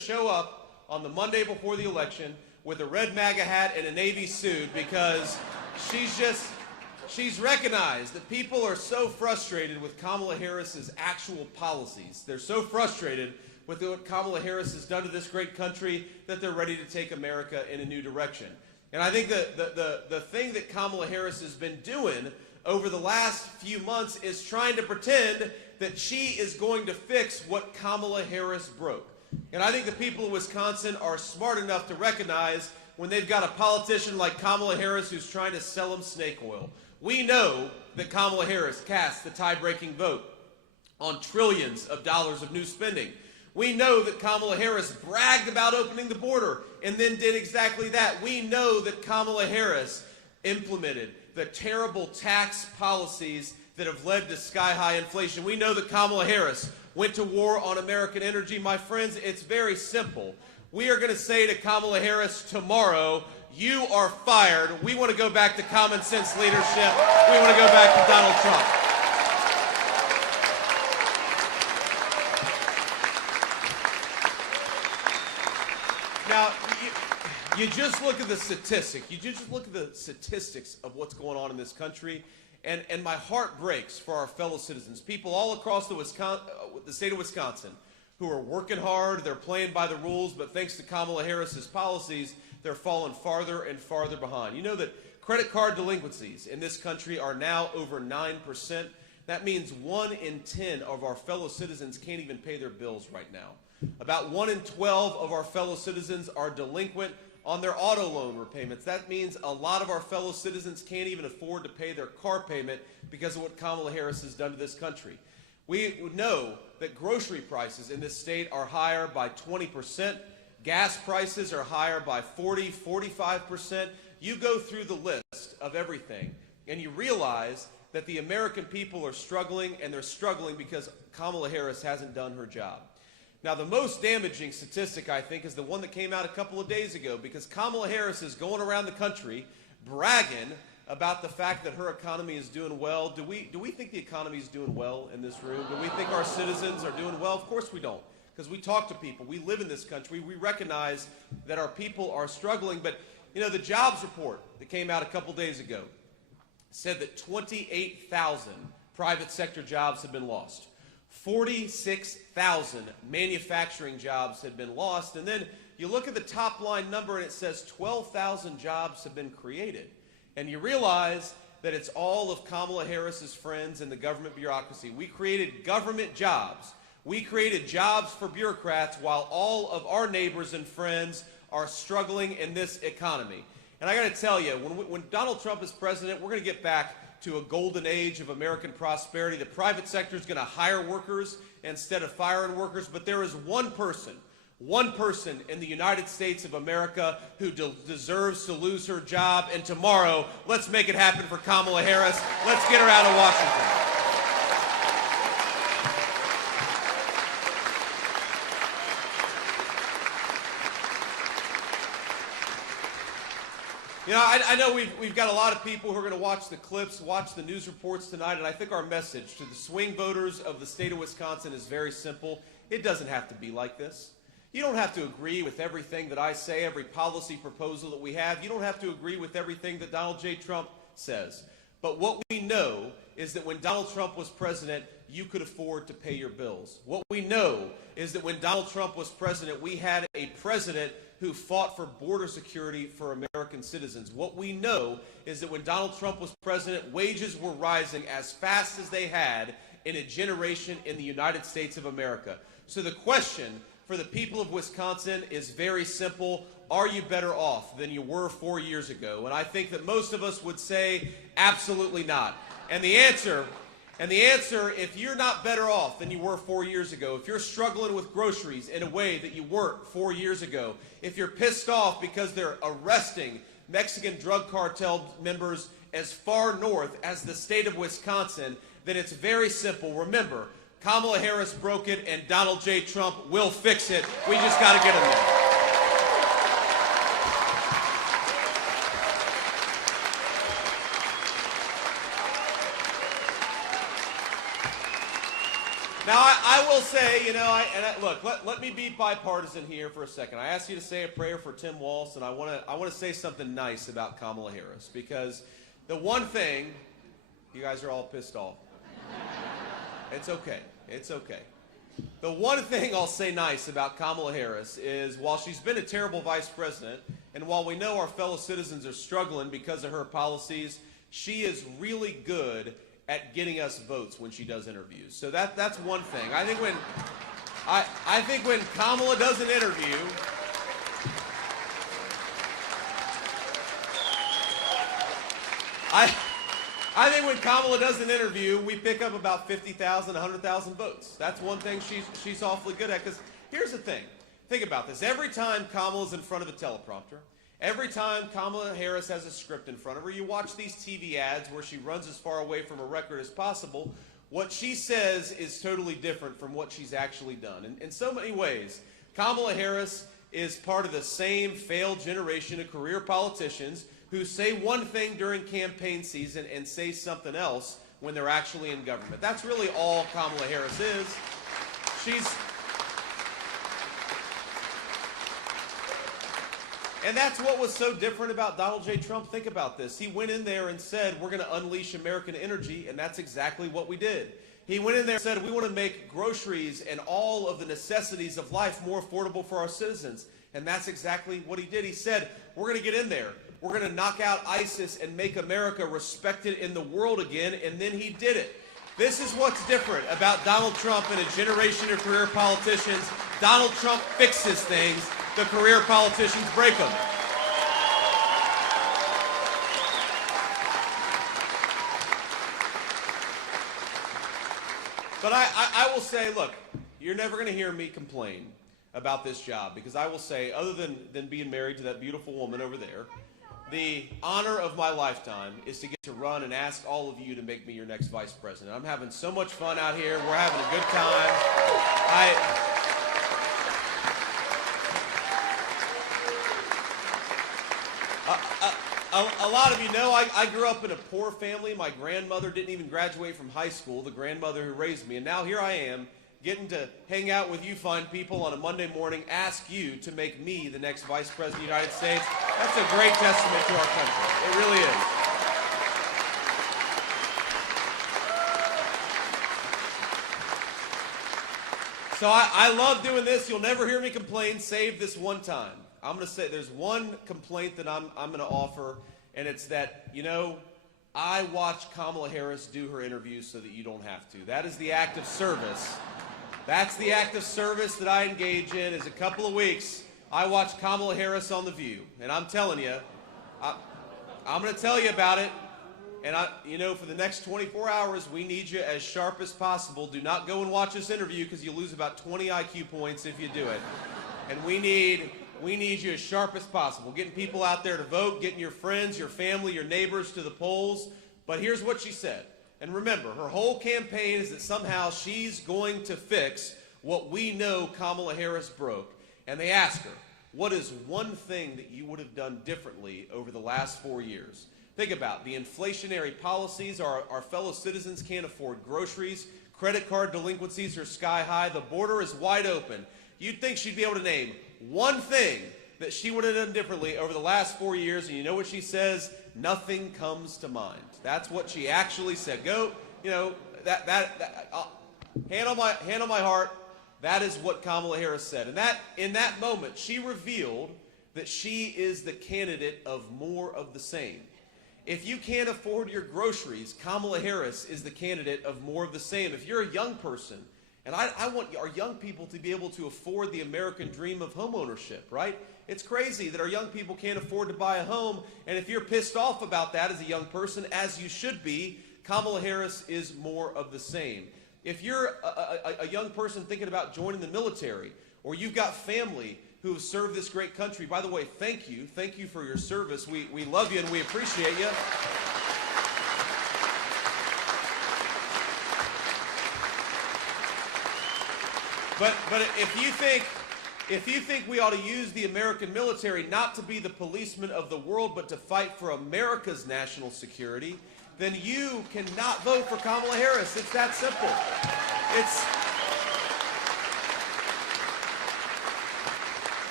show up on the Monday before the election with a red MAGA hat and a Navy suit because she's recognized that people are so frustrated with Kamala Harris's actual policies. They're so frustrated with what Kamala Harris has done to this great country that they're ready to take America in a new direction. And I think that the thing that Kamala Harris has been doing over the last few months is trying to pretend that she is going to fix what Kamala Harris broke. And I think the people of Wisconsin are smart enough to recognize when they've got a politician like Kamala Harris who's trying to sell them snake oil. We know that Kamala Harris cast the tie-breaking vote on trillions of dollars of new spending. We know that Kamala Harris bragged about opening the border and then did exactly that. We know that Kamala Harris implemented the terrible tax policies that have led to sky-high inflation. We know that Kamala Harris went to war on American energy. My friends, it's very simple. We are going to say to Kamala Harris tomorrow, you are fired. We want to go back to common sense leadership. We want to go back to Donald Trump. Now, you just look at the statistics. You just look at the statistics of what's going on in this country, and my heart breaks for our fellow citizens, people all across the state of Wisconsin who are working hard, they're playing by the rules, but thanks to Kamala Harris's policies, they're falling farther and farther behind. You know that credit card delinquencies in this country are now over 9%. That means 1 in 10 of our fellow citizens can't even pay their bills right now. About 1 in 12 of our fellow citizens are delinquent on their auto loan repayments. That means a lot of our fellow citizens can't even afford to pay their car payment because of what Kamala Harris has done to this country. We know that grocery prices in this state are higher by 20%. Gas prices are higher by 40, 45%. You go through the list of everything and you realize that the American people are struggling, and they're struggling because Kamala Harris hasn't done her job. Now, the most damaging statistic, I think, is the one that came out a couple of days ago, because Kamala Harris is going around the country bragging about the fact that her economy is doing well. Do we think the economy is doing well in this room? Do we think our citizens are doing well? Of course we don't, because we talk to people. We live in this country. We recognize that our people are struggling. But, you know, the jobs report that came out a couple days ago said that 28,000 private sector jobs have been lost. 46,000 manufacturing jobs had been lost. And then you look at the top line number and it says 12,000 jobs have been created. And you realize that it's all of Kamala Harris's friends in the government bureaucracy. We created government jobs. We created jobs for bureaucrats while all of our neighbors and friends are struggling in this economy. And I got to tell you, when Donald Trump is president, we're going to get back to a golden age of American prosperity. The private sector is going to hire workers instead of firing workers. But there is one person in the United States of America who deserves to lose her job. And tomorrow, let's make it happen for Kamala Harris. Let's get her out of Washington. You know, I know we've got a lot of people who are going to watch the clips, watch the news reports tonight, and I think our message to the swing voters of the state of Wisconsin is very simple. It doesn't have to be like this. You don't have to agree with everything that I say, every policy proposal that we have. You don't have to agree with everything that Donald J. Trump says. But what we know is that when Donald Trump was president, you could afford to pay your bills. What we know is that when Donald Trump was president, we had a president who fought for border security for American citizens. What we know is that when Donald Trump was president, wages were rising as fast as they had in a generation in the United States of America. So the question for the people of Wisconsin is very simple. Are you better off than you were 4 years ago? And I think that most of us would say absolutely not. And the answer, if you're not better off than you were 4 years ago, if you're struggling with groceries in a way that you weren't 4 years ago, if you're pissed off because they're arresting Mexican drug cartel members as far north as the state of Wisconsin, then it's very simple. Remember, Kamala Harris broke it and Donald J. Trump will fix it. We just got to get him there. Now, I will say, look, let me be bipartisan here for a second. I asked you to say a prayer for Tim Walz, and I want to say something nice about Kamala Harris, because the one thing, you guys are all pissed off. It's okay. It's okay. The one thing I'll say nice about Kamala Harris is, while she's been a terrible vice president, and while we know our fellow citizens are struggling because of her policies, she is really good at getting us votes when she does interviews. So that's one thing. I think when Kamala does an interview, I think when Kamala does an interview, we pick up about 50,000, 100,000 votes. That's one thing she's awfully good at. Because here's the thing. Think about this. Every time Kamala's in front of a teleprompter, every time Kamala Harris has a script in front of her, you watch these TV ads where she runs as far away from a record as possible. What she says is totally different from what she's actually done. In so many ways, Kamala Harris is part of the same failed generation of career politicians who say one thing during campaign season and say something else when they're actually in government. That's really all Kamala Harris is. And that's what was so different about Donald J. Trump. Think about this. He went in there and said, we're going to unleash American energy, and that's exactly what we did. He went in there and said, we want to make groceries and all of the necessities of life more affordable for our citizens. And that's exactly what he did. He said, we're going to get in there. We're going to knock out ISIS and make America respected in the world again. And then he did it. This is what's different about Donald Trump and a generation of career politicians. Donald Trump fixes things. The career politicians break them. But I will say, look, you're never going to hear me complain about this job, because I will say, other than being married to that beautiful woman over there, the honor of my lifetime is to get to run and ask all of you to make me your next vice president. I'm having so much fun out here. We're having a good time. A lot of you know I grew up in a poor family. My grandmother didn't even graduate from high school, the grandmother who raised me. And now here I am, getting to hang out with you fine people on a Monday morning, ask you to make me the next vice president of the United States. That's a great testament to our country. It really is. So I love doing this. You'll never hear me complain, save this one time. I'm going to say there's one complaint that I'm going to offer, and it's that, I watch Kamala Harris do her interviews so that you don't have to. That is the act of service. That's the act of service that I engage in. Is a couple of weeks, I watch Kamala Harris on The View, and I'm telling you, I'm going to tell you about it. And for the next 24 hours, we need you as sharp as possible. Do not go and watch this interview, because you lose about 20 IQ points if you do it. And we need you as sharp as possible, getting people out there to vote, getting your friends, your family, your neighbors to the polls. But here's what she said. And remember, her whole campaign is that somehow she's going to fix what we know Kamala Harris broke. And they asked her, what is one thing that you would have done differently over the last 4 years? Think about the inflationary policies. Our fellow citizens can't afford groceries. Credit card delinquencies are sky high. The border is wide open. You'd think she'd be able to name one thing that she would have done differently over the last 4 years, and you know what she says? Nothing comes to mind. That's what she actually said. Go, hand on my heart, that is what Kamala Harris said. And in that moment, she revealed that she is the candidate of more of the same. If you can't afford your groceries, Kamala Harris is the candidate of more of the same. If you're a young person, and I want our young people to be able to afford the American dream of homeownership, right? It's crazy that our young people can't afford to buy a home, and if you're pissed off about that as a young person, as you should be, Kamala Harris is more of the same. If you're a young person thinking about joining the military, or you've got family who have served this great country, by the way, thank you. Thank you for your service. We love you and we appreciate you. But if you think we ought to use the American military not to be the policemen of the world, but to fight for America's national security, then you cannot vote for Kamala Harris. It's that simple.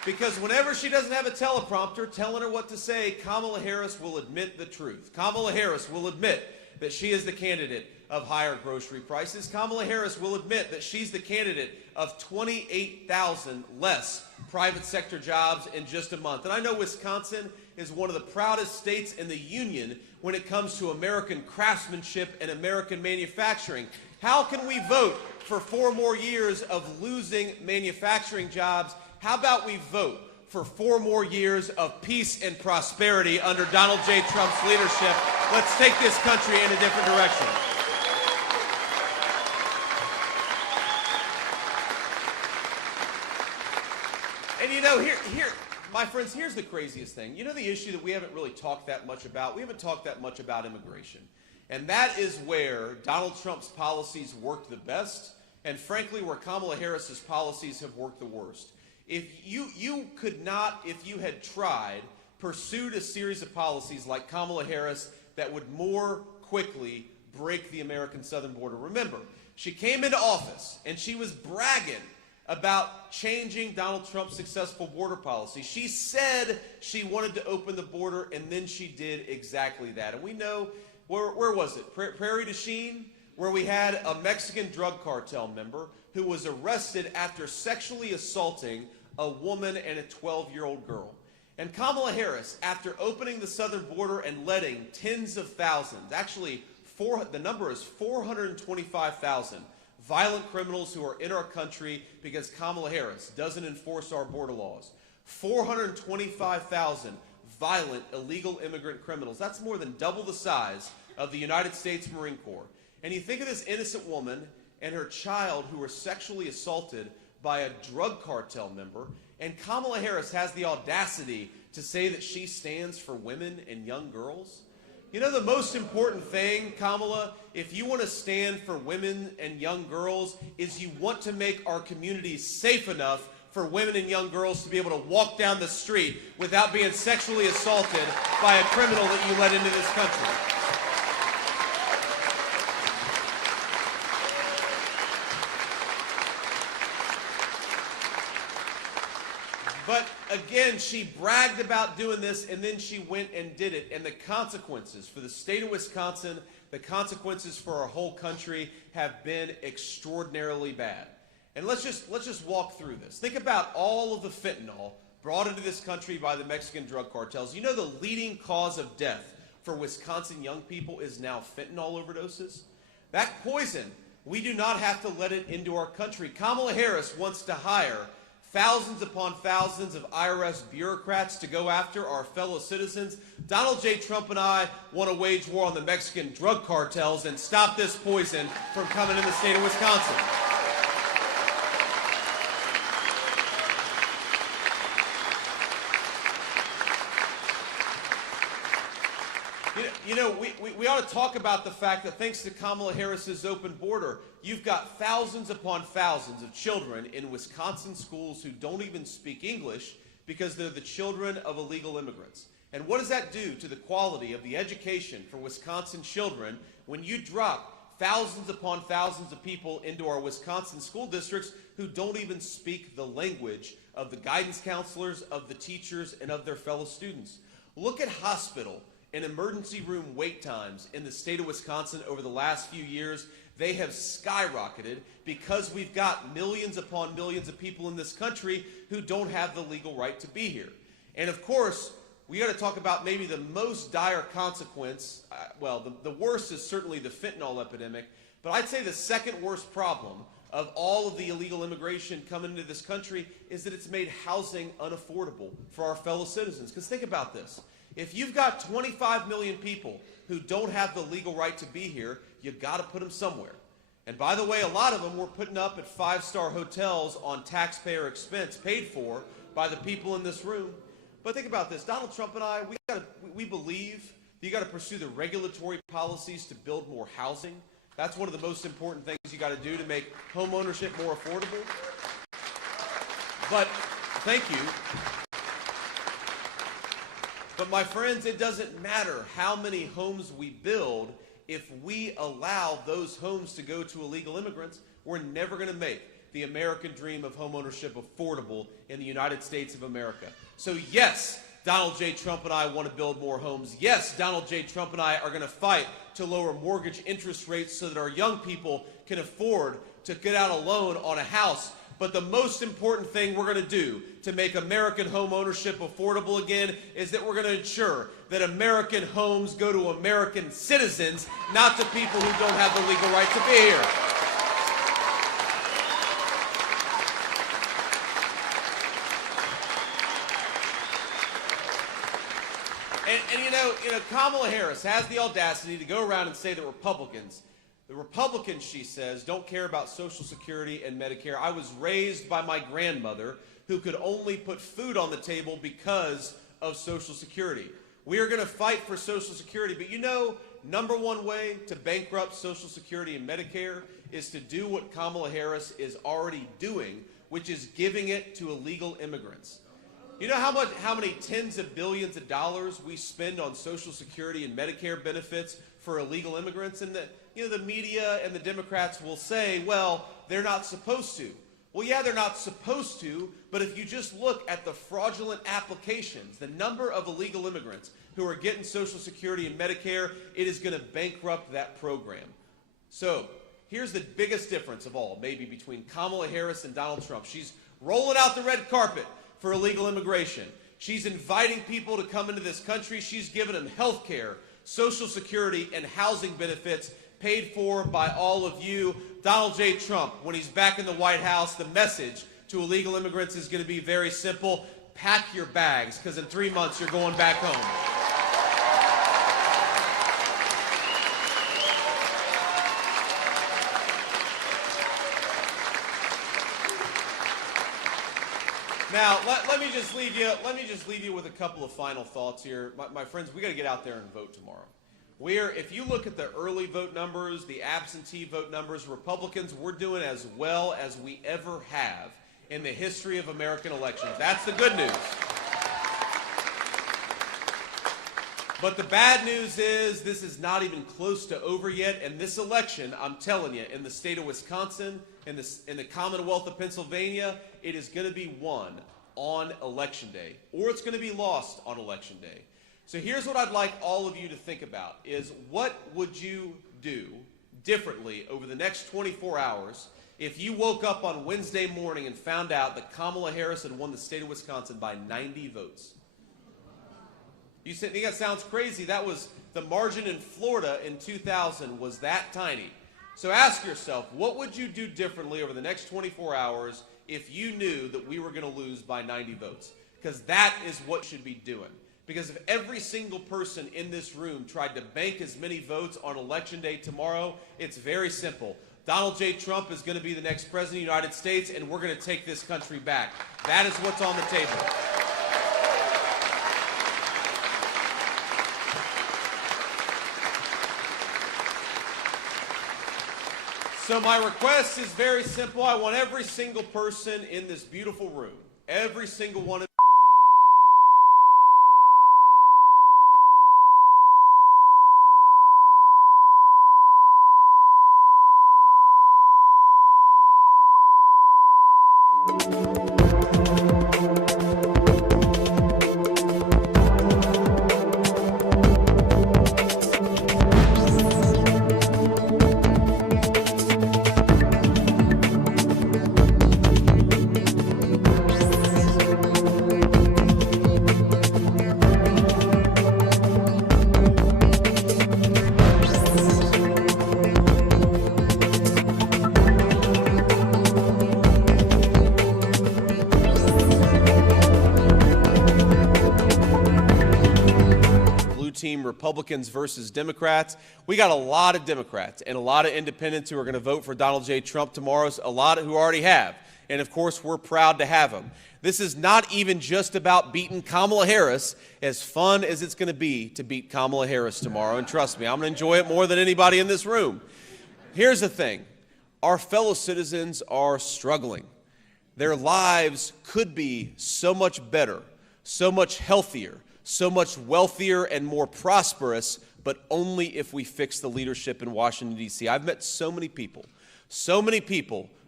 Because whenever she doesn't have a teleprompter telling her what to say, Kamala Harris will admit the truth. Kamala Harris will admit that she is the candidate of higher grocery prices. Kamala Harris will admit that she's the candidate of 28,000 less private sector jobs in just a month. And I know Wisconsin is one of the proudest states in the union when it comes to American craftsmanship and American manufacturing. How can we vote for 4 more years of losing manufacturing jobs? How about we vote for 4 more years of peace and prosperity under Donald J. Trump's leadership? Let's take this country in a different direction. And you know, my friends, here's the craziest thing. You know the issue that we haven't really talked that much about? We haven't talked that much about immigration. And that is where Donald Trump's policies worked the best, and frankly, where Kamala Harris's policies have worked the worst. If you could not, if you had tried, pursued a series of policies like Kamala Harris that would more quickly break the American southern border. Remember, she came into office and she was bragging about changing Donald Trump's successful border policy. She said she wanted to open the border, and then she did exactly that. And we know, where was it? Prairie du Chien, where we had a Mexican drug cartel member who was arrested after sexually assaulting a woman and a 12-year-old girl. And Kamala Harris, after opening the southern border and letting tens of thousands, actually the number is 425,000 violent criminals who are in our country because Kamala Harris doesn't enforce our border laws. 425,000 violent illegal immigrant criminals. That's more than double the size of the United States Marine Corps. And you think of this innocent woman and her child who were sexually assaulted by a drug cartel member, and Kamala Harris has the audacity to say that she stands for women and young girls. You know the most important thing, Kamala, if you want to stand for women and young girls, is you want to make our communities safe enough for women and young girls to be able to walk down the street without being sexually assaulted by a criminal that you let into this country. But again, she bragged about doing this, and then she went and did it. And the consequences for the state of Wisconsin, the consequences for our whole country have been extraordinarily bad. And let's just walk through this. Think about all of the fentanyl brought into this country by the Mexican drug cartels. You know the leading cause of death for Wisconsin young people is now fentanyl overdoses? That poison, we do not have to let it into our country. Kamala Harris wants to hire thousands upon thousands of IRS bureaucrats to go after our fellow citizens. Donald J. Trump and I want to wage war on the Mexican drug cartels and stop this poison from coming in the state of Wisconsin. You know, we ought to talk about the fact that thanks to Kamala Harris's open border, you've got thousands upon thousands of children in Wisconsin schools who don't even speak English because they're the children of illegal immigrants. And what does that do to the quality of the education for Wisconsin children when you drop thousands upon thousands of people into our Wisconsin school districts who don't even speak the language of the guidance counselors, of the teachers, and of their fellow students? Look at hospital and emergency room wait times in the state of Wisconsin over the last few years. They have skyrocketed because we've got millions upon millions of people in this country who don't have the legal right to be here. And of course, we got to talk about maybe the most dire consequence. The worst is certainly the fentanyl epidemic, but I'd say the second worst problem of all of the illegal immigration coming into this country is that it's made housing unaffordable for our fellow citizens. Because think about this. If you've got 25 million people who don't have the legal right to be here, you've got to put them somewhere. And by the way, a lot of them we're putting up at five-star hotels on taxpayer expense paid for by the people in this room. But think about this. Donald Trump and I, we believe that you got to pursue the regulatory policies to build more housing. That's one of the most important things you got to do to make home ownership more affordable. But thank you. But my friends, it doesn't matter how many homes we build if we allow those homes to go to illegal immigrants. We're never going to make the American dream of homeownership affordable in the United States of America. So yes, Donald J. Trump and I want to build more homes. Yes, Donald J. Trump and I are going to fight to lower mortgage interest rates so that our young people can afford to get out a loan on a house. But the most important thing we're going to do to make American home ownership affordable again is that we're going to ensure that American homes go to American citizens, not to people who don't have the legal right to be here. And you know, Kamala Harris has the audacity to go around and say that the Republicans, she says, don't care about Social Security and Medicare. I was raised by my grandmother who could only put food on the table because of Social Security. We are going to fight for Social Security, but you know, number one way to bankrupt Social Security and Medicare is to do what Kamala Harris is already doing, which is giving it to illegal immigrants. You know how many tens of billions of dollars we spend on Social Security and Medicare benefits for illegal immigrants? And the media and the Democrats will say, well, they're not supposed to. Well, yeah, they're not supposed to, but if you just look at the fraudulent applications, the number of illegal immigrants who are getting Social Security and Medicare, it is going to bankrupt that program. So here's the biggest difference of all, maybe, between Kamala Harris and Donald Trump. She's rolling out the red carpet for illegal immigration. She's inviting people to come into this country. She's giving them health care, Social Security, and housing benefits paid for by all of you. Donald J. Trump, when he's back in the White House, the message to illegal immigrants is going to be very simple. Pack your bags, because in 3 months you're going back home. Now, let me just leave you with a couple of final thoughts here. My friends, we got to get out there and vote tomorrow. If you look at the early vote numbers, the absentee vote numbers, Republicans, we're doing as well as we ever have in the history of American elections. That's the good news. But the bad news is this is not even close to over yet, and this election, I'm telling you, in the state of Wisconsin, in the Commonwealth of Pennsylvania, it is going to be won on Election Day, or it's going to be lost on Election Day. So here's what I'd like all of you to think about is, what would you do differently over the next 24 hours if you woke up on Wednesday morning and found out that Kamala Harris had won the state of Wisconsin by 90 votes? You think that sounds crazy? That was the margin in Florida in 2000 was that tiny. So ask yourself, what would you do differently over the next 24 hours if you knew that we were going to lose by 90 votes? Because that is what you should be doing. Because if every single person in this room tried to bank as many votes on Election Day tomorrow, it's very simple. Donald J. Trump is going to be the next president of the United States, and we're going to take this country back. That is what's on the table. So my request is very simple. I want every single person in this beautiful room, every single one of team, Republicans versus Democrats. We got a lot of Democrats and a lot of independents who are going to vote for Donald J. Trump tomorrow, a lot who already have. And of course, we're proud to have him. This is not even just about beating Kamala Harris, as fun as it's going to be to beat Kamala Harris tomorrow. And trust me, I'm going to enjoy it more than anybody in this room. Here's the thing. Our fellow citizens are struggling. Their lives could be so much better, so much healthier, so much wealthier and more prosperous, but only if we fix the leadership in Washington, D.C. I've met so many people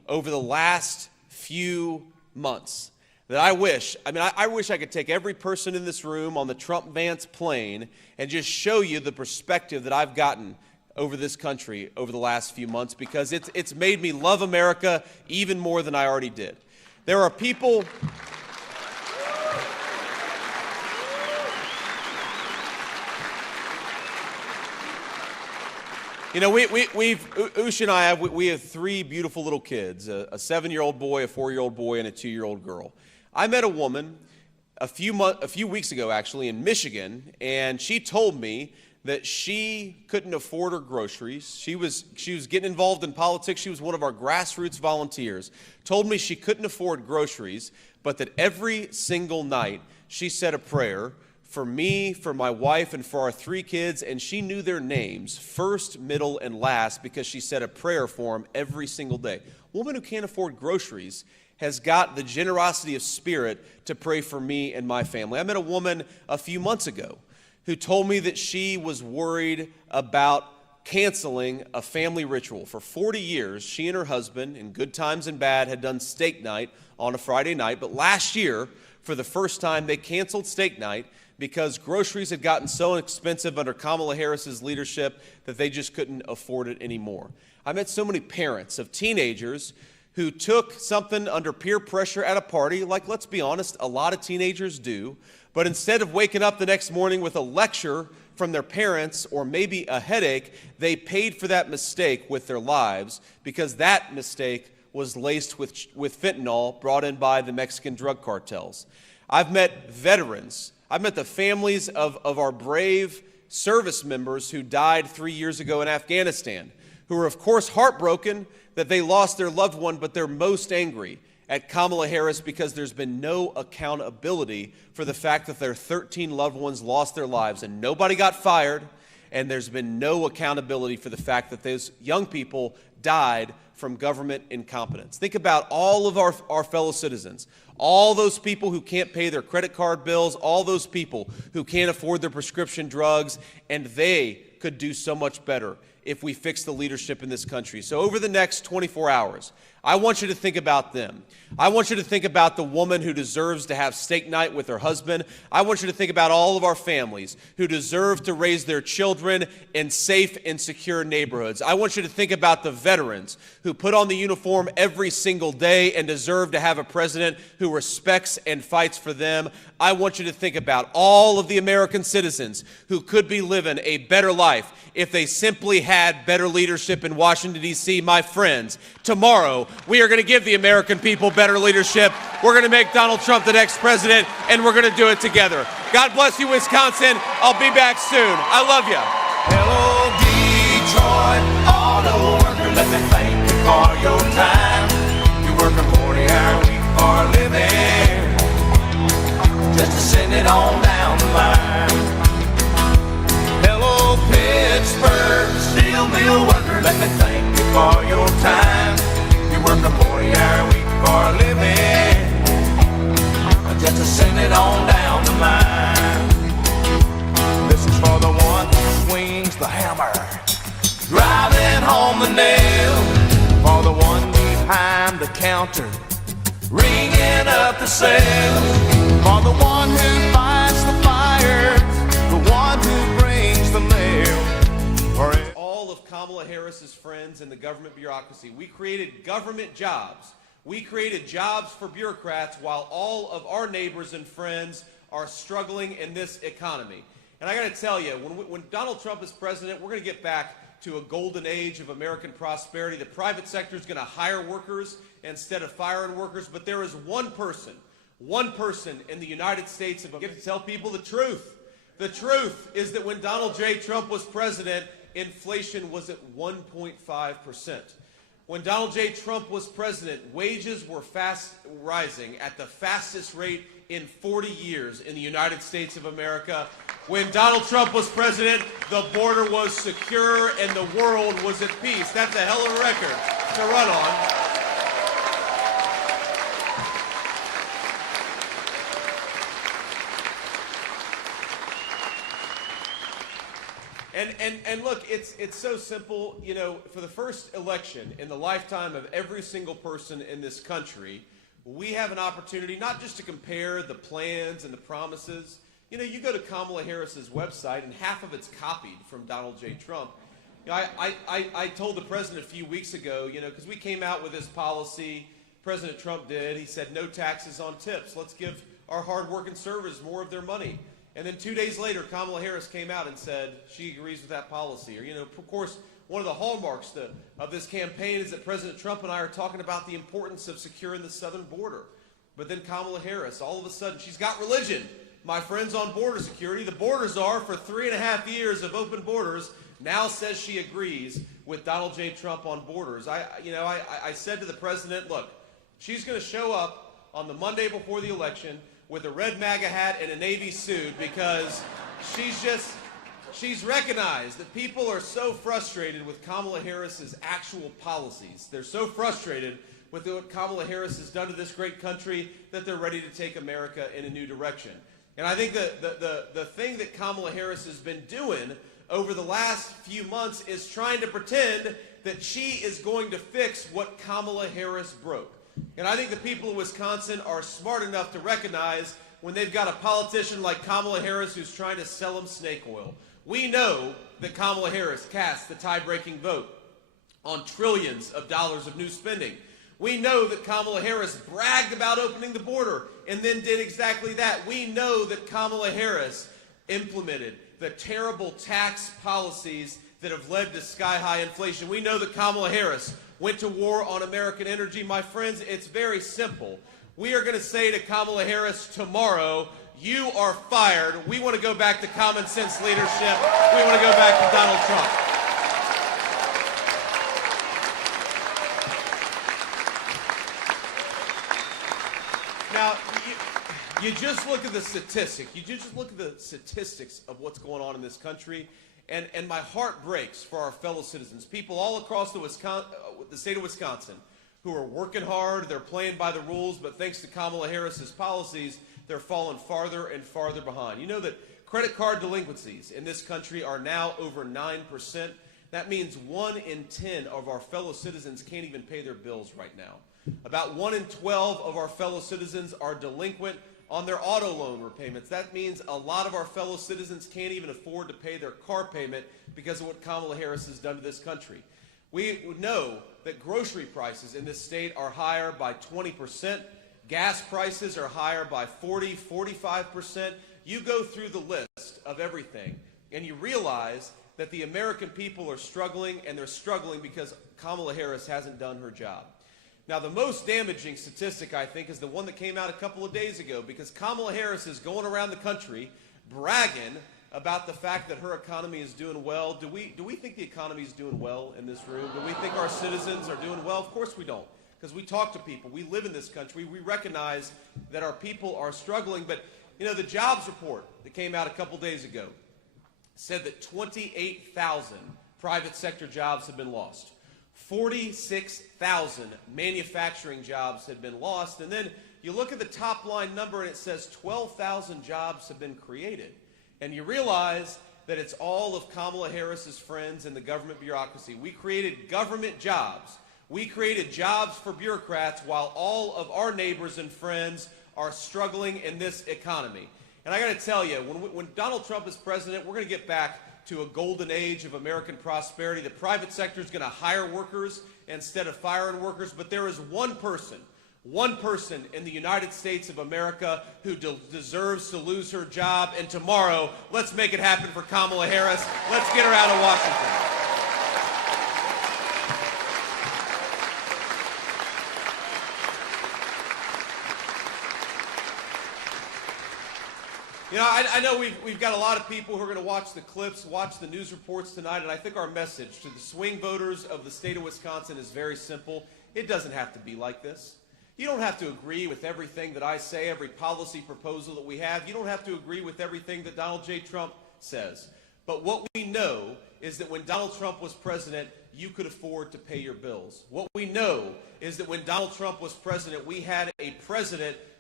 over the last few months that I wish I could take every person in this room on the Trump-Vance plane and just show you the perspective that I've gotten over this country over the last few months, because it's made me love America even more than I already did. There are people... You know, Ush and I have three beautiful little kids, a 7-year-old boy, a 4-year-old boy, and a 2-year-old girl. I met a woman a few weeks ago, actually, in Michigan, and she told me that she couldn't afford her groceries. She was getting involved in politics. She was one of our grassroots volunteers. Told me she couldn't afford groceries, but that every single night she said a prayer for me, for my wife, and for our 3 kids, and she knew their names, first, middle, and last, because she said a prayer for them every single day. A woman who can't afford groceries has got the generosity of spirit to pray for me and my family. I met a woman a few months ago who told me that she was worried about canceling a family ritual. For 40 years, she and her husband, in good times and bad, had done steak night on a Friday night, but last year, for the first time, they canceled steak night because groceries had gotten so expensive under Kamala Harris's leadership that they just couldn't afford it anymore. I met so many parents of teenagers who took something under peer pressure at a party, like, let's be honest, a lot of teenagers do, but instead of waking up the next morning with a lecture from their parents or maybe a headache, they paid for that mistake with their lives, because that mistake was laced with fentanyl brought in by the Mexican drug cartels. I've met veterans. I've met the families of our brave service members who died 3 years ago in Afghanistan, who are, of course, heartbroken that they lost their loved one, but they're most angry at Kamala Harris because there's been no accountability for the fact that their 13 loved ones lost their lives and nobody got fired, and there's been no accountability for the fact that those young people died from government incompetence. Think about all of our fellow citizens, all those people who can't pay their credit card bills, all those people who can't afford their prescription drugs, and they could do so much better if we fix the leadership in this country. So over the next 24 hours, I want you to think about them. I want you to think about the woman who deserves to have steak night with her husband. I want you to think about all of our families who deserve to raise their children in safe and secure neighborhoods. I want you to think about the veterans who put on the uniform every single day and deserve to have a president who respects and fights for them. I want you to think about all of the American citizens who could be living a better life if they simply had better leadership in Washington, D.C. My friends, tomorrow we are going to give the American people better leadership. We're going to make Donald Trump the next president, and we're going to do it together. God bless you, Wisconsin. I'll be back soon. I love you. Hello, Detroit auto worker, let me thank you for your time. You work a 40-hour week for a living, just to send it on down the line. Hello, Pittsburgh steel mill worker, let me thank you for your time. You work a 40-hour week for a living, just to send it on down the line. This is for the one who swings the hammer, driving home the nail. For the one behind the counter, ringing up the sales. For the one who fights the fires, the one who brings the mail. For all of Kamala Harris's friends in the government bureaucracy, we created government jobs. We created jobs for bureaucrats while all of our neighbors and friends are struggling in this economy. And I got to tell you, when Donald Trump is president, we're going to get back to a golden age of American prosperity. The private sector is going to hire workers instead of firing workers. But there is one person in the United States, if I get to tell people the truth. The truth is that when Donald J. Trump was president, inflation was at 1.5%. When Donald J. Trump was president, wages were fast rising at the fastest rate in 40 years in the United States of America. When Donald Trump was president, the border was secure and the world was at peace. That's a hell of a record to run on. And look, it's so simple. You know, for the first election in the lifetime of every single person in this country, we have an opportunity not just to compare the plans and the promises. You know, you go to Kamala Harris's website, and half of it's copied from Donald J. Trump. You know, I told the president a few weeks ago, you know, because we came out with this policy, President Trump did. He said no taxes on tips. Let's give our hardworking servers more of their money. And then 2 days later, Kamala Harris came out and said she agrees with that policy. Or, you know, of course, one of the hallmarks of this campaign is that President Trump and I are talking about the importance of securing the southern border. But then Kamala Harris, all of a sudden, she's got religion. My friends on border security, the border czar for 3.5 years of open borders, now says she agrees with Donald J. Trump on borders. I said to the president, look, she's going to show up on the Monday before the election with a red MAGA hat and a Navy suit because she's recognized that people are so frustrated with Kamala Harris's actual policies. They're so frustrated with what Kamala Harris has done to this great country that they're ready to take America in a new direction. And I think the thing that Kamala Harris has been doing over the last few months is trying to pretend that she is going to fix what Kamala Harris broke. And I think the people of Wisconsin are smart enough to recognize when they've got a politician like Kamala Harris who's trying to sell them snake oil. We know that Kamala Harris cast the tie-breaking vote on trillions of dollars of new spending. We know that Kamala Harris bragged about opening the border and then did exactly that. We know that Kamala Harris implemented the terrible tax policies that have led to sky-high inflation. We know that Kamala Harris went to war on American energy. My friends, it's very simple. We are going to say to Kamala Harris tomorrow, you are fired. We want to go back to common sense leadership. We want to go back to Donald Trump. Now, you just look at the statistics. You just look at the statistics of what's going on in this country, and my heart breaks for our fellow citizens, people all across the state of Wisconsin who are working hard, they're playing by the rules, but thanks to Kamala Harris's policies, they're falling farther and farther behind. You know that credit card delinquencies in this country are now over 9%. That means 1 in 10 of our fellow citizens can't even pay their bills right now. About 1 in 12 of our fellow citizens are delinquent on their auto loan repayments. That means a lot of our fellow citizens can't even afford to pay their car payment because of what Kamala Harris has done to this country. We know that grocery prices in this state are higher by 20%. Gas prices are higher by 45%. You go through the list of everything, and you realize that the American people are struggling, and they're struggling because Kamala Harris hasn't done her job. Now, the most damaging statistic, I think, is the one that came out a couple of days ago, because Kamala Harris is going around the country bragging about the fact that her economy is doing well. Do we think the economy is doing well in this room? Do we think our citizens are doing well? Of course we don't, because we talk to people. We live in this country. We recognize that our people are struggling. But, you know, the jobs report that came out a couple days ago said that 28,000 private sector jobs have been lost. 46,000 manufacturing jobs have been lost. And then you look at the top line number and it says 12,000 jobs have been created. And you realize that it's all of Kamala Harris's friends in the government bureaucracy. We created government jobs. We created jobs for bureaucrats while all of our neighbors and friends are struggling in this economy. And I got to tell you, when Donald Trump is president, we're going to get back to a golden age of American prosperity. The private sector is going to hire workers instead of firing workers. But there is one person in the United States of America who deserves to lose her job. And tomorrow, let's make it happen for Kamala Harris. Let's get her out of Washington. You know, I know we've got a lot of people who are going to watch the clips, watch the news reports tonight, and I think our message to the swing voters of the state of Wisconsin is very simple. It doesn't have to be like this. You don't have to agree with everything that I say, every policy proposal that we have. You don't have to agree with everything that Donald J. Trump says. But what we know is that when Donald Trump was president, you could afford to pay your bills. What we know is that when Donald Trump was president, we had a president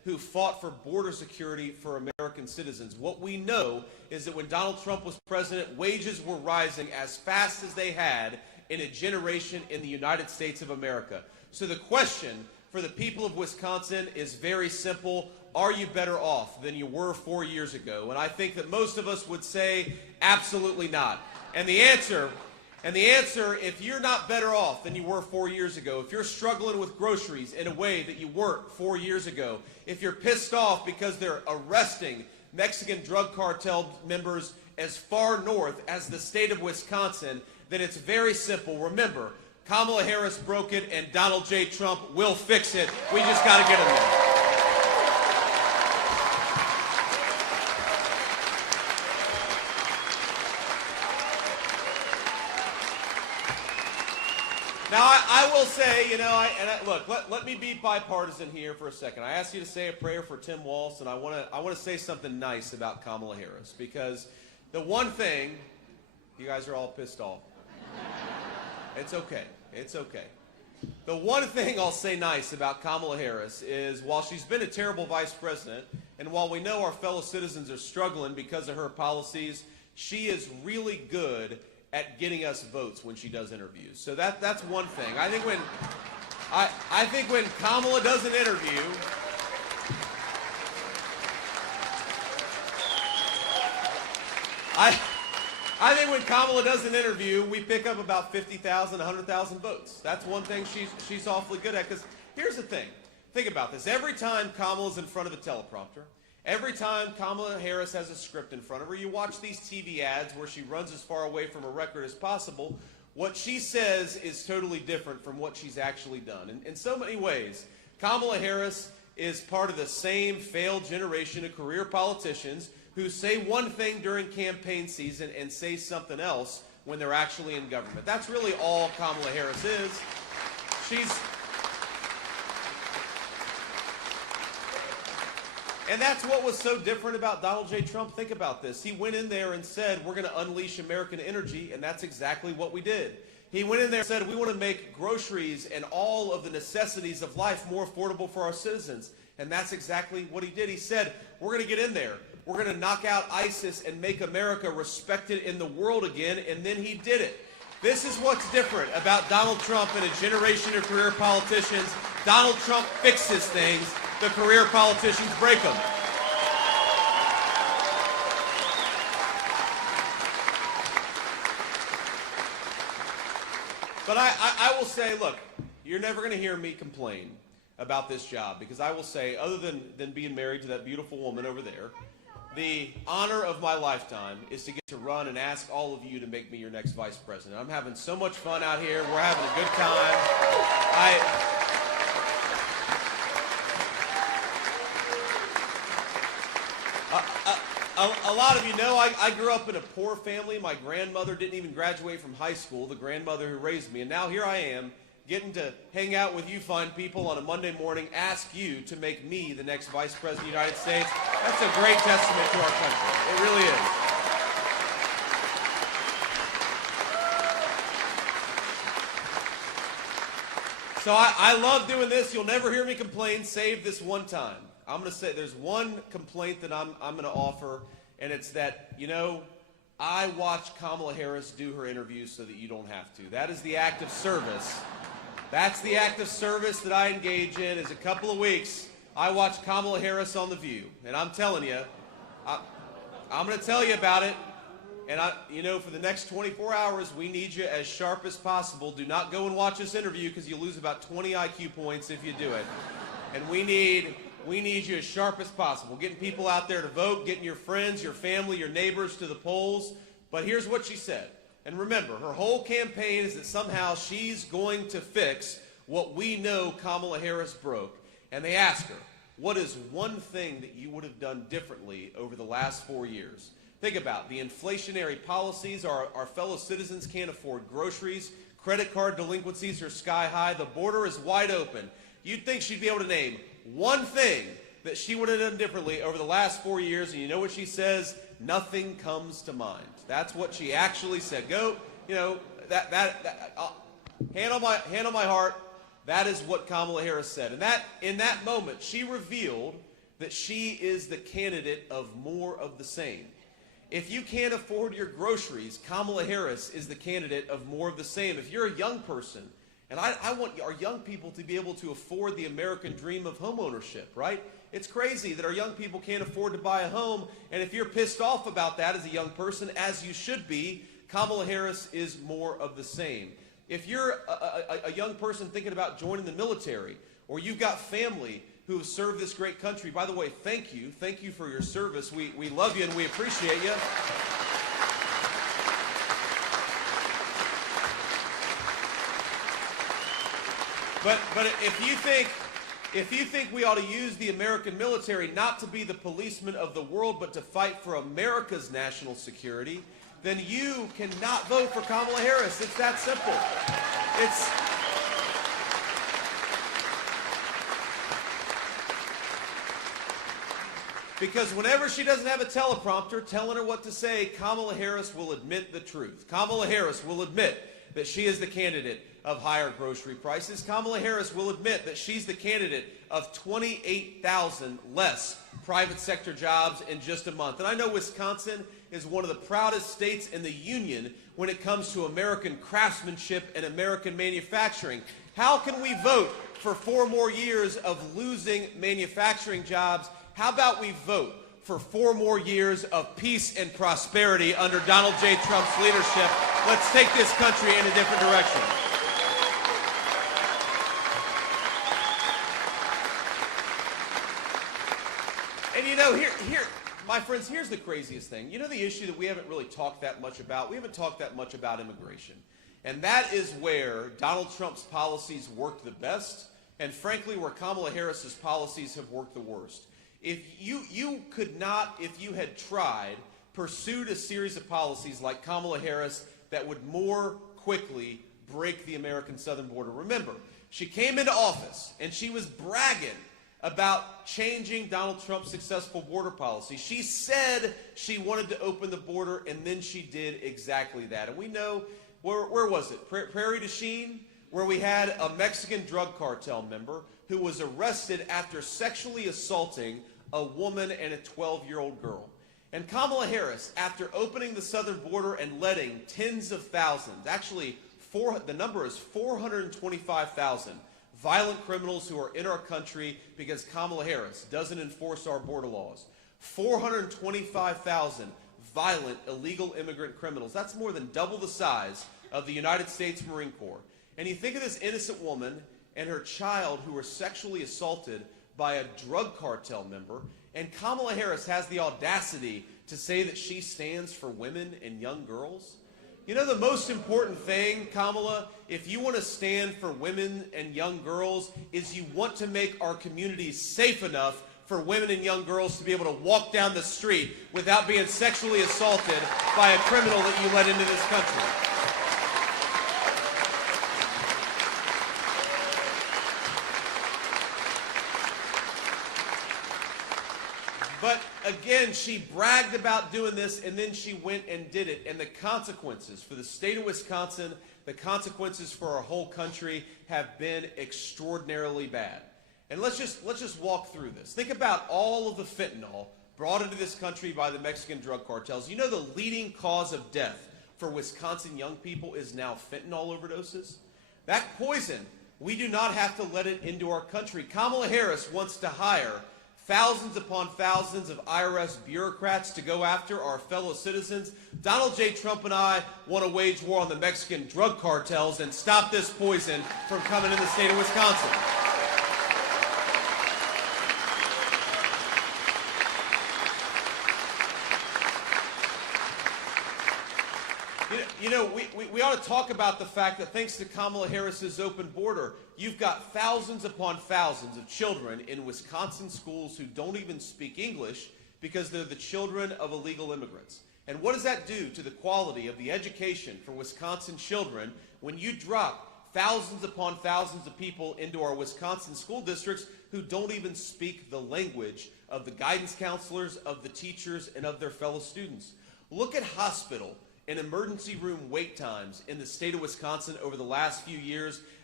who fought for border security for American citizens. What we know is that when Donald Trump was president, wages were rising as fast as they had in a generation in the United States of America. So the question for the people of Wisconsin is very simple. Are you better off than you were 4 years ago? And I think that most of us would say absolutely not. And the answer, if you're not better off than you were 4 years ago, if you're struggling with groceries in a way that you weren't 4 years ago, if you're pissed off because they're arresting Mexican drug cartel members as far north as the state of Wisconsin, then it's very simple. Remember, Kamala Harris broke it and Donald J. Trump will fix it. We just got to get him there. Now, I will say, look, let me be bipartisan here for a second. I asked you to say a prayer for Tim Walz, and I want to say something nice about Kamala Harris, because the one thing, you guys are all pissed off. It's okay. It's okay. The one thing I'll say nice about Kamala Harris is while she's been a terrible vice president, and while we know our fellow citizens are struggling because of her policies, she is really good at getting us votes when she does interviews. So that's one thing. I think when Kamala does an interview, I think when Kamala does an interview, we pick up about 50,000, 100,000 votes. That's one thing she's awfully good at. Because here's the thing. Think about this. Every time Kamala's in front of a teleprompter, every time Kamala Harris has a script in front of her, you watch these TV ads where she runs as far away from her record as possible, what she says is totally different from what she's actually done. And in so many ways, Kamala Harris is part of the same failed generation of career politicians who say one thing during campaign season and say something else when they're actually in government. That's really all Kamala Harris is. And that's what was so different about Donald J. Trump. Think about this. He went in there and said, we're going to unleash American energy, and that's exactly what we did. He went in there and said, we want to make groceries and all of the necessities of life more affordable for our citizens, and that's exactly what he did. He said, we're going to get in there. We're going to knock out ISIS and make America respected in the world again, and then he did it. This is what's different about Donald Trump and a generation of career politicians. Donald Trump fixes things. The career politicians break them. But I will say, look, you're never going to hear me complain about this job, because I will say, other than being married to that beautiful woman over there, the honor of my lifetime is to get to run and ask all of you to make me your next vice president. I'm having so much fun out here. We're having a good time. A lot of you know I grew up in a poor family. My grandmother didn't even graduate from high school, the grandmother who raised me. And now here I am, getting to hang out with you fine people on a Monday morning, ask you to make me the next vice president of the United States. That's a great testament to our country. It really is. So I love doing this. You'll never hear me complain, save this one time. I'm going to say there's one complaint that I'm going to offer, and it's that, I watch Kamala Harris do her interviews so that you don't have to. That is the act of service. That's the act of service that I engage in. Is a couple of weeks, I watch Kamala Harris on The View, and I'm telling you, I'm going to tell you about it. And for the next 24 hours, we need you as sharp as possible. Do not go and watch this interview, because you lose about 20 IQ points if you do it. And we need you as sharp as possible, getting people out there to vote, getting your friends, your family, your neighbors to the polls. But here's what she said. And remember, her whole campaign is that somehow she's going to fix what we know Kamala Harris broke. And they asked her, what is one thing that you would have done differently over the last 4 years? Think about the inflationary policies. Our fellow citizens can't afford groceries. Credit card delinquencies are sky high. The border is wide open. You'd think she'd be able to name one thing that she would have done differently over the last 4 years, and you know what she says? Nothing comes to mind. That's what she actually said. Hand on my heart, that is what Kamala Harris said. And in that moment, she revealed that she is the candidate of more of the same. If you can't afford your groceries, Kamala Harris is the candidate of more of the same. If you're a young person, and I want our young people to be able to afford the American dream of home ownership, right? It's crazy that our young people can't afford to buy a home, and if you're pissed off about that as a young person, as you should be, Kamala Harris is more of the same. If you're a young person thinking about joining the military, or you've got family who have served this great country, by the way, thank you. Thank you for your service. We love you and we appreciate you. But if you think we ought to use the American military not to be the policeman of the world, but to fight for America's national security, then you cannot vote for Kamala Harris. It's that simple. Because whenever she doesn't have a teleprompter telling her what to say, Kamala Harris will admit the truth. Kamala Harris will admit that she is the candidate of higher grocery prices. Kamala Harris will admit that she's the candidate of 28,000 less private sector jobs in just a month. And I know Wisconsin is one of the proudest states in the union when it comes to American craftsmanship and American manufacturing. How can we vote for 4 more years of losing manufacturing jobs? How about we vote for 4 more years of peace and prosperity under Donald J. Trump's leadership? Let's take this country in a different direction. And you know, my friends, here's the craziest thing. You know the issue that we haven't really talked that much about? We haven't talked that much about immigration. And that is where Donald Trump's policies worked the best, and frankly, where Kamala Harris's policies have worked the worst. If you could not, if you had tried, pursued a series of policies like Kamala Harris that would more quickly break the American southern border. Remember, she came into office and she was bragging about changing Donald Trump's successful border policy. She said she wanted to open the border, and then she did exactly that. And we know, where was it? Prairie du Chien, where we had a Mexican drug cartel member who was arrested after sexually assaulting a woman and a 12-year-old girl. And Kamala Harris, after opening the southern border and letting tens of thousands, actually the number is 425,000 violent criminals who are in our country because Kamala Harris doesn't enforce our border laws. 425,000 violent illegal immigrant criminals. That's more than double the size of the United States Marine Corps. And you think of this innocent woman and her child who were sexually assaulted by a drug cartel member, and Kamala Harris has the audacity to say that she stands for women and young girls. You know the most important thing, Kamala, if you want to stand for women and young girls, is you want to make our communities safe enough for women and young girls to be able to walk down the street without being sexually assaulted by a criminal that you let into this country. But again, she bragged about doing this, and then she went and did it. And the consequences for the state of Wisconsin, the consequences for our whole country have been extraordinarily bad. And let's just walk through this. Think about all of the fentanyl brought into this country by the Mexican drug cartels. You know the leading cause of death for Wisconsin young people is now fentanyl overdoses? That poison, we do not have to let it into our country. Kamala Harris wants to hire thousands upon thousands of IRS bureaucrats to go after our fellow citizens. Donald J. Trump and I want to wage war on the Mexican drug cartels and stop this poison from coming in the state of Wisconsin. You know, we ought to talk about the fact that thanks to Kamala Harris's open border, you've got thousands upon thousands of children in Wisconsin schools who don't even speak English because they're the children of illegal immigrants. And what does that do to the quality of the education for Wisconsin children when you drop thousands upon thousands of people into our Wisconsin school districts who don't even speak the language of the guidance counselors, of the teachers, and of their fellow students? Look at hospital and emergency room wait times in the state of Wisconsin over the last few years.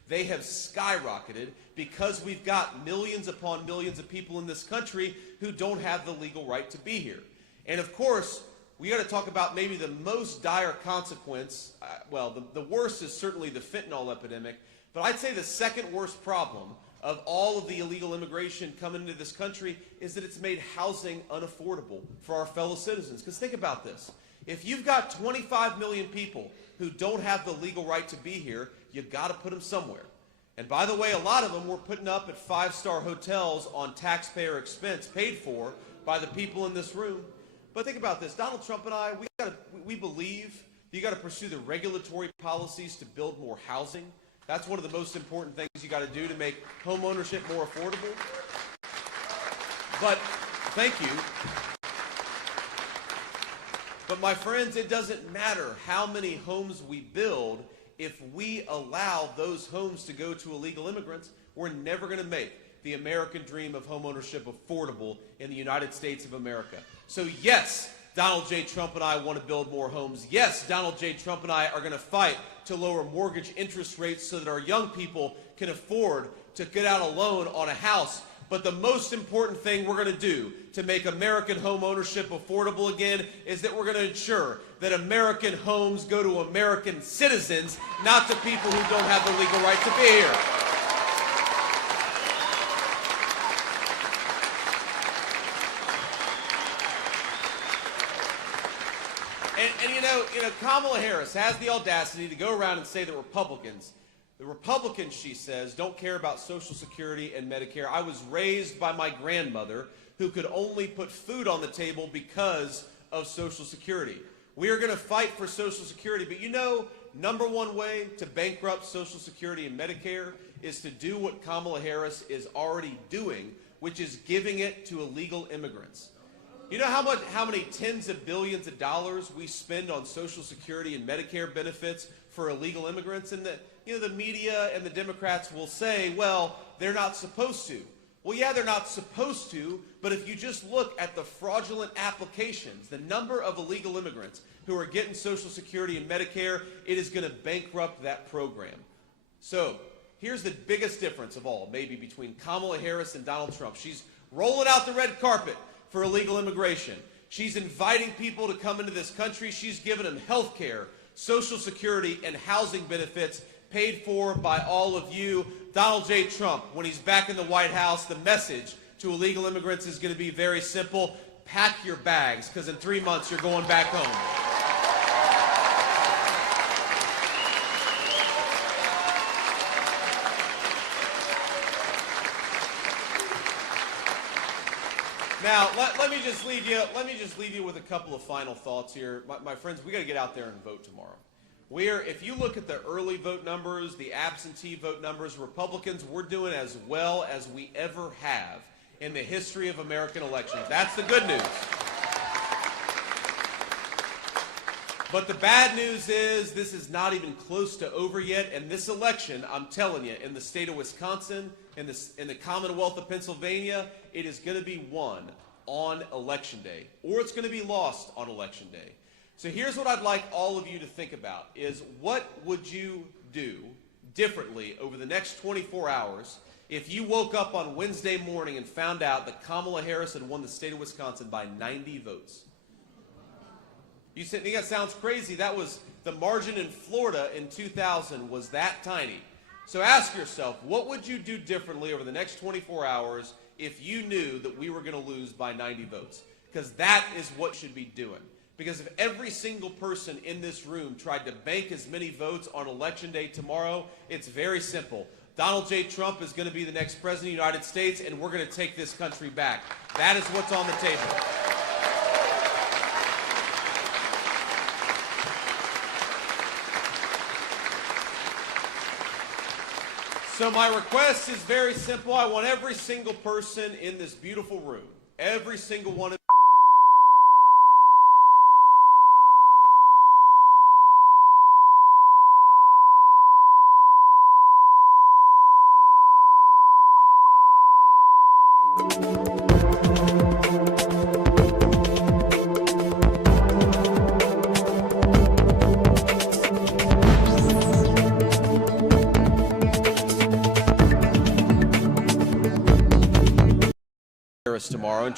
they have skyrocketed because we've got millions upon millions of people in this country who don't have the legal right to be here. And of course, we got to talk about maybe the most dire consequence. The worst is certainly the fentanyl epidemic, but I'd say the second worst problem of all of the illegal immigration coming into this country is that it's made housing unaffordable for our fellow citizens. Because think about this. If you've got 25 million people who don't have the legal right to be here, you've got to put them somewhere. And by the way, a lot of them we're putting up at five-star hotels on taxpayer expense paid for by the people in this room. But think about this. Donald Trump and I, we believe you got to pursue the regulatory policies to build more housing. That's one of the most important things you got to do to make home ownership more affordable. But thank you. But my friends, it doesn't matter how many homes we build. If we allow those homes to go to illegal immigrants, we're never going to make the American dream of home ownership affordable in the United States of America. So yes, Donald J. Trump and I want to build more homes. Yes, Donald J. Trump and I are going to fight to lower mortgage interest rates so that our young people can afford to get out a loan on a house. But the most important thing we're going to do to make American home ownership affordable again is that we're going to ensure that American homes go to American citizens, not to people who don't have the legal right to be here. And you know, Kamala Harris has the audacity to go around and say that the Republicans, she says, don't care about Social Security and Medicare. I was raised by my grandmother who could only put food on the table because of Social Security. We are going to fight for Social Security, but you know, number one way to bankrupt Social Security and Medicare is to do what Kamala Harris is already doing, which is giving it to illegal immigrants. You know how many tens of billions of dollars we spend on Social Security and Medicare benefits for illegal immigrants? And the media and the Democrats will say, well, they're not supposed to. Well, yeah, they're not supposed to, but if you just look at the fraudulent applications, the number of illegal immigrants who are getting Social Security and Medicare, it is going to bankrupt that program. So here's the biggest difference of all, maybe, between Kamala Harris and Donald Trump. She's rolling out the red carpet for illegal immigration. She's inviting people to come into this country. She's giving them health care, Social Security, and housing benefits paid for by all of you. Donald J. Trump, when he's back in the White House, the message to illegal immigrants is going to be very simple. Pack your bags, because in 3 months you're going back home. Now, let me just leave you with a couple of final thoughts here. My friends, we got to get out there and vote tomorrow. If you look at the early vote numbers, the absentee vote numbers, Republicans, we're doing as well as we ever have in the history of American elections. That's the good news. But the bad news is this is not even close to over yet, and this election, I'm telling you, in the state of Wisconsin, in the Commonwealth of Pennsylvania, it is going to be won on Election Day, or it's going to be lost on Election Day. So here's what I'd like all of you to think about is what would you do differently over the next 24 hours if you woke up on Wednesday morning and found out that Kamala Harris had won the state of Wisconsin by 90 votes? You think that sounds crazy? That was the margin in Florida in 2000 was that tiny. So ask yourself, what would you do differently over the next 24 hours if you knew that we were going to lose by 90 votes? Because that is what you should be doing. Because if every single person in this room tried to bank as many votes on Election Day tomorrow, it's very simple. Donald J. Trump is going to be the next president of the United States, and we're going to take this country back. That is what's on the table. So my request is very simple. I want every single person in this beautiful room, every single one of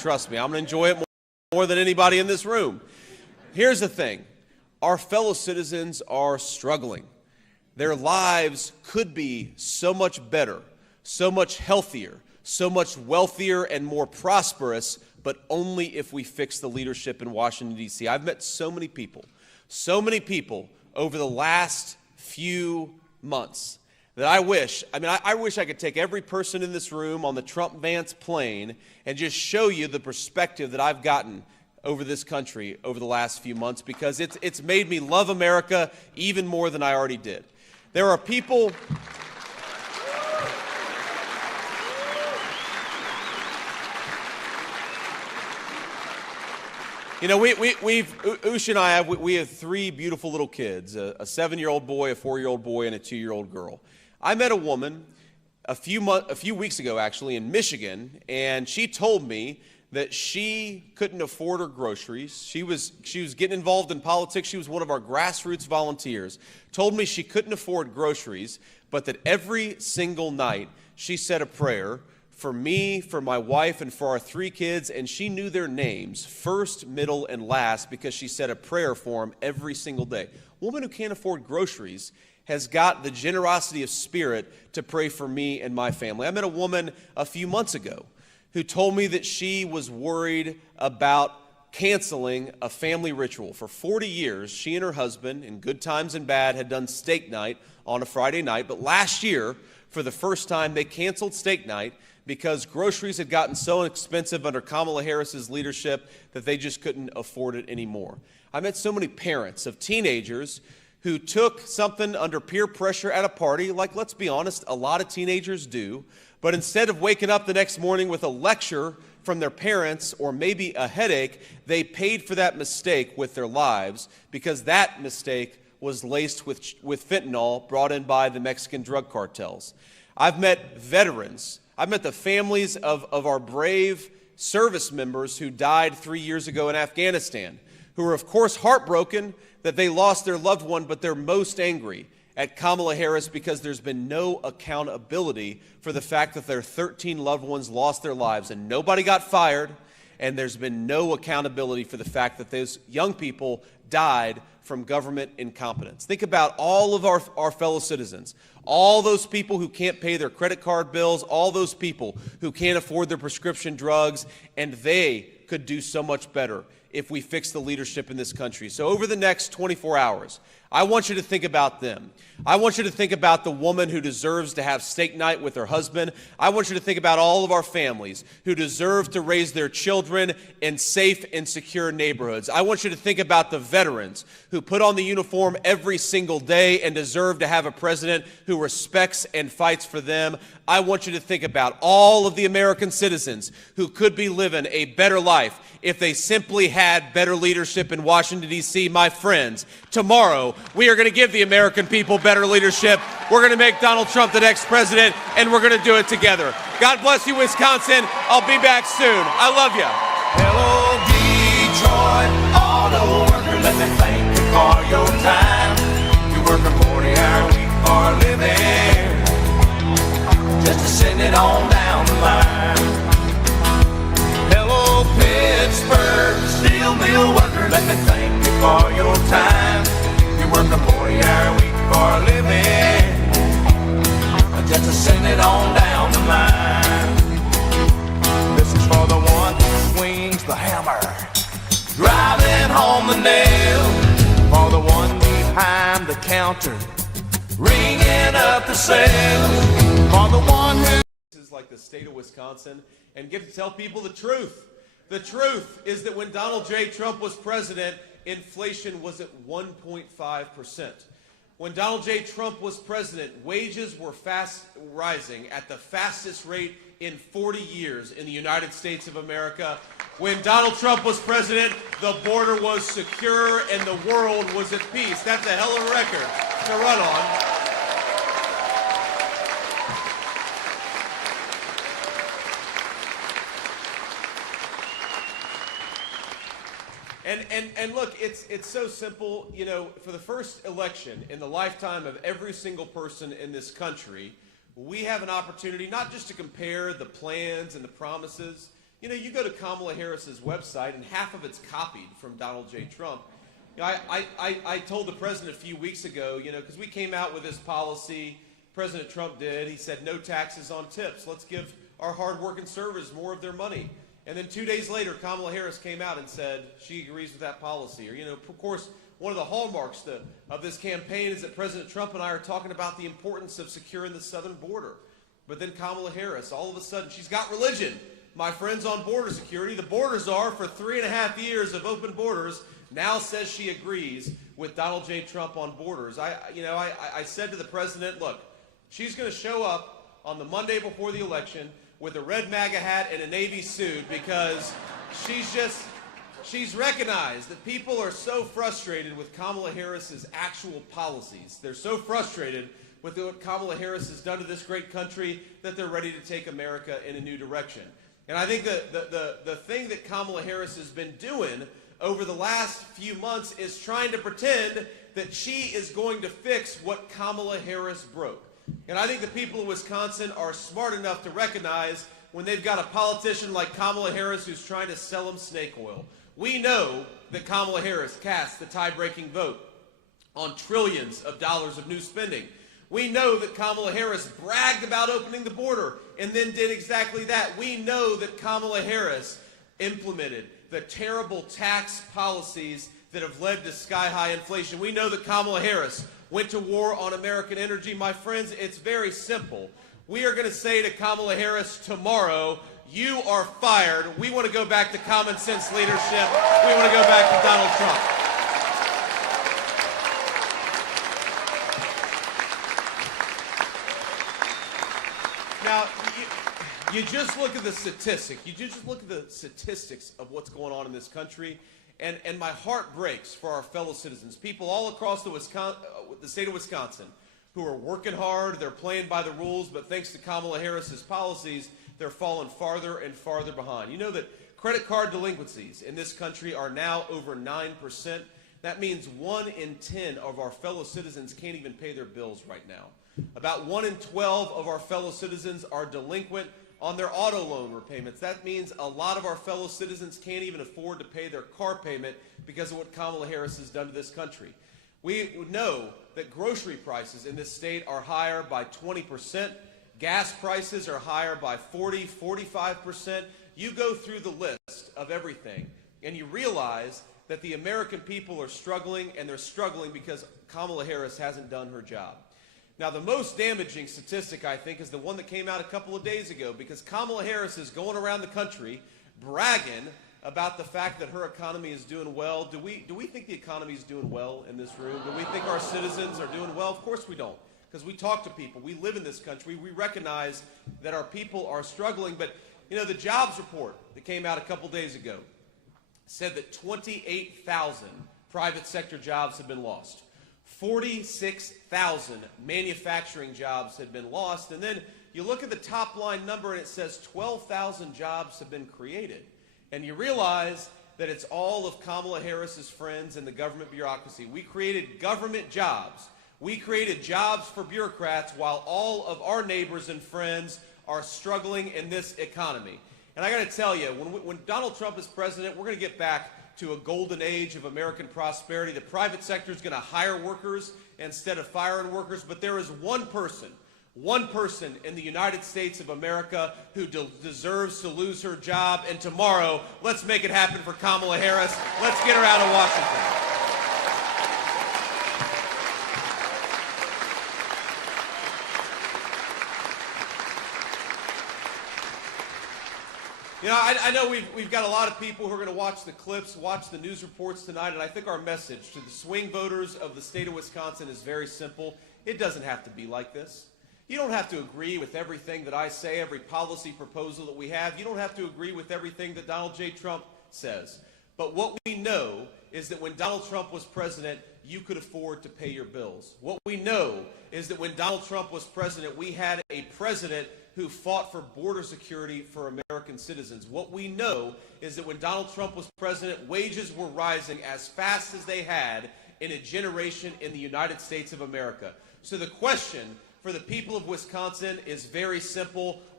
trust me. I'm going to enjoy it more than anybody in this room. Here's the thing. Our fellow citizens are struggling. Their lives could be so much better, so much healthier, so much wealthier and more prosperous, but only if we fix the leadership in Washington, D.C. I've met so many people over the last few months that I wish I could take every person in this room on the Trump-Vance plane and just show you the perspective that I've gotten over this country over the last few months, because it's made me love America even more than I already did. There are people... You know, Ush and I have three beautiful little kids, a 7-year-old boy, a 4-year-old boy, and a 2-year-old girl. I met a woman a few weeks ago, actually, in Michigan, and she told me that she couldn't afford her groceries. She was getting involved in politics. She was one of our grassroots volunteers. Told me she couldn't afford groceries, but that every single night she said a prayer for me, for my wife, and for our 3 kids, and she knew their names, first, middle, and last, because she said a prayer for them every single day. A woman who can't afford groceries has got the generosity of spirit to pray for me and my family. I met a woman a few months ago who told me that she was worried about canceling a family ritual. For 40 years, she and her husband, in good times and bad, had done steak night on a Friday night, but last year, for the first time, they canceled steak night because groceries had gotten so expensive under Kamala Harris's leadership that they just couldn't afford it anymore. I met so many parents of teenagers who took something under peer pressure at a party, like, let's be honest, a lot of teenagers do, but instead of waking up the next morning with a lecture from their parents or maybe a headache, they paid for that mistake with their lives, because that mistake was laced with fentanyl brought in by the Mexican drug cartels. I've met veterans. I've met the families of our brave service members who died 3 years ago in Afghanistan, who are, of course, heartbroken that they lost their loved one, but they're most angry at Kamala Harris because there's been no accountability for the fact that their 13 loved ones lost their lives and nobody got fired, and there's been no accountability for the fact that those young people died from government incompetence. Think about all of our fellow citizens, all those people who can't pay their credit card bills, all those people who can't afford their prescription drugs, and they could do so much better if we fix the leadership in this country. So over the next 24 hours, I want you to think about them. I want you to think about the woman who deserves to have steak night with her husband. I want you to think about all of our families who deserve to raise their children in safe and secure neighborhoods. I want you to think about the veterans who put on the uniform every single day and deserve to have a president who respects and fights for them. I want you to think about all of the American citizens who could be living a better life if they simply had better leadership in Washington, D.C. My friends, tomorrow we are going to give the American people better leadership. We're going to make Donald Trump the next president, and we're going to do it together. God bless you, Wisconsin. I'll be back soon. I love you. Hello, Detroit auto worker, let me thank you for your time. You work a 40-hour week for a living, just to send it on down the line. Hello, Pittsburgh steel mill worker, let me thank you for your time. You work a 40-hour week for a living, just to send it on down the line. This is for the one who swings the hammer, driving home the nail. For the one behind the counter, ringing up the sales. For the one who... This is like the state of Wisconsin, and get to tell people the truth. The truth is that when Donald J. Trump was president, inflation was at 1.5%. When Donald J. Trump was president, wages were fast rising at the fastest rate in 40 years in the United States of America. When Donald Trump was president, the border was secure and the world was at peace. That's a hell of a record to run on. And look, it's so simple. You know, for the first election in the lifetime of every single person in this country, we have an opportunity not just to compare the plans and the promises You know, you go to Kamala Harris's website, and half of it's copied from Donald J. Trump. You know, I told the president a few weeks ago, you know, because we came out with this policy, President Trump did. He said no taxes on tips. Let's give our hardworking servers more of their money. And then 2 days later, Kamala Harris came out and said she agrees with that policy. Or, you know, of course, one of the hallmarks of this campaign is that President Trump and I are talking about the importance of securing the southern border. But then Kamala Harris, all of a sudden, she's got religion. My friends on border security, the border czar for 3.5 years of open borders, now says she agrees with Donald J. Trump on borders. I said to the president, look, she's going to show up on the Monday before the election with a red MAGA hat and a Navy suit because she's recognized that people are so frustrated with Kamala Harris's actual policies. They're so frustrated with what Kamala Harris has done to this great country that they're ready to take America in a new direction. And I think the thing that Kamala Harris has been doing over the last few months is trying to pretend that she is going to fix what Kamala Harris broke. And I think the people of Wisconsin are smart enough to recognize when they've got a politician like Kamala Harris who's trying to sell them snake oil. We know that Kamala Harris cast the tie-breaking vote on trillions of dollars of new spending. We know that Kamala Harris bragged about opening the border and then did exactly that. We know that Kamala Harris implemented the terrible tax policies that have led to sky-high inflation. We know that Kamala Harris went to war on American energy. My friends, it's very simple. We are going to say to Kamala Harris tomorrow, you are fired. We want to go back to common sense leadership. We want to go back to Donald Trump. Now, you just look at the statistics. You just look at the statistics of what's going on in this country, and my heart breaks for our fellow citizens, people all across the state of Wisconsin who are working hard, they're playing by the rules, but thanks to Kamala Harris's policies, they're falling farther and farther behind. You know that credit card delinquencies in this country are now over 9%. That means 1 in 10 of our fellow citizens can't even pay their bills right now. About 1 in 12 of our fellow citizens are delinquent on their auto loan repayments. That means a lot of our fellow citizens can't even afford to pay their car payment because of what Kamala Harris has done to this country. We know that grocery prices in this state are higher by 20%. Gas prices are higher by 45%. You go through the list of everything, and you realize that the American people are struggling, and they're struggling because Kamala Harris hasn't done her job. Now, the most damaging statistic, I think, is the one that came out a couple of days ago, because Kamala Harris is going around the country bragging about the fact that her economy is doing well. Do we think the economy is doing well in this room? Do we think our citizens are doing well? Of course we don't, because we talk to people. We live in this country. We recognize that our people are struggling. But, you know, the jobs report that came out a couple days ago said that 28,000 private sector jobs have been lost. 46,000 manufacturing jobs had been lost. And then you look at the top line number and it says 12,000 jobs have been created. And you realize that it's all of Kamala Harris's friends in the government bureaucracy. We created government jobs. We created jobs for bureaucrats while all of our neighbors and friends are struggling in this economy. And I got to tell you, when Donald Trump is president, we're going to get back to a golden age of American prosperity. The private sector is going to hire workers instead of firing workers. But there is one person in the United States of America who deserves to lose her job. And tomorrow, let's make it happen for Kamala Harris. Let's get her out of Washington. You know, I know we've got a lot of people who are going to watch the clips, watch the news reports tonight, and I think our message to the swing voters of the state of Wisconsin is very simple. It doesn't have to be like this. You don't have to agree with everything that I say, every policy proposal that we have. You don't have to agree with everything that Donald J. Trump says. But what we know is that when Donald Trump was president, you could afford to pay your bills. What we know is that when Donald Trump was president, we had a president who fought for border security for American citizens. What we know is that when Donald Trump was president, wages were rising as fast as they had in a generation in the United States of America. So the question for the people of Wisconsin is very simple.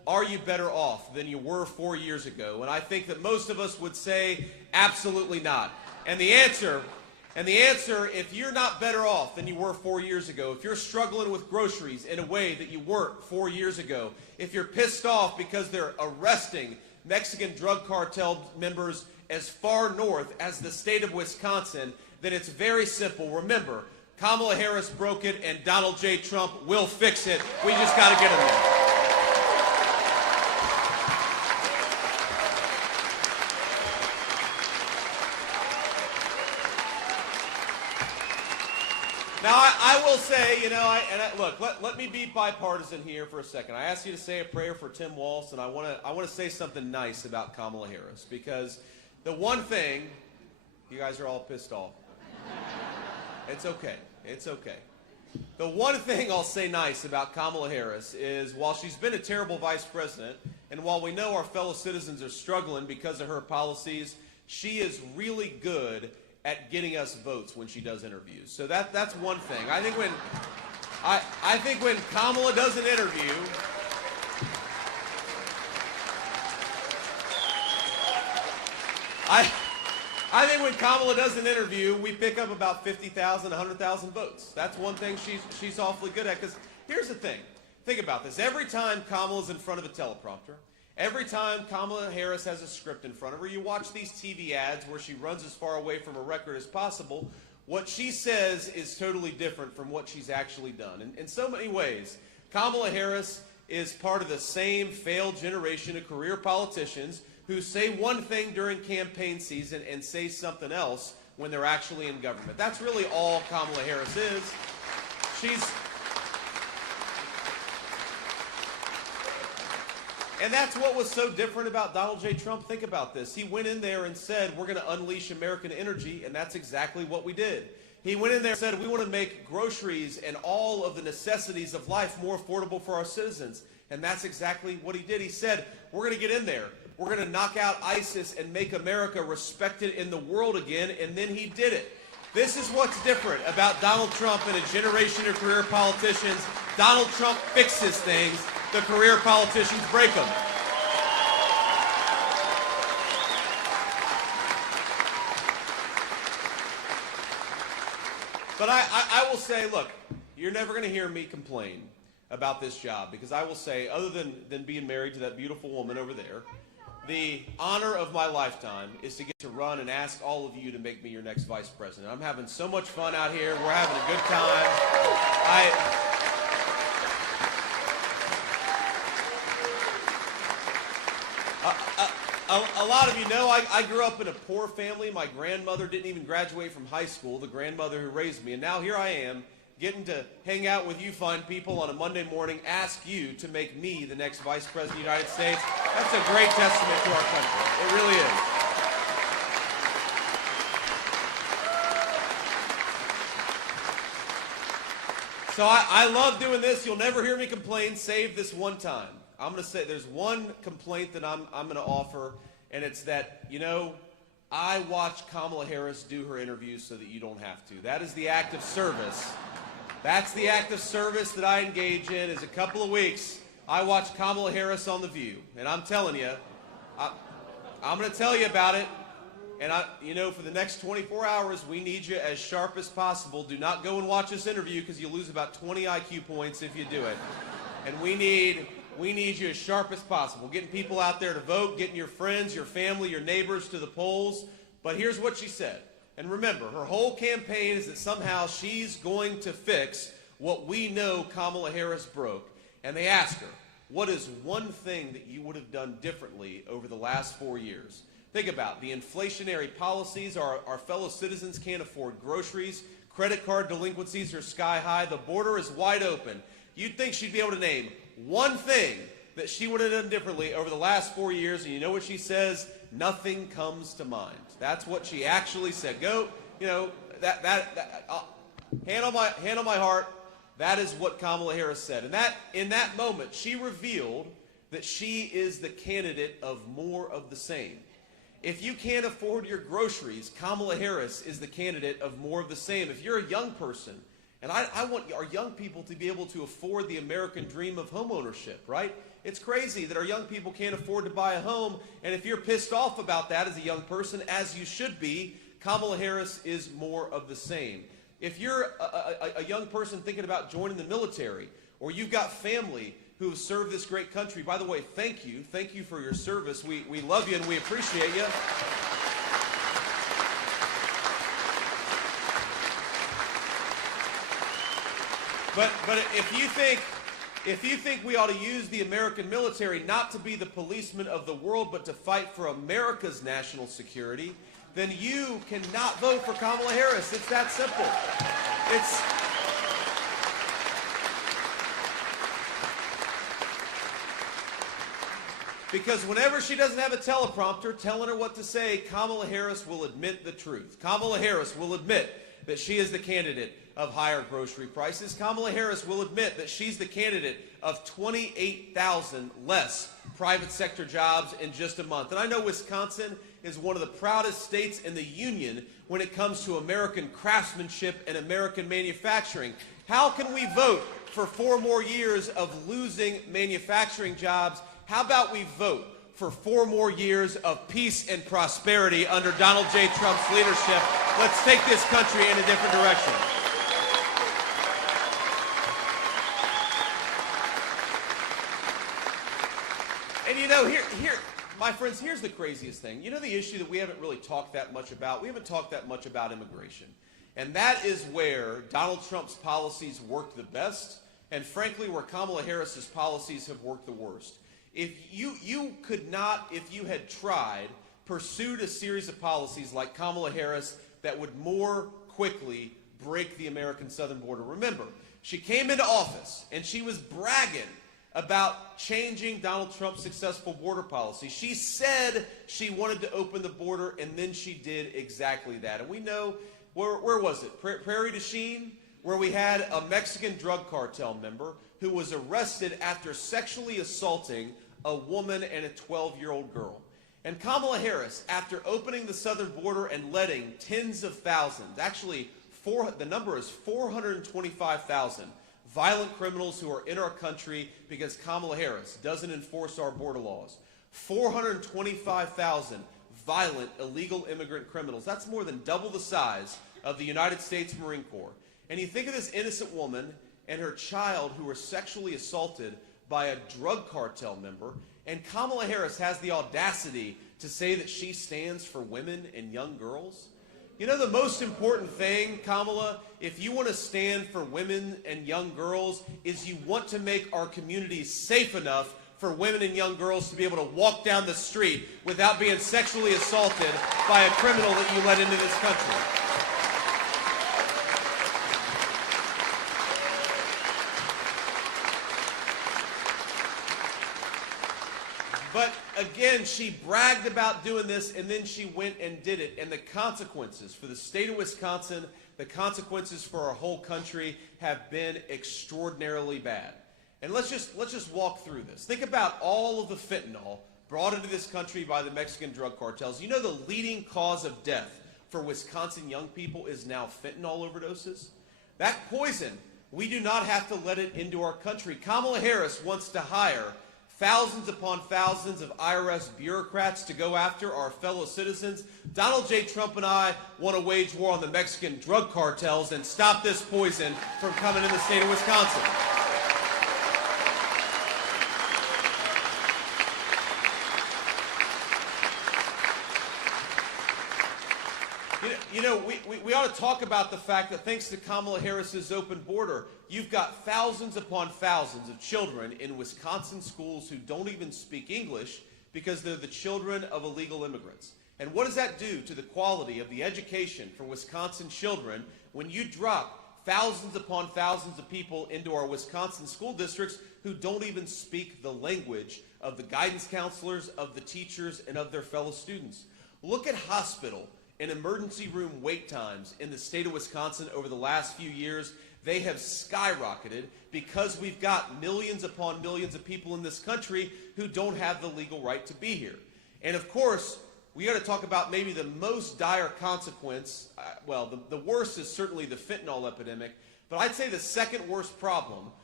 are you better off than you were 4 years ago? And I think that most of us would say absolutely not. And the answer, if you're not better off than you were 4 years ago, if you're struggling with groceries in a way that you weren't 4 years ago, if you're pissed off because they're arresting Mexican drug cartel members as far north as the state of Wisconsin, then it's very simple. Remember, Kamala Harris broke it and Donald J. Trump will fix it. We just got to get him there. Now, I will say, look, let me be bipartisan here for a second. I asked you to say a prayer for Tim Walz, and I want to say something nice about Kamala Harris, because the one thing, you guys are all pissed off. It's okay. It's okay. The one thing I'll say nice about Kamala Harris is, while she's been a terrible vice president, and while we know our fellow citizens are struggling because of her policies, she is really good at getting us votes when she does interviews. So that's one thing. I think when Kamala does an interview, I think when Kamala does an interview, we pick up about 50,000, 100,000 votes. That's one thing she's awfully good at. Because here's the thing. Think about this. Every time Kamala's in front of a teleprompter, every time Kamala Harris has a script in front of her, you watch these TV ads where she runs as far away from a record as possible, what she says is totally different from what she's actually done. In so many ways, Kamala Harris is part of the same failed generation of career politicians who say one thing during campaign season and say something else when they're actually in government. That's really all Kamala Harris is. And that's what was so different about Donald J. Trump. Think about this. He went in there and said, we're going to unleash American energy, and that's exactly what we did. He went in there and said, we want to make groceries and all of the necessities of life more affordable for our citizens. And that's exactly what he did. He said, we're going to get in there. We're going to knock out ISIS and make America respected in the world again, and then he did it. This is what's different about Donald Trump and a generation of career politicians. Donald Trump fixes things. The career politicians break them. But I will say, look, you're never going to hear me complain about this job, because I will say, other than being married to that beautiful woman over there, the honor of my lifetime is to get to run and ask all of you to make me your next vice president. I'm having so much fun out here. We're having a good time. A lot of you know I grew up in a poor family. My grandmother didn't even graduate from high school, the grandmother who raised me. And now here I am, getting to hang out with you fine people on a Monday morning, ask you to make me the next Vice President of the United States. That's a great testament to our country. It really is. So I love doing this. You'll never hear me complain, save this one time. I'm going to say there's one complaint that I'm going to offer, and it's that, I watch Kamala Harris do her interviews so that you don't have to. That is the act of service. That's the act of service that I engage in. Is a couple of weeks, I watch Kamala Harris on The View. And I'm telling you, I'm going to tell you about it. And, for the next 24 hours, we need you as sharp as possible. Do not go and watch this interview, because you lose about 20 IQ points if you do it. And we need you as sharp as possible, getting people out there to vote, getting your friends, your family, your neighbors to the polls. But here's what she said. And remember, her whole campaign is that somehow she's going to fix what we know Kamala Harris broke. And they asked her, what is one thing that you would have done differently over the last 4 years? Think about the inflationary policies. Our fellow citizens can't afford groceries. Credit card delinquencies are sky high. The border is wide open. You'd think she'd be able to name one thing that she would have done differently over the last 4 years, and you know what she says? Nothing comes to mind. That's what she actually said. Hand on my heart, that is what Kamala Harris said. And in that moment, she revealed that she is the candidate of more of the same. If you can't afford your groceries, Kamala Harris is the candidate of more of the same. If you're a young person, and I want our young people to be able to afford the American dream of homeownership, right? It's crazy that our young people can't afford to buy a home, and if you're pissed off about that as a young person, as you should be, Kamala Harris is more of the same. If you're a young person thinking about joining the military, or you've got family who have served this great country, by the way, thank you. Thank you for your service. We love you and we appreciate you. But if you think we ought to use the American military not to be the policemen of the world, but to fight for America's national security, then you cannot vote for Kamala Harris. It's that simple. Because whenever she doesn't have a teleprompter telling her what to say, Kamala Harris will admit the truth. Kamala Harris will admit that she is the candidate of higher grocery prices. Kamala Harris will admit that she's the candidate of 28,000 less private sector jobs in just a month. And I know Wisconsin is one of the proudest states in the union when it comes to American craftsmanship and American manufacturing. How can we vote for 4 more years of losing manufacturing jobs? How about we vote for 4 more years of peace and prosperity under Donald J. Trump's leadership? Let's take this country in a different direction. And you know, my friends, here's the craziest thing. You know the issue that we haven't really talked that much about? We haven't talked that much about immigration. And that is where Donald Trump's policies worked the best, and frankly, where Kamala Harris's policies have worked the worst. If you could not, if you had tried, pursued a series of policies like Kamala Harris that would more quickly break the American southern border. Remember, she came into office and she was bragging about changing Donald Trump's successful border policy. She said she wanted to open the border, and then she did exactly that. And we know, where was it? Prairie du Chien, where we had a Mexican drug cartel member who was arrested after sexually assaulting a woman and a 12-year-old girl. And Kamala Harris, after opening the southern border and letting tens of thousands, actually the number is 425,000, violent criminals who are in our country because Kamala Harris doesn't enforce our border laws. 425,000 violent illegal immigrant criminals. That's more than double the size of the United States Marine Corps. And you think of this innocent woman and her child who were sexually assaulted by a drug cartel member, and Kamala Harris has the audacity to say that she stands for women and young girls. You know the most important thing, Kamala, if you want to stand for women and young girls, is you want to make our communities safe enough for women and young girls to be able to walk down the street without being sexually assaulted by a criminal that you let into this country. But again, she bragged about doing this, and then she went and did it. And the consequences for the state of Wisconsin, the consequences for our whole country have been extraordinarily bad. And let's just walk through this. Think about all of the fentanyl brought into this country by the Mexican drug cartels. You know the leading cause of death for Wisconsin young people is now fentanyl overdoses? That poison, we do not have to let it into our country. Kamala Harris wants to hire thousands upon thousands of IRS bureaucrats to go after our fellow citizens. Donald J. Trump and I want to wage war on the Mexican drug cartels and stop this poison from coming in the state of Wisconsin. You know, we ought to talk about the fact that thanks to Kamala Harris's open border, you've got thousands upon thousands of children in Wisconsin schools who don't even speak English because they're the children of illegal immigrants. And what does that do to the quality of the education for Wisconsin children when you drop thousands upon thousands of people into our Wisconsin school districts who don't even speak the language of the guidance counselors, of the teachers, and of their fellow students? Look at hospital and emergency room wait times in the state of Wisconsin over the last few years. They have skyrocketed because we've got millions upon millions of people in this country who don't have the legal right to be here. And of course, we got to talk about maybe the most dire consequence. The worst is certainly the fentanyl epidemic, but I'd say the second worst problem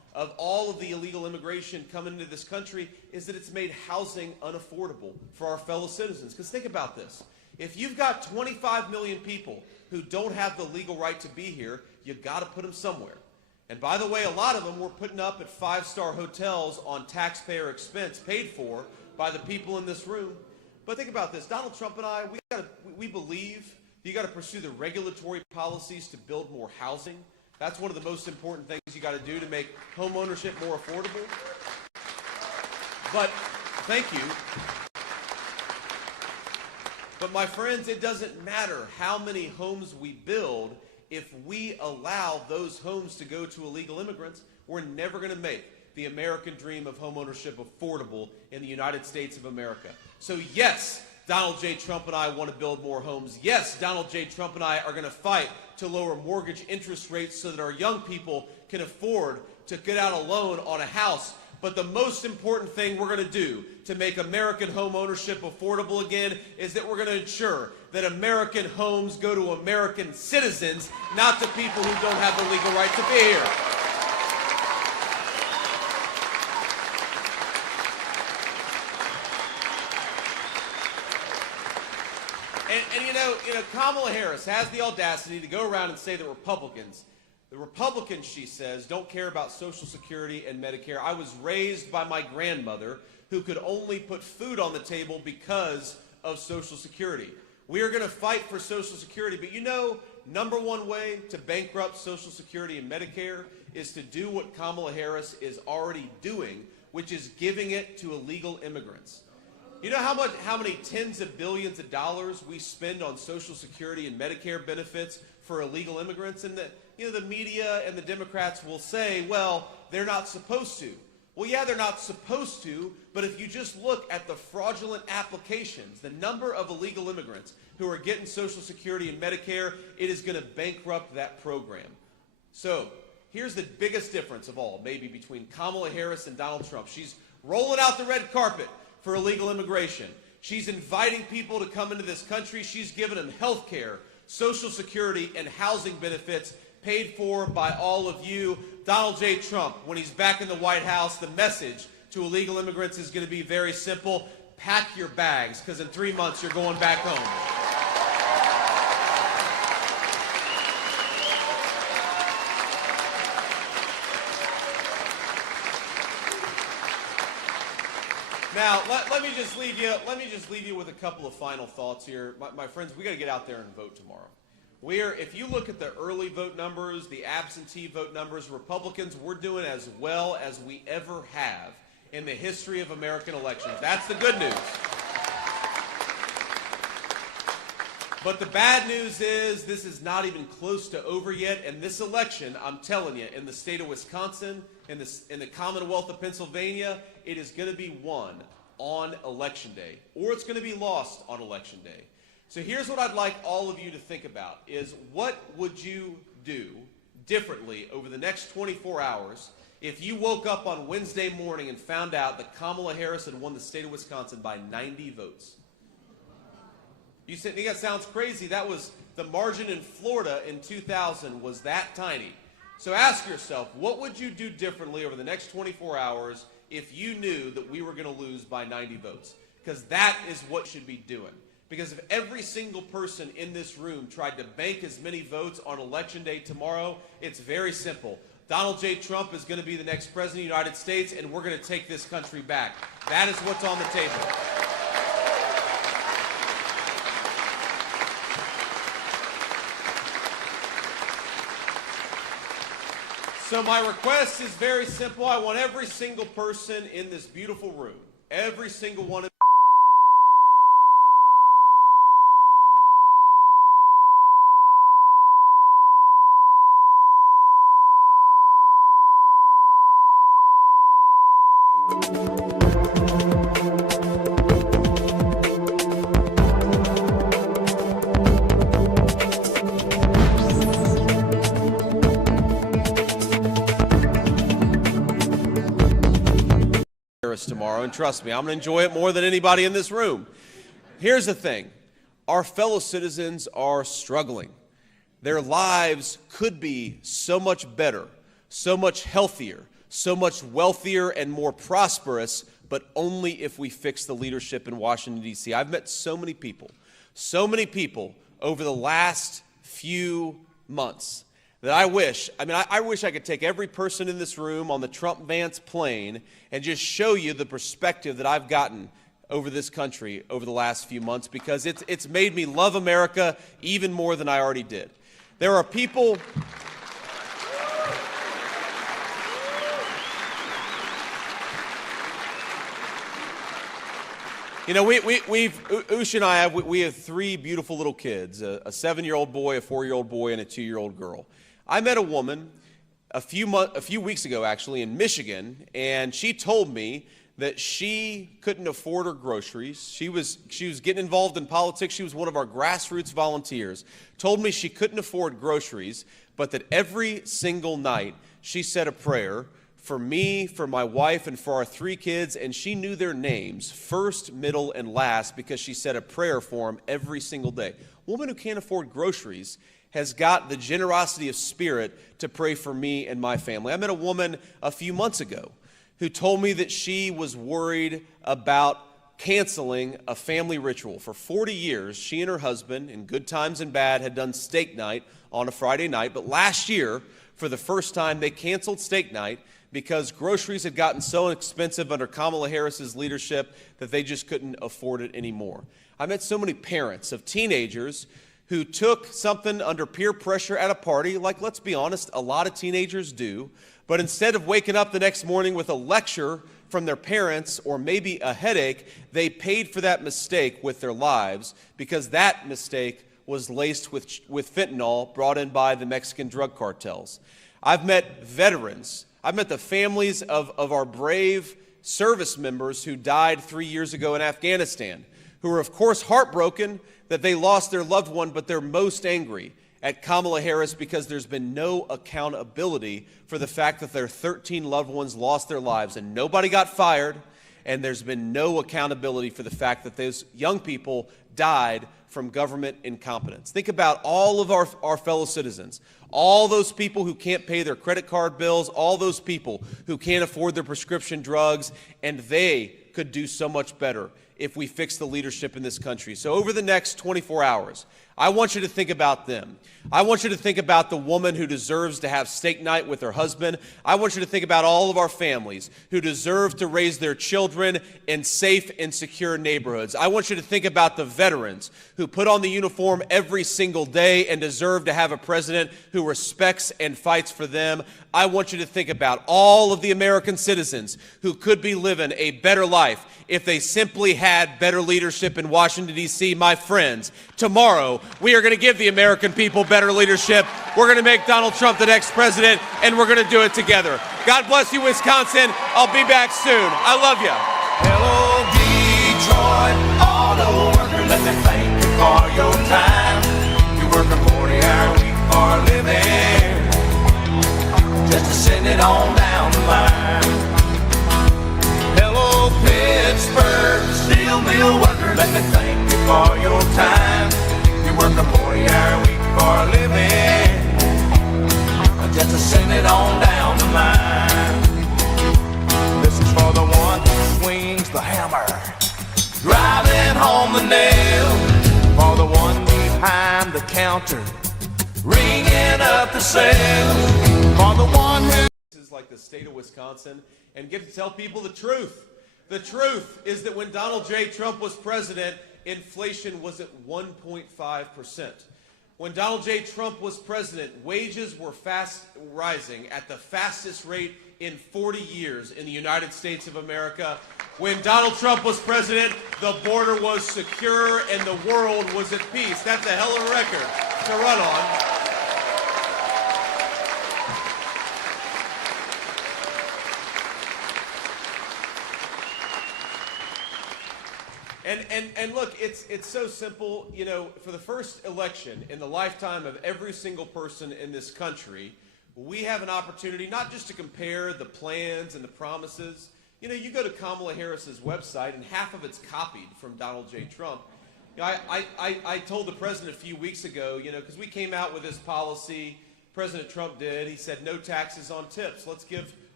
of all of the illegal immigration coming into this country is that it's made housing unaffordable for our fellow citizens. Because think about this. If you've got 25 million people who don't have the legal right to be here, you've got to put them somewhere. And by the way, a lot of them we're putting up at five-star hotels on taxpayer expense paid for by the people in this room. But think about this. Donald Trump and I, we believe you got to pursue the regulatory policies to build more housing. That's one of the most important things you got to do to make home ownership more affordable. But, thank you. But my friends, it doesn't matter how many homes we build if we allow those homes to go to illegal immigrants. We're never going to make the American dream of home ownership affordable in the United States of America. So yes, Donald J. Trump and I want to build more homes. Yes, Donald J. Trump and I are going to fight to lower mortgage interest rates so that our young people can afford to get out a loan on a house. But the most important thing we're going to do to make American home ownership affordable again is that we're going to ensure that American homes go to American citizens, not to people who don't have the legal right to be here. And you know, Kamala Harris has the audacity to go around and say that the Republicans, she says, don't care about Social Security and Medicare. I was raised by my grandmother who could only put food on the table because of Social Security. We are going to fight for Social Security, but you know, number one way to bankrupt Social Security and Medicare is to do what Kamala Harris is already doing, which is giving it to illegal immigrants. You know how many tens of billions of dollars we spend on Social Security and Medicare benefits for illegal immigrants? And the media and the Democrats will say, well, they're not supposed to. Well, yeah, they're not supposed to, but if you just look at the fraudulent applications, the number of illegal immigrants who are getting Social Security and Medicare, it is going to bankrupt that program. So here's the biggest difference of all, maybe, between Kamala Harris and Donald Trump. She's rolling out the red carpet for illegal immigration. She's inviting people to come into this country. She's giving them health care, Social Security, and housing benefits paid for by all of you. Donald J. Trump, when he's back in the White House, the message to illegal immigrants is going to be very simple. Pack your bags, because in 3 months you're going back home. Now, let me just leave you with a couple of final thoughts here. My friends, we got to get out there and vote tomorrow. If you look at the early vote numbers, the absentee vote numbers, Republicans, we're doing as well as we ever have in the history of American elections. That's the good news. But the bad news is this is not even close to over yet. And this election, I'm telling you, in the state of Wisconsin, in the Commonwealth of Pennsylvania, it is going to be won on Election Day, or it's going to be lost on Election Day. So here's what I'd like all of you to think about is, what would you do differently over the next 24 hours if you woke up on Wednesday morning and found out that Kamala Harris had won the state of Wisconsin by 90 votes? You think that sounds crazy? That was the margin in Florida in 2000 was that tiny. So ask yourself, what would you do differently over the next 24 hours if you knew that we were going to lose by 90 votes? Because that is what you should be doing. Because if every single person in this room tried to bank as many votes on Election Day tomorrow, it's very simple. Donald J. Trump is going to be the next president of the United States, and we're going to take this country back. That is what's on the table. So my request is very simple. I want every single person in this beautiful room, every single one of tomorrow, and trust me, I'm going to enjoy it more than anybody in this room. Here's the thing. Our fellow citizens are struggling. Their lives could be so much better, so much healthier, so much wealthier and more prosperous, but only if we fix the leadership in Washington, D.C. I've met so many people over the last few months that I wish I could take every person in this room on the Trump-Vance plane and just show you the perspective that I've gotten over this country over the last few months, because it's made me love America even more than I already did. There are people... You know, Ush and I have three beautiful little kids, a 7-year-old boy, a 4-year-old boy, and a 2-year-old girl. I met a woman a few weeks ago, actually, in Michigan, and she told me that she couldn't afford her groceries. She was getting involved in politics. She was one of our grassroots volunteers. Told me she couldn't afford groceries, but that every single night she said a prayer for me, for my wife, and for our 3 kids, and she knew their names, first, middle, and last, because she said a prayer for them every single day. A woman who can't afford groceries has got the generosity of spirit to pray for me and my family. I met a woman a few months ago who told me that she was worried about canceling a family ritual. For 40 years, she and her husband, in good times and bad, had done steak night on a Friday night, but last year, for the first time, they canceled steak night because groceries had gotten so expensive under Kamala Harris's leadership that they just couldn't afford it anymore. I met so many parents of teenagers who took something under peer pressure at a party, like, let's be honest, a lot of teenagers do, but instead of waking up the next morning with a lecture from their parents or maybe a headache, they paid for that mistake with their lives, because that mistake was laced with fentanyl brought in by the Mexican drug cartels. I've met veterans. I've met the families of our brave service members who died 3 years ago in Afghanistan, who are, of course, heartbroken that they lost their loved one, but they're most angry at Kamala Harris because there's been no accountability for the fact that their 13 loved ones lost their lives and nobody got fired, and there's been no accountability for the fact that those young people died from government incompetence. Think about all of our fellow citizens, all those people who can't pay their credit card bills, all those people who can't afford their prescription drugs, and they could do so much better if we fix the leadership in this country. So over the next 24 hours, I want you to think about them. I want you to think about the woman who deserves to have steak night with her husband. I want you to think about all of our families who deserve to raise their children in safe and secure neighborhoods. I want you to think about the veterans who put on the uniform every single day and deserve to have a president who respects and fights for them. I want you to think about all of the American citizens who could be living a better life if they simply had better leadership in Washington, D.C. My friends, tomorrow we are going to give the American people better leadership. We're going to make Donald Trump the next president, and we're going to do it together. God bless you, Wisconsin. I'll be back soon. I love you. Hello, Detroit auto worker, let me thank you for your time. You work a 40-hour week for a living, just to send it on down the line. Hello, Pittsburgh steel mill worker, let me thank you for your time. You work a 40-hour week for a living, just to send it on down the line. This is for the one who swings the hammer, driving home the nail. For the one behind the counter, ringing up the sales. For the one who... This is like the state of Wisconsin, and get to tell people the truth. The truth is that when Donald J. Trump was president, inflation was at 1.5%. When Donald J. Trump was president, wages were fast rising at the fastest rate in 40 years in the United States of America. When Donald Trump was president, the border was secure and the world was at peace. That's a hell of a record to run on. And look, it's so simple. You know, for the first election in the lifetime of every single person in this country, we have an opportunity not just to compare the plans and the promises. You know, you go to Kamala Harris's website and half of it's copied from Donald J. Trump. You know, I told the president a few weeks ago, you know, because we came out with this policy, President Trump did. He said no taxes on tips. Let's give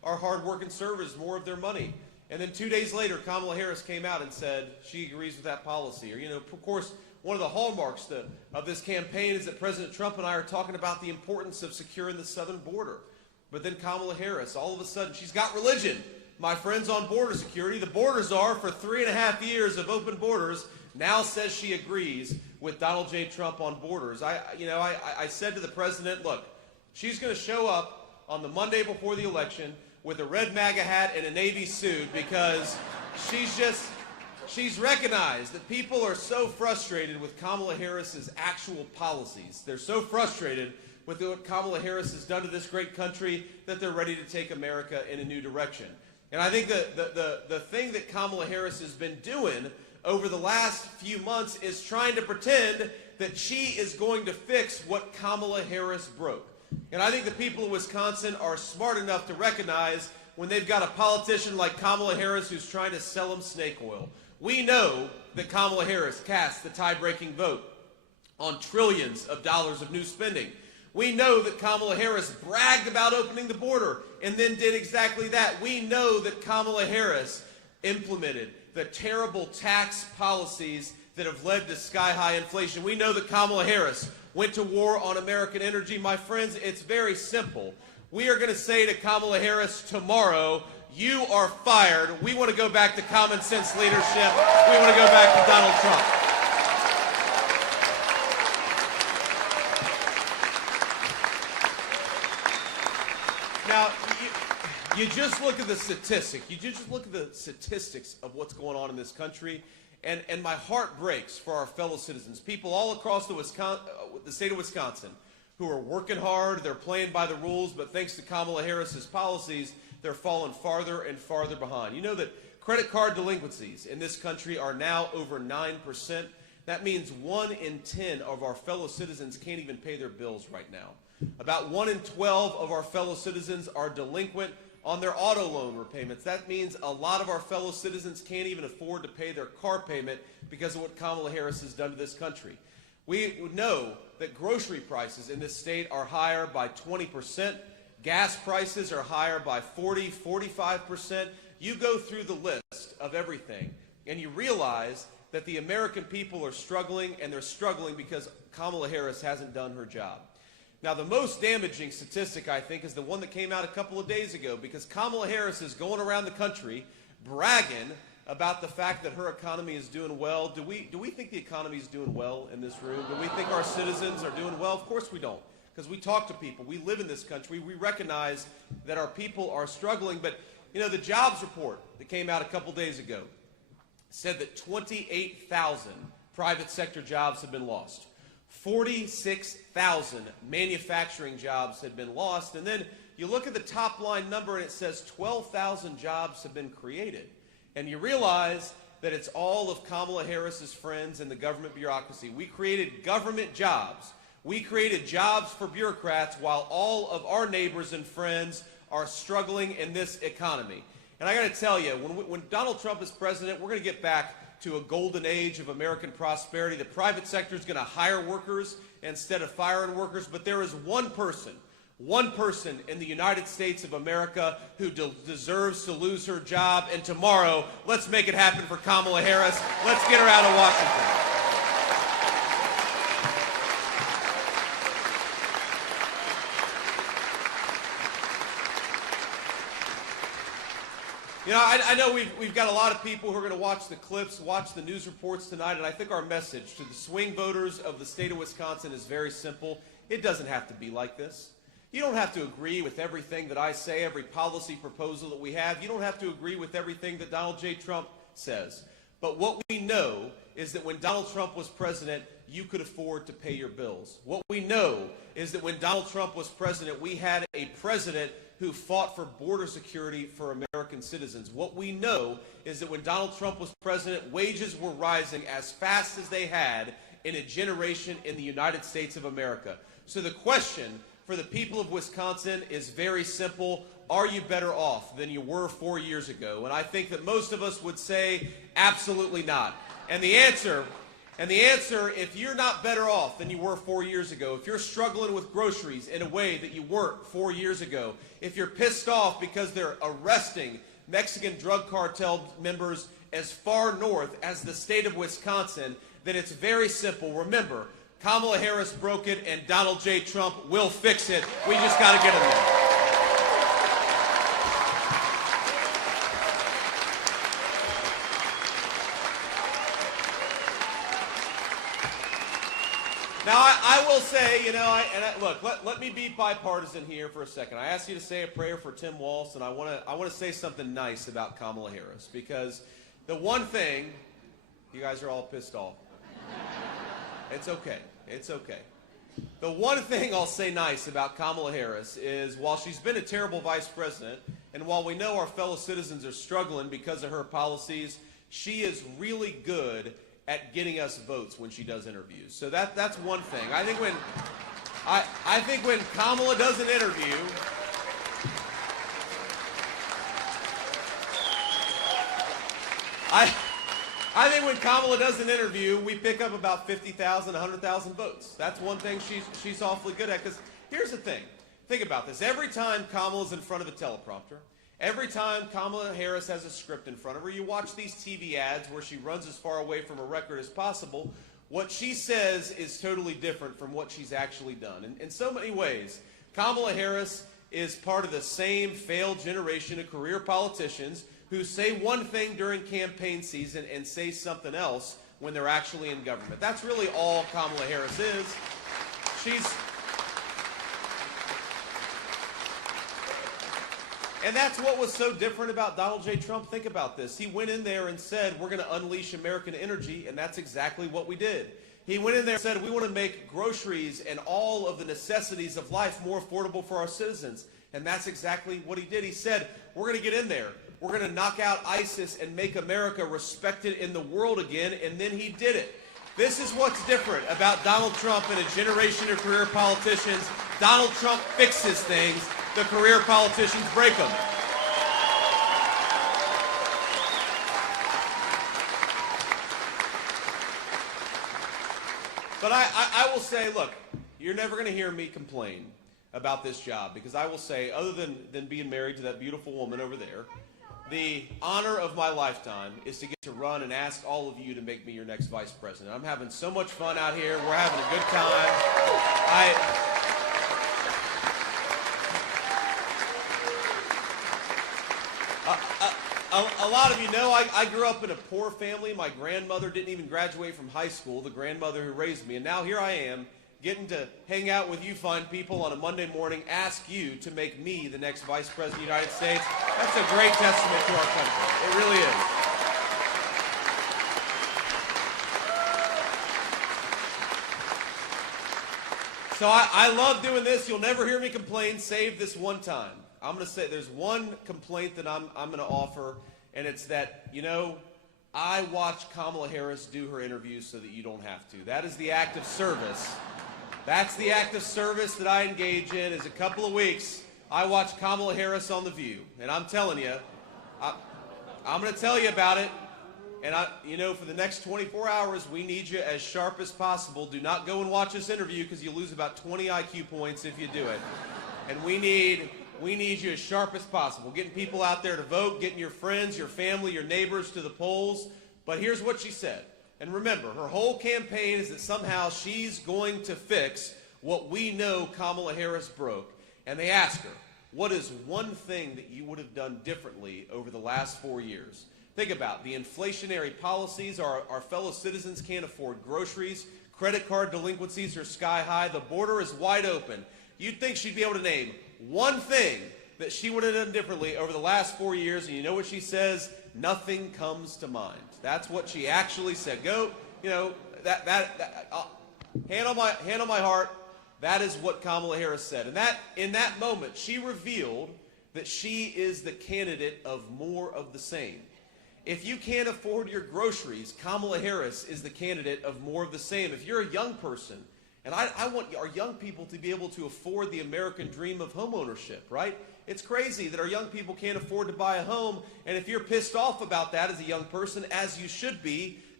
our hardworking servers more of their money. And then 2 days later, Kamala Harris came out and said she agrees with that policy. Or, of course, one of the hallmarks of this campaign is that President Trump and I are talking about the importance of securing the southern border. But then Kamala Harris, all of a sudden, she's got religion. My friends on border security, the border czar for 3.5 years of open borders, now says she agrees with Donald J. Trump on borders. I said to the president, look, she's going to show up on the Monday before the election with a red MAGA hat and a Navy suit because she's recognized that people are so frustrated with Kamala Harris's actual policies. They're so frustrated with what Kamala Harris has done to this great country that they're ready to take America in a new direction. And I think the thing that Kamala Harris has been doing over the last few months is trying to pretend that she is going to fix what Kamala Harris broke. And I think the people of Wisconsin are smart enough to recognize when they've got a politician like Kamala Harris who's trying to sell them snake oil. We know that Kamala Harris cast the tie-breaking vote on trillions of dollars of new spending. We know that Kamala Harris bragged about opening the border and then did exactly that. We know that Kamala Harris implemented the terrible tax policies that have led to sky-high inflation. We know that Kamala Harris went to war on American energy. My friends, it's very simple. We are going to say to Kamala Harris tomorrow, you are fired. We want to go back to common sense leadership. We want to go back to Donald Trump. Now, you just look at the statistic. You just look at the statistics of what's going on in this country, and my heart breaks for our fellow citizens, people all across the state of Wisconsin who are working hard, they're playing by the rules, but thanks to Kamala Harris's policies, they're falling farther and farther behind. You know that credit card delinquencies in this country are now over 9%. That means 1 in 10 of our fellow citizens can't even pay their bills right now. About 1 in 12 of our fellow citizens are delinquent on their auto loan repayments. That means a lot of our fellow citizens can't even afford to pay their car payment because of what Kamala Harris has done to this country. We know that grocery prices in this state are higher by 20%. Gas prices are higher by 45%. You go through the list of everything, and you realize that the American people are struggling, and they're struggling because Kamala Harris hasn't done her job. Now, the most damaging statistic, I think, is the one that came out a couple of days ago, because Kamala Harris is going around the country bragging about the fact that her economy is doing well. Do we think the economy is doing well in this room? Do we think our citizens are doing well? Of course we don't, because we talk to people. We live in this country. We recognize that our people are struggling. But, the jobs report that came out a couple days ago said that 28,000 private sector jobs have been lost. 46,000 manufacturing jobs had been lost. And then you look at the top line number and it says 12,000 jobs have been created. And you realize that it's all of Kamala Harris's friends in the government bureaucracy. We created government jobs. We created jobs for bureaucrats while all of our neighbors and friends are struggling in this economy. And I got to tell you, when Donald Trump is president, we're going to get back to a golden age of American prosperity. The private sector is going to hire workers instead of firing workers. But there is one person in the United States of America who deserves to lose her job. And tomorrow, let's make it happen for Kamala Harris. Let's get her out of Washington. I know we've got a lot of people who are going to watch the clips, watch the news reports tonight, and I think our message to the swing voters of the state of Wisconsin is very simple. It doesn't have to be like this. You don't have to agree with everything that I say, every policy proposal that we have. You don't have to agree with everything that Donald J. Trump says. But what we know is that when Donald Trump was president, you could afford to pay your bills. What we know is that when Donald Trump was president, we had a president who fought for border security for American citizens. What we know is that when Donald Trump was president, wages were rising as fast as they had in a generation in the United States of America. So the question for the people of Wisconsin is very simple. Are you better off than you were 4 years ago? And I think that most of us would say absolutely not. And the answer And the answer, if you're not better off than you were 4 years ago, if you're struggling with groceries in a way that you weren't 4 years ago, if you're pissed off because they're arresting Mexican drug cartel members as far north as the state of Wisconsin, then it's very simple. Remember, Kamala Harris broke it and Donald J. Trump will fix it. We just got to get him there. Now, I will say, look, let me be bipartisan here for a second. I asked you to say a prayer for Tim Walz, and I want to say something nice about Kamala Harris, because the one thing, you guys are all pissed off. It's okay. It's okay. The one thing I'll say nice about Kamala Harris is, while she's been a terrible vice president, and while we know our fellow citizens are struggling because of her policies, she is really good at getting us votes when she does interviews. So that's one thing. I think when Kamala does an interview, I think when Kamala does an interview, we pick up about 50,000, 100,000 votes. That's one thing she's awfully good at. Because here's the thing. Think about this. Every time Kamala's in front of a teleprompter, every time Kamala Harris has a script in front of her, you watch these TV ads where she runs as far away from a record as possible. What she says is totally different from what she's actually done. And in so many ways, Kamala Harris is part of the same failed generation of career politicians who say one thing during campaign season and say something else when they're actually in government. That's really all Kamala Harris is. And that's what was so different about Donald J. Trump. Think about this. He went in there and said, we're going to unleash American energy, and that's exactly what we did. He went in there and said, we want to make groceries and all of the necessities of life more affordable for our citizens, and that's exactly what he did. He said, we're going to get in there. We're going to knock out ISIS and make America respected in the world again, and then he did it. This is what's different about Donald Trump and a generation of career politicians. Donald Trump fixes things. The career politicians break them. But I will say, look, you're never going to hear me complain about this job, because I will say, other than being married to that beautiful woman over there, the honor of my lifetime is to get to run and ask all of you to make me your next vice president. I'm having so much fun out here. We're having a good time. A lot of you know I grew up in a poor family. My grandmother didn't even graduate from high school, the grandmother who raised me. And now here I am, getting to hang out with you fine people on a Monday morning, ask you to make me the next Vice President of the United States. That's a great testament to our country. It really is. So I love doing this. You'll never hear me complain, save this one time. I'm going to say there's one complaint that I'm going to offer, and it's that, I watch Kamala Harris do her interviews so that you don't have to. That is the act of service. That's the act of service that I engage in. Is a couple of weeks, I watch Kamala Harris on The View, and I'm telling you, I'm going to tell you about it. And for the next 24 hours, we need you as sharp as possible. Do not go and watch this interview, because you'll lose about 20 IQ points if you do it. And we need you as sharp as possible, getting people out there to vote, getting your friends, your family, your neighbors to the polls. But here's what she said. And remember, her whole campaign is that somehow she's going to fix what we know Kamala Harris broke. And they asked her, what is one thing that you would have done differently over the last 4 years? Think about the inflationary policies. Our fellow citizens can't afford groceries. Credit card delinquencies are sky high. The border is wide open. You'd think she'd be able to name one thing that she would have done differently over the last 4 years, and you know what she says? Nothing comes to mind. That's what she actually said. Hand on my heart, that is what Kamala Harris said. And in that moment, she revealed that she is the candidate of more of the same. If you can't afford your groceries, Kamala Harris is the candidate of more of the same. If you're a young person, and I want our young people to be able to afford the American dream of home ownership, right? It's crazy that our young people can't afford to buy a home, and if you're pissed off about that as a young person, as you should be,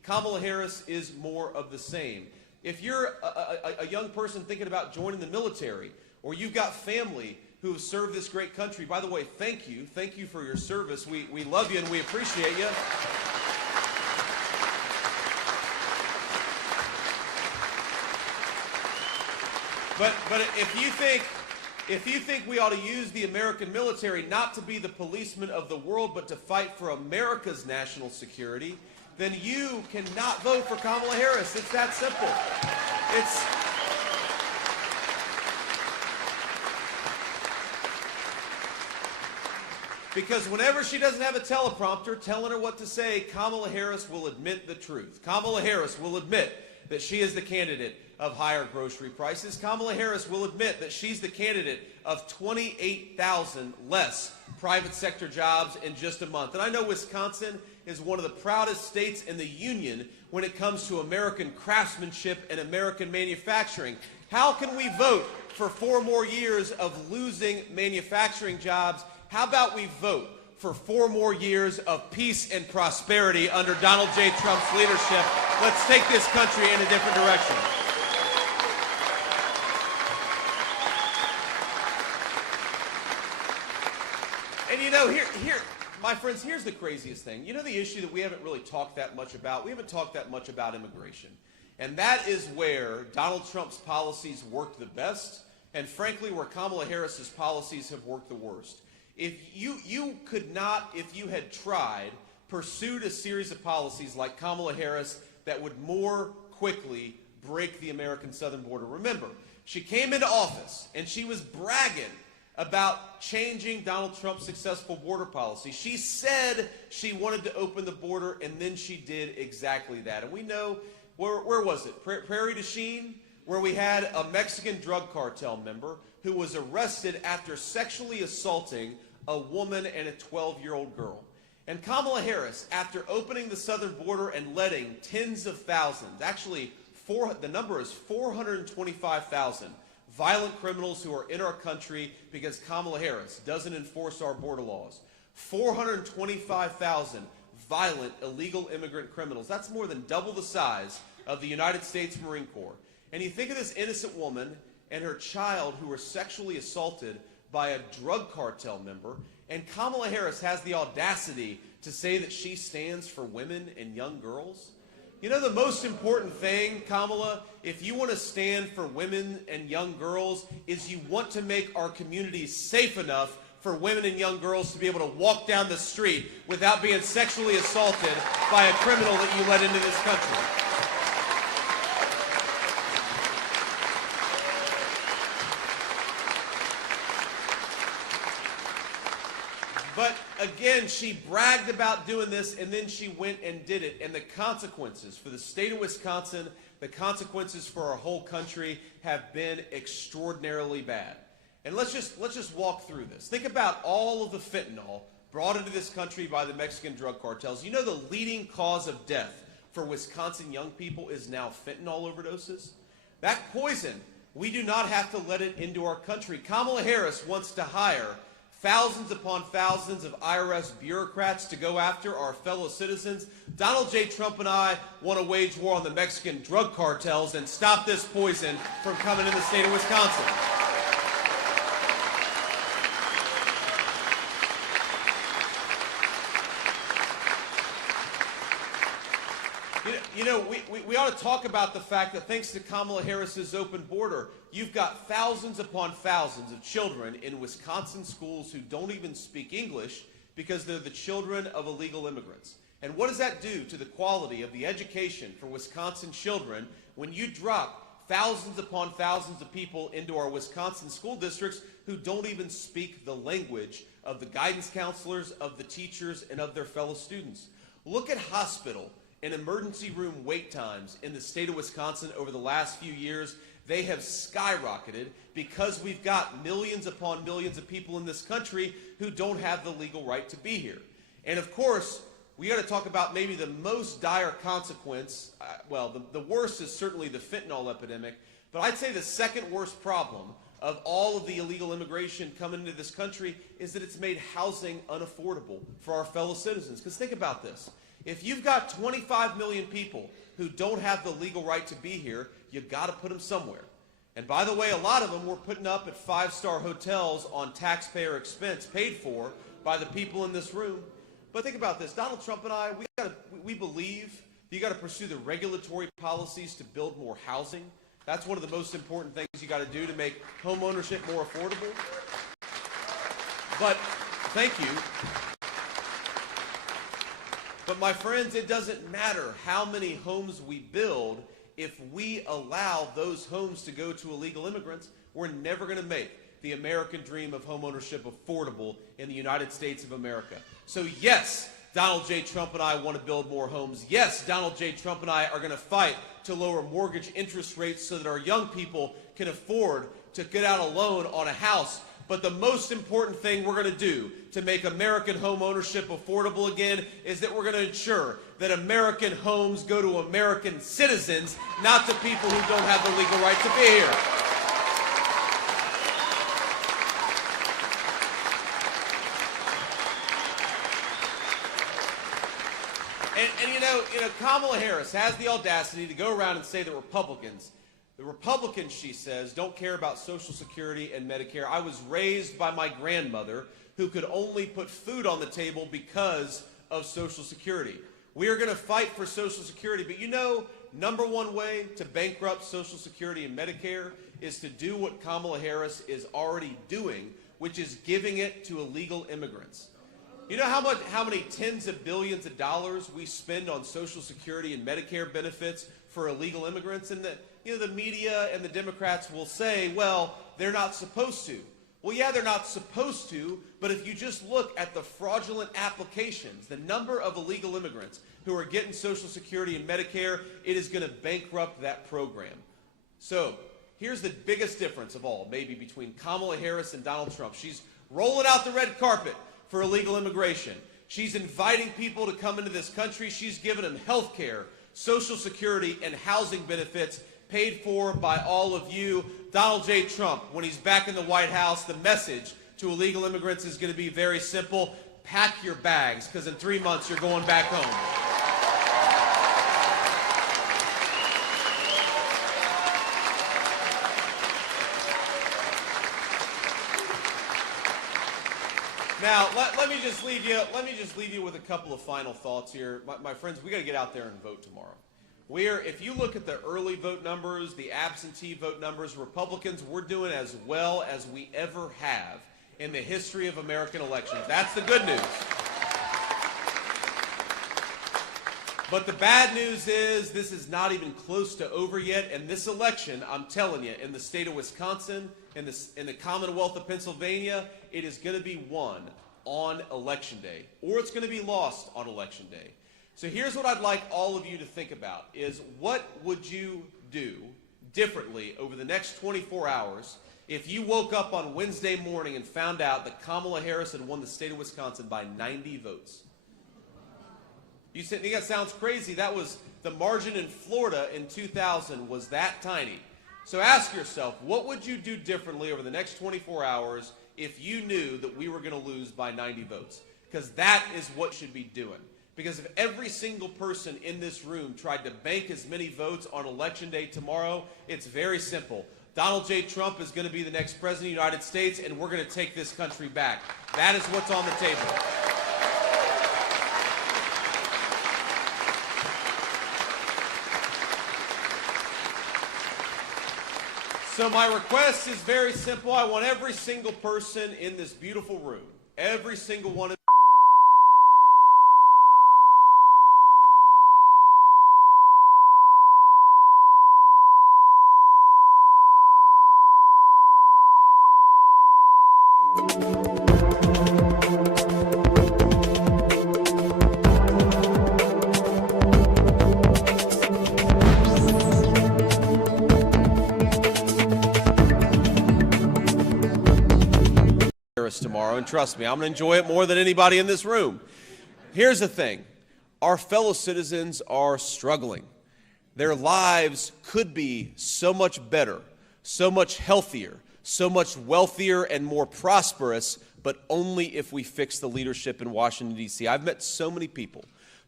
Kamala Harris is more of the same. If you're a young person thinking about joining the military, or you've got family who have served this great country, by the way, thank you. Thank you for your service. We love you and we appreciate you. But if you think we ought to use the American military not to be the policeman of the world, but to fight for America's national security, then you cannot vote for Kamala Harris. It's that simple. Because whenever she doesn't have a teleprompter telling her what to say, Kamala Harris will admit the truth. Kamala Harris will admit that she is the candidate of higher grocery prices. Kamala Harris will admit that she's the candidate of 28,000 less private sector jobs in just a month. And I know Wisconsin is one of the proudest states in the union when it comes to American craftsmanship and American manufacturing. How can we vote for 4 more years of losing manufacturing jobs? How about we vote for 4 more years of peace and prosperity under Donald J. Trump's leadership? Let's take this country in a different direction. And you know, my friends, here's the craziest thing. You know the issue that we haven't really talked that much about? We haven't talked that much about immigration. And that is where Donald Trump's policies worked the best, and frankly, where Kamala Harris's policies have worked the worst. If you could not, if you had tried, pursued a series of policies like Kamala Harris that would more quickly break the American southern border. Remember, she came into office and she was bragging about changing Donald Trump's successful border policy. She said she wanted to open the border, and then she did exactly that. And we know, where was it? Prairie du Chien, where we had a Mexican drug cartel member who was arrested after sexually assaulting a woman and a 12-year-old girl. And Kamala Harris, after opening the southern border and letting tens of thousands, actually the number is 425,000, violent criminals who are in our country because Kamala Harris doesn't enforce our border laws. 425,000 violent illegal immigrant criminals. That's more than double the size of the United States Marine Corps. And you think of this innocent woman and her child who were sexually assaulted by a drug cartel member, and Kamala Harris has the audacity to say that she stands for women and young girls. You know the most important thing, Kamala, if you want to stand for women and young girls, is you want to make our communities safe enough for women and young girls to be able to walk down the street without being sexually assaulted by a criminal that you let into this country. But again, she bragged about doing this, and then she went and did it. And the consequences for the state of Wisconsin, the consequences for our whole country have been extraordinarily bad. And let's just walk through this. Think about all of the fentanyl brought into this country by the Mexican drug cartels. You know the leading cause of death for Wisconsin young people is now fentanyl overdoses? That poison, we do not have to let it into our country. Kamala Harris wants to hire thousands upon thousands of IRS bureaucrats to go after our fellow citizens. Donald J. Trump and I want to wage war on the Mexican drug cartels and stop this poison from coming in the state of Wisconsin. You know, we ought to talk about the fact that thanks to Kamala Harris's open border, you've got thousands upon thousands of children in Wisconsin schools who don't even speak English because they're the children of illegal immigrants. And what does that do to the quality of the education for Wisconsin children when you drop thousands upon thousands of people into our Wisconsin school districts who don't even speak the language of the guidance counselors, of the teachers, and of their fellow students? Look at hospital and emergency room wait times in the state of Wisconsin over the last few years. They have skyrocketed because we've got millions upon millions of people in this country who don't have the legal right to be here. And of course, we got to talk about maybe the most dire consequence. The worst is certainly the fentanyl epidemic, but I'd say the second worst problem of all of the illegal immigration coming into this country is that it's made housing unaffordable for our fellow citizens. Because think about this. If you've got 25 million people who don't have the legal right to be here, you've got to put them somewhere. And by the way, a lot of them we're putting up at five-star hotels on taxpayer expense paid for by the people in this room. But think about this. Donald Trump and I, we believe you got to pursue the regulatory policies to build more housing. That's one of the most important things you got to do to make home ownership more affordable. But, thank you. But my friends, it doesn't matter how many homes we build. If we allow those homes to go to illegal immigrants, we're never going to make the American dream of home ownership affordable in the United States of America. So yes, Donald J. Trump and I want to build more homes. Yes, Donald J. Trump and I are going to fight to lower mortgage interest rates so that our young people can afford to get out a loan on a house. But the most important thing we're going to do to make American home ownership affordable again is that we're going to ensure that American homes go to American citizens, not to people who don't have the legal right to be here. And you know, Kamala Harris has the audacity to go around and say that the Republicans, she says, don't care about Social Security and Medicare. I was raised by my grandmother who could only put food on the table because of Social Security. We are going to fight for Social Security, but you know, number one way to bankrupt Social Security and Medicare is to do what Kamala Harris is already doing, which is giving it to illegal immigrants. You know how many tens of billions of dollars we spend on Social Security and Medicare benefits for illegal immigrants? And the media and the Democrats will say, well, they're not supposed to. Well, yeah, they're not supposed to, but if you just look at the fraudulent applications, the number of illegal immigrants who are getting Social Security and Medicare, it is going to bankrupt that program. So here's the biggest difference of all, maybe, between Kamala Harris and Donald Trump. She's rolling out the red carpet for illegal immigration. She's inviting people to come into this country. She's giving them health care, Social Security, and housing benefits paid for by all of you. Donald J. Trump, when he's back in the White House, the message to illegal immigrants is going to be very simple. Pack your bags, because in 3 months you're going back home. Now, let me just leave you with a couple of final thoughts here. My friends, we got to get out there and vote tomorrow. If you look at the early vote numbers, the absentee vote numbers, Republicans, we're doing as well as we ever have in the history of American elections. That's the good news. But the bad news is this is not even close to over yet, and this election, I'm telling you, in the state of Wisconsin, in the Commonwealth of Pennsylvania, it is going to be won on Election Day, or it's going to be lost on Election Day. So here's what I'd like all of you to think about is what would you do differently over the next 24 hours if you woke up on Wednesday morning and found out that Kamala Harris had won the state of Wisconsin by 90 votes? You think that sounds crazy? That was the margin in Florida in 2000 was that tiny. So ask yourself, what would you do differently over the next 24 hours if you knew that we were going to lose by 90 votes? Because that is what you should be doing. Because if every single person in this room tried to bank as many votes on Election Day tomorrow, it's very simple. Donald J. Trump is going to be the next president of the United States, and we're going to take this country back. That is what's on the table. So my request is very simple. I want every single person in this beautiful room, every single one of tomorrow, and trust me, I'm going to enjoy it more than anybody in this room. Here's the thing. Our fellow citizens are struggling. Their lives could be so much better, so much healthier, so much wealthier and more prosperous, but only if we fix the leadership in Washington, D.C. I've met so many people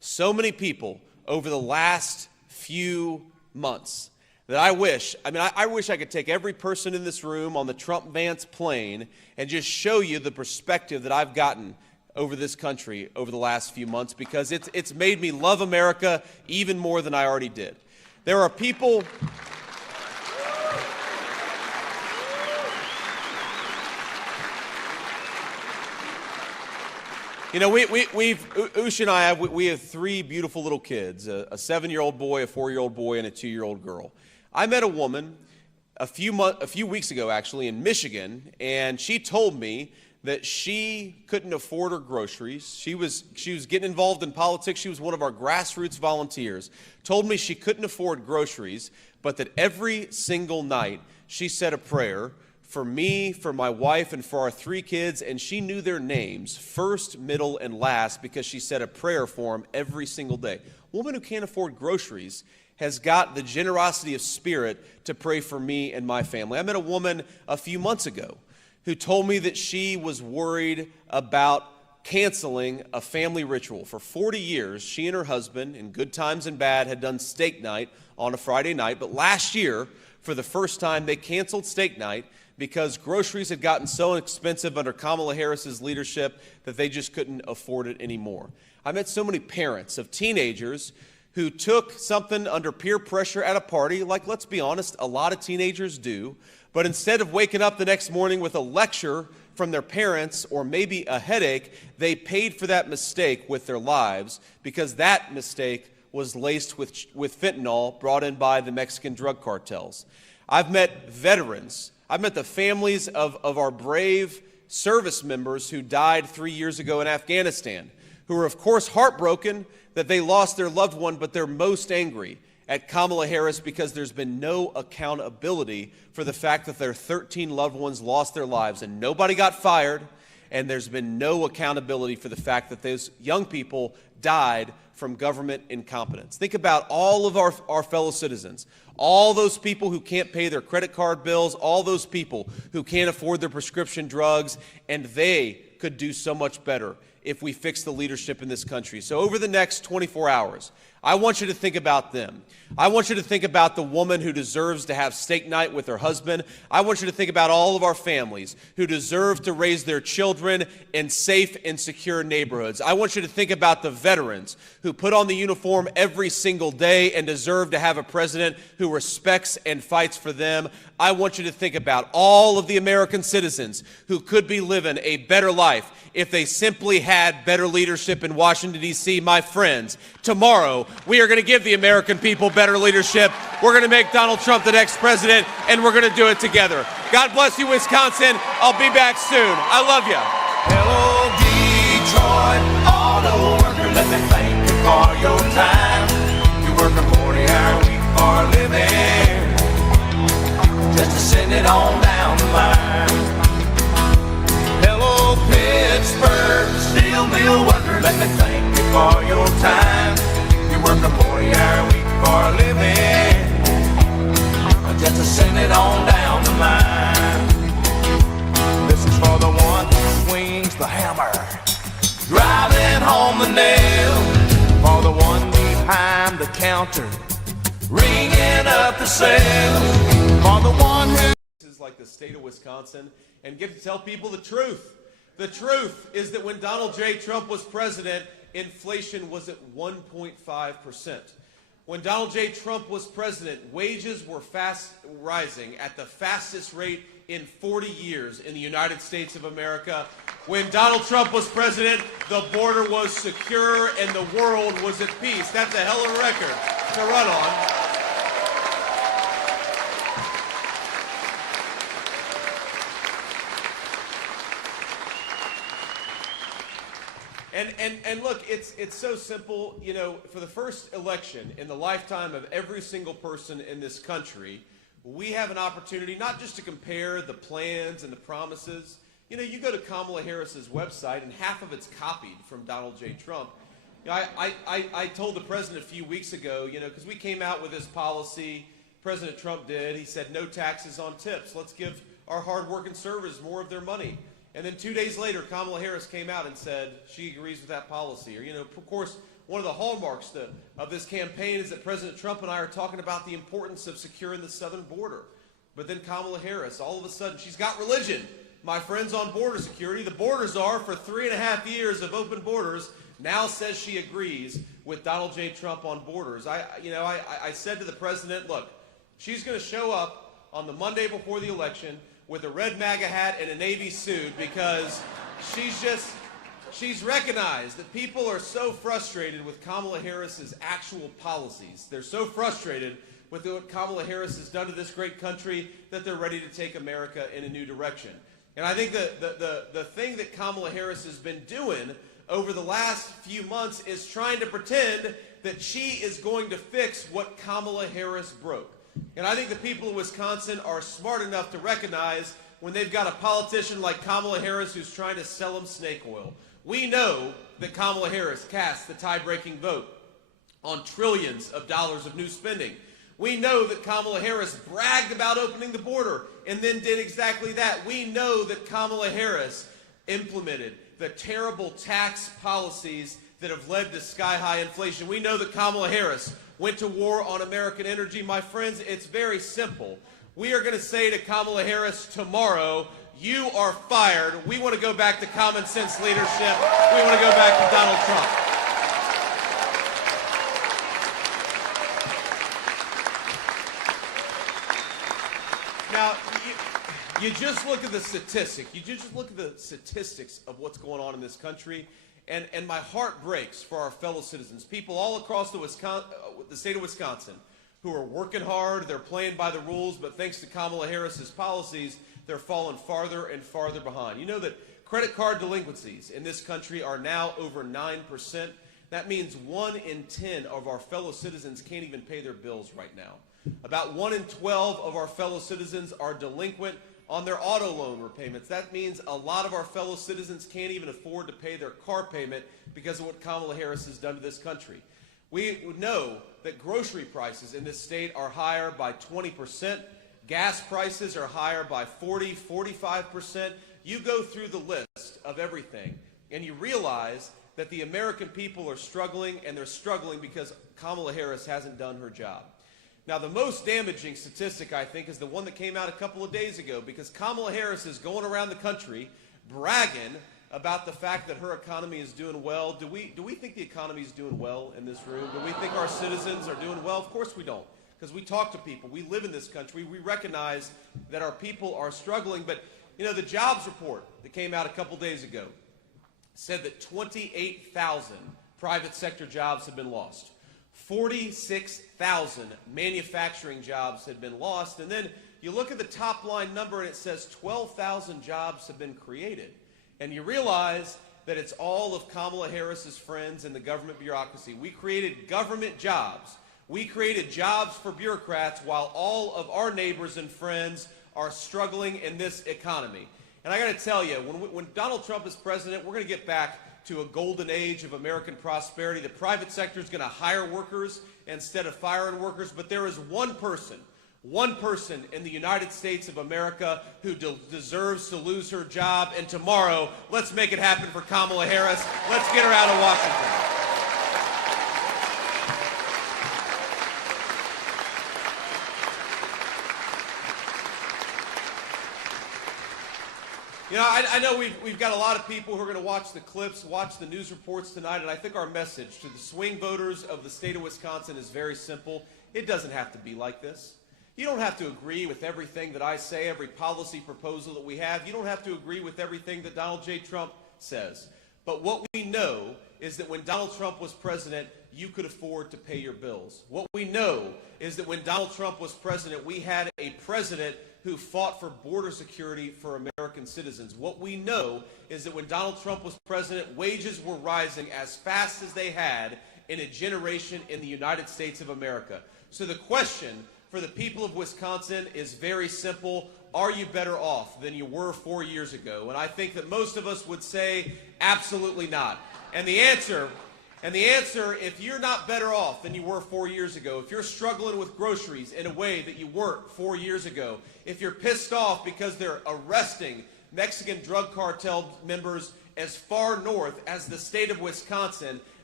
so many people over the last few months that I wish I could take every person in this room on the Trump-Vance plane and just show you the perspective that I've gotten over this country over the last few months, because it's made me love America even more than I already did. There are people... You know, Ush and I have three beautiful little kids, a 7-year-old boy, a 4-year-old boy, and a 2-year-old girl. I met a woman a few weeks ago, actually, in Michigan, and she told me that she couldn't afford her groceries. She was getting involved in politics. She was one of our grassroots volunteers. Told me she couldn't afford groceries, but that every single night she said a prayer for me, for my wife, and for our 3 kids, and she knew their names, first, middle, and last, because she said a prayer for them every single day. A woman who can't afford groceries has got the generosity of spirit to pray for me and my family. I met a woman a few months ago who told me that she was worried about canceling a family ritual. For 40 years, she and her husband, in good times and bad, had done steak night on a Friday night, but last year, for the first time, they canceled steak night because groceries had gotten so expensive under Kamala Harris's leadership that they just couldn't afford it anymore. I met so many parents of teenagers who took something under peer pressure at a party, like, let's be honest, a lot of teenagers do, but instead of waking up the next morning with a lecture from their parents or maybe a headache, they paid for that mistake with their lives, because that mistake was laced with fentanyl brought in by the Mexican drug cartels. I've met veterans. I've met the families of our brave service members who died 3 years ago in Afghanistan, who are, of course, heartbroken that they lost their loved one, but they're most angry at Kamala Harris because there's been no accountability for the fact that their 13 loved ones lost their lives and nobody got fired, and there's been no accountability for the fact that those young people died from government incompetence. Think about all of our fellow citizens, all those people who can't pay their credit card bills, all those people who can't afford their prescription drugs, and they could do so much better if we fix the leadership in this country. So over the next 24 hours, I want you to think about them. I want you to think about the woman who deserves to have steak night with her husband. I want you to think about all of our families who deserve to raise their children in safe and secure neighborhoods. I want you to think about the veterans who put on the uniform every single day and deserve to have a president who respects and fights for them. I want you to think about all of the American citizens who could be living a better life if they simply had better leadership in Washington, D.C. My friends, tomorrow we are going to give the American people better leadership. We're going to make Donald Trump the next president, and we're going to do it together. God bless you, Wisconsin. I'll be back soon. I love you. Hello, Detroit auto worker, let me thank you for your time. You work a 40-hour week for a living, just to send it on down the line. Hello, Pittsburgh steel mill worker, let me thank you for your time. You work a 40-hour week for a living, just to send it on down the line. This is for the one who swings the hammer, driving home the nail. For the one behind the counter, ringing up the sales. For the one who... This is like the state of Wisconsin, and get to tell people the truth. The truth is that when Donald J. Trump was president, inflation was at 1.5%. When Donald J. Trump was president, wages were fast rising at the fastest rate in 40 years in the United States of America. When Donald Trump was president, the border was secure and the world was at peace. That's a hell of a record to run on. And look, it's so simple. You know, for the first election in the lifetime of every single person in this country, we have an opportunity not just to compare the plans and the promises. You know, you go to Kamala Harris's website and half of it's copied from Donald J. Trump. You know, I told the president a few weeks ago, you know, because we came out with this policy, President Trump did. He said no taxes on tips. Let's give our hardworking servers more of their money. And then 2 days later, Kamala Harris came out and said she agrees with that policy. Or, you know, of course, one of the hallmarks of this campaign is that President Trump and I are talking about the importance of securing the southern border. But then Kamala Harris, all of a sudden, she's got religion, my friends, on border security. The border czar, for 3.5 years of open borders, now says she agrees with Donald J. Trump on borders. I said to the president, look, she's going to show up on the Monday before the election with a red MAGA hat and a Navy suit because she's recognized that people are so frustrated with Kamala Harris's actual policies. They're so frustrated with what Kamala Harris has done to this great country that they're ready to take America in a new direction. And I think the thing that Kamala Harris has been doing over the last few months is trying to pretend that she is going to fix what Kamala Harris broke. And I think the people of Wisconsin are smart enough to recognize when they've got a politician like Kamala Harris who's trying to sell them snake oil. We know that Kamala Harris cast the tie-breaking vote on trillions of dollars of new spending. We know that Kamala Harris bragged about opening the border and then did exactly that. We know that Kamala Harris implemented the terrible tax policies that have led to sky-high inflation. We know that Kamala Harris went to war on American energy. My friends, it's very simple. We are going to say to Kamala Harris tomorrow, you are fired. We want to go back to common sense leadership. We want to go back to Donald Trump. Now, you just look at the statistic. You just look at the statistics of what's going on in this country, and my heart breaks for our fellow citizens, people all across the state of Wisconsin who are working hard, they're playing by the rules, but thanks to Kamala Harris's policies, they're falling farther and farther behind. You know that credit card delinquencies in this country are now over 9%. That means 1 in 10 of our fellow citizens can't even pay their bills right now. About 1 in 12 of our fellow citizens are delinquent on their auto loan repayments. That means a lot of our fellow citizens can't even afford to pay their car payment because of what Kamala Harris has done to this country. We know that grocery prices in this state are higher by 20%. Gas prices are higher by 40, 45%. You go through the list of everything, and you realize that the American people are struggling, and they're struggling because Kamala Harris hasn't done her job. Now, the most damaging statistic, I think, is the one that came out a couple of days ago, because Kamala Harris is going around the country bragging about the fact that her economy is doing well. Do we think the economy is doing well in this room? Do we think our citizens are doing well? Of course we don't, because we talk to people. We live in this country. We recognize that our people are struggling. But, you know, the jobs report that came out a couple days ago said that 28,000 private sector jobs have been lost. 46,000 manufacturing jobs had been lost. And then you look at the top line number and it says 12,000 jobs have been created. And you realize that it's all of Kamala Harris's friends in the government bureaucracy. We created government jobs. We created jobs for bureaucrats while all of our neighbors and friends are struggling in this economy. And I got to tell you, when Donald Trump is president, we're going to get back to a golden age of American prosperity. The private sector is going to hire workers instead of firing workers. But there is one person in the United States of America who deserves to lose her job. And tomorrow, let's make it happen for Kamala Harris. Let's get her out of Washington. You know, I know we've got a lot of people who are going to watch the clips, watch the news reports tonight, and I think our message to the swing voters of the state of Wisconsin is very simple. It doesn't have to be like this. You don't have to agree with everything that I say, every policy proposal that we have. You don't have to agree with everything that Donald J. Trump says. But what we know is that when Donald Trump was president, you could afford to pay your bills. What we know is that when Donald Trump was president, we had a president who fought for border security for American citizens. What we know is that when Donald Trump was president, wages were rising as fast as they had in a generation in the United States of America. So the question for the people of Wisconsin is very simple. Are you better off than you were 4 years ago? And I think that most of us would say absolutely not. And the answer, if you're not better off than you were 4 years ago, if you're struggling with groceries in a way that you weren't 4 years ago, if you're pissed off because they're arresting Mexican drug cartel members as far north as the state of Wisconsin,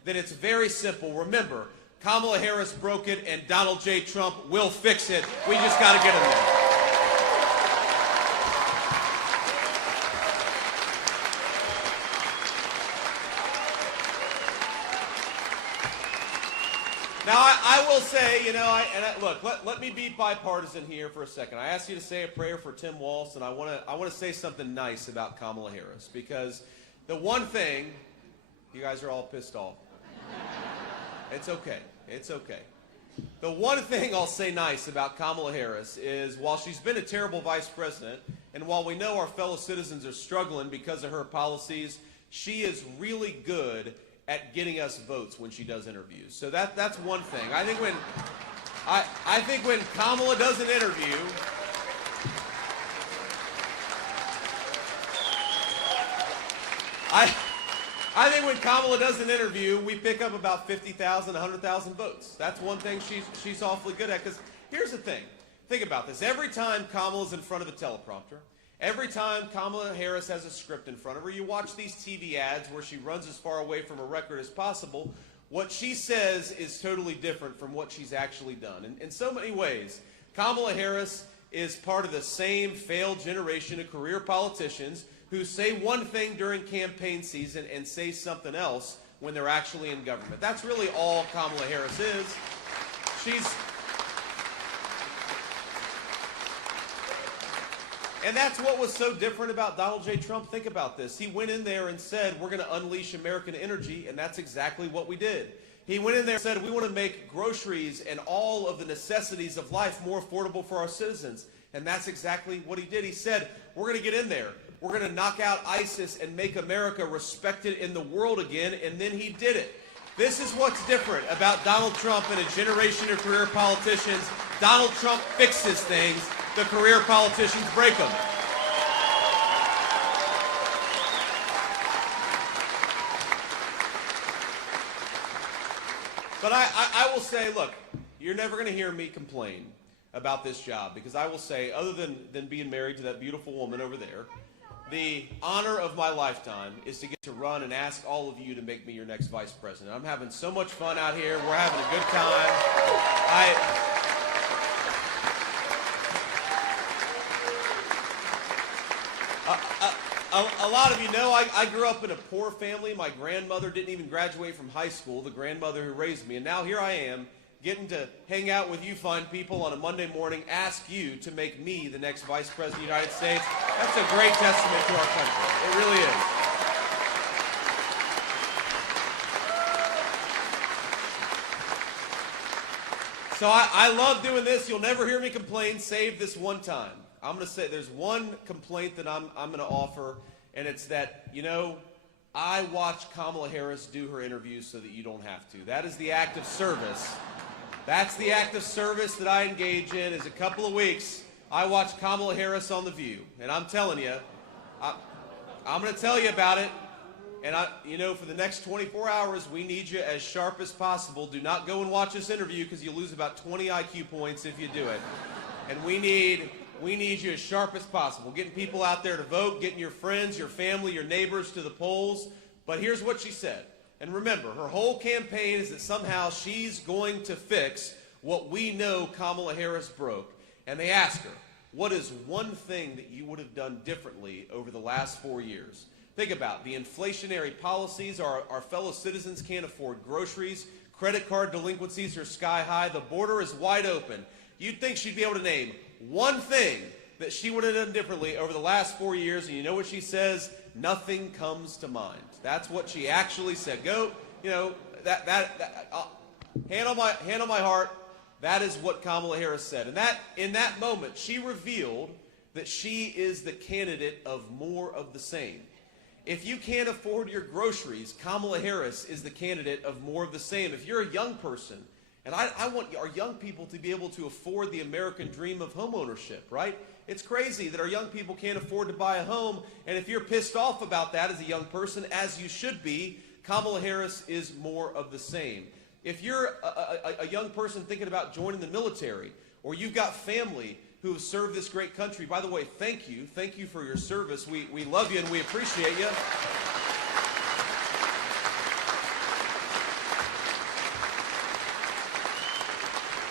then it's very simple. Remember, Kamala Harris broke it, and Donald J. Trump will fix it. We just got to get him there. Now, I will say, look, let me be bipartisan here for a second. I asked you to say a prayer for Tim Walz, and I want to say something nice about Kamala Harris, because the one thing, you guys are all pissed off. It's okay. It's okay. The one thing I'll say nice about Kamala Harris is, while she's been a terrible vice president, and while we know our fellow citizens are struggling because of her policies, she is really good at getting us votes when she does interviews. So that's one thing. I think when Kamala does an interview, I think when Kamala does an interview, we pick up about 50,000, 100,000 votes. That's one thing she's awfully good at. Because here's the thing. Think about this. Every time Kamala's in front of a teleprompter, every time Kamala Harris has a script in front of her, you watch these TV ads where she runs as far away from a record as possible. What she says is totally different from what she's actually done. In so many ways, Kamala Harris is part of the same failed generation of career politicians who say one thing during campaign season and say something else when they're actually in government. That's really all Kamala Harris is. And that's what was so different about Donald J. Trump. Think about this. He went in there and said, we're going to unleash American energy, and that's exactly what we did. He went in there and said, we want to make groceries and all of the necessities of life more affordable for our citizens, and that's exactly what he did. He said, we're going to get in there. We're going to knock out ISIS and make America respected in the world again, and then he did it. This is what's different about Donald Trump and a generation of career politicians. Donald Trump fixes things. The career politicians break them. But I will say, look, you're never going to hear me complain about this job, because I will say, other than being married to that beautiful woman over there, the honor of my lifetime is to get to run and ask all of you to make me your next vice president. I'm having so much fun out here. We're having a good time. A lot of you know I grew up in a poor family. My grandmother didn't even graduate from high school, the grandmother who raised me. And now here I am, getting to hang out with you fine people on a Monday morning, ask you to make me the next vice president of the United States. That's a great testament to our country. It really is. So I love doing this. You'll never hear me complain, save this one time. I'm going to say there's one complaint that I'm going to offer, and it's that, I watch Kamala Harris do her interviews so that you don't have to. That is the act of service. That's the act of service that I engage in. Is a couple of weeks, I watch Kamala Harris on The View, and I'm telling you, I'm going to tell you about it. And for the next 24 hours, we need you as sharp as possible. Do not go and watch this interview, because you lose about 20 IQ points if you do it. And we need you as sharp as possible, getting people out there to vote, getting your friends, your family, your neighbors to the polls. But here's what she said. And remember, her whole campaign is that somehow she's going to fix what we know Kamala Harris broke. And they asked her, what is one thing that you would have done differently over the last 4 years? Think about the inflationary policies. Our fellow citizens can't afford groceries. Credit card delinquencies are sky high. The border is wide open. You'd think she'd be able to name one thing that she would have done differently over the last 4 years, and you know what she says? Nothing comes to mind. That's what she actually said. Hand on my heart, that is what Kamala Harris said. And in that moment, she revealed that she is the candidate of more of the same. If you can't afford your groceries, Kamala Harris is the candidate of more of the same. If you're a young person, and I want our young people to be able to afford the American dream of homeownership, right? It's crazy that our young people can't afford to buy a home, and if you're pissed off about that as a young person, as you should be, Kamala Harris is more of the same. If you're a young person thinking about joining the military, or you've got family who have served this great country, by the way, thank you. Thank you for your service. We love you and we appreciate you.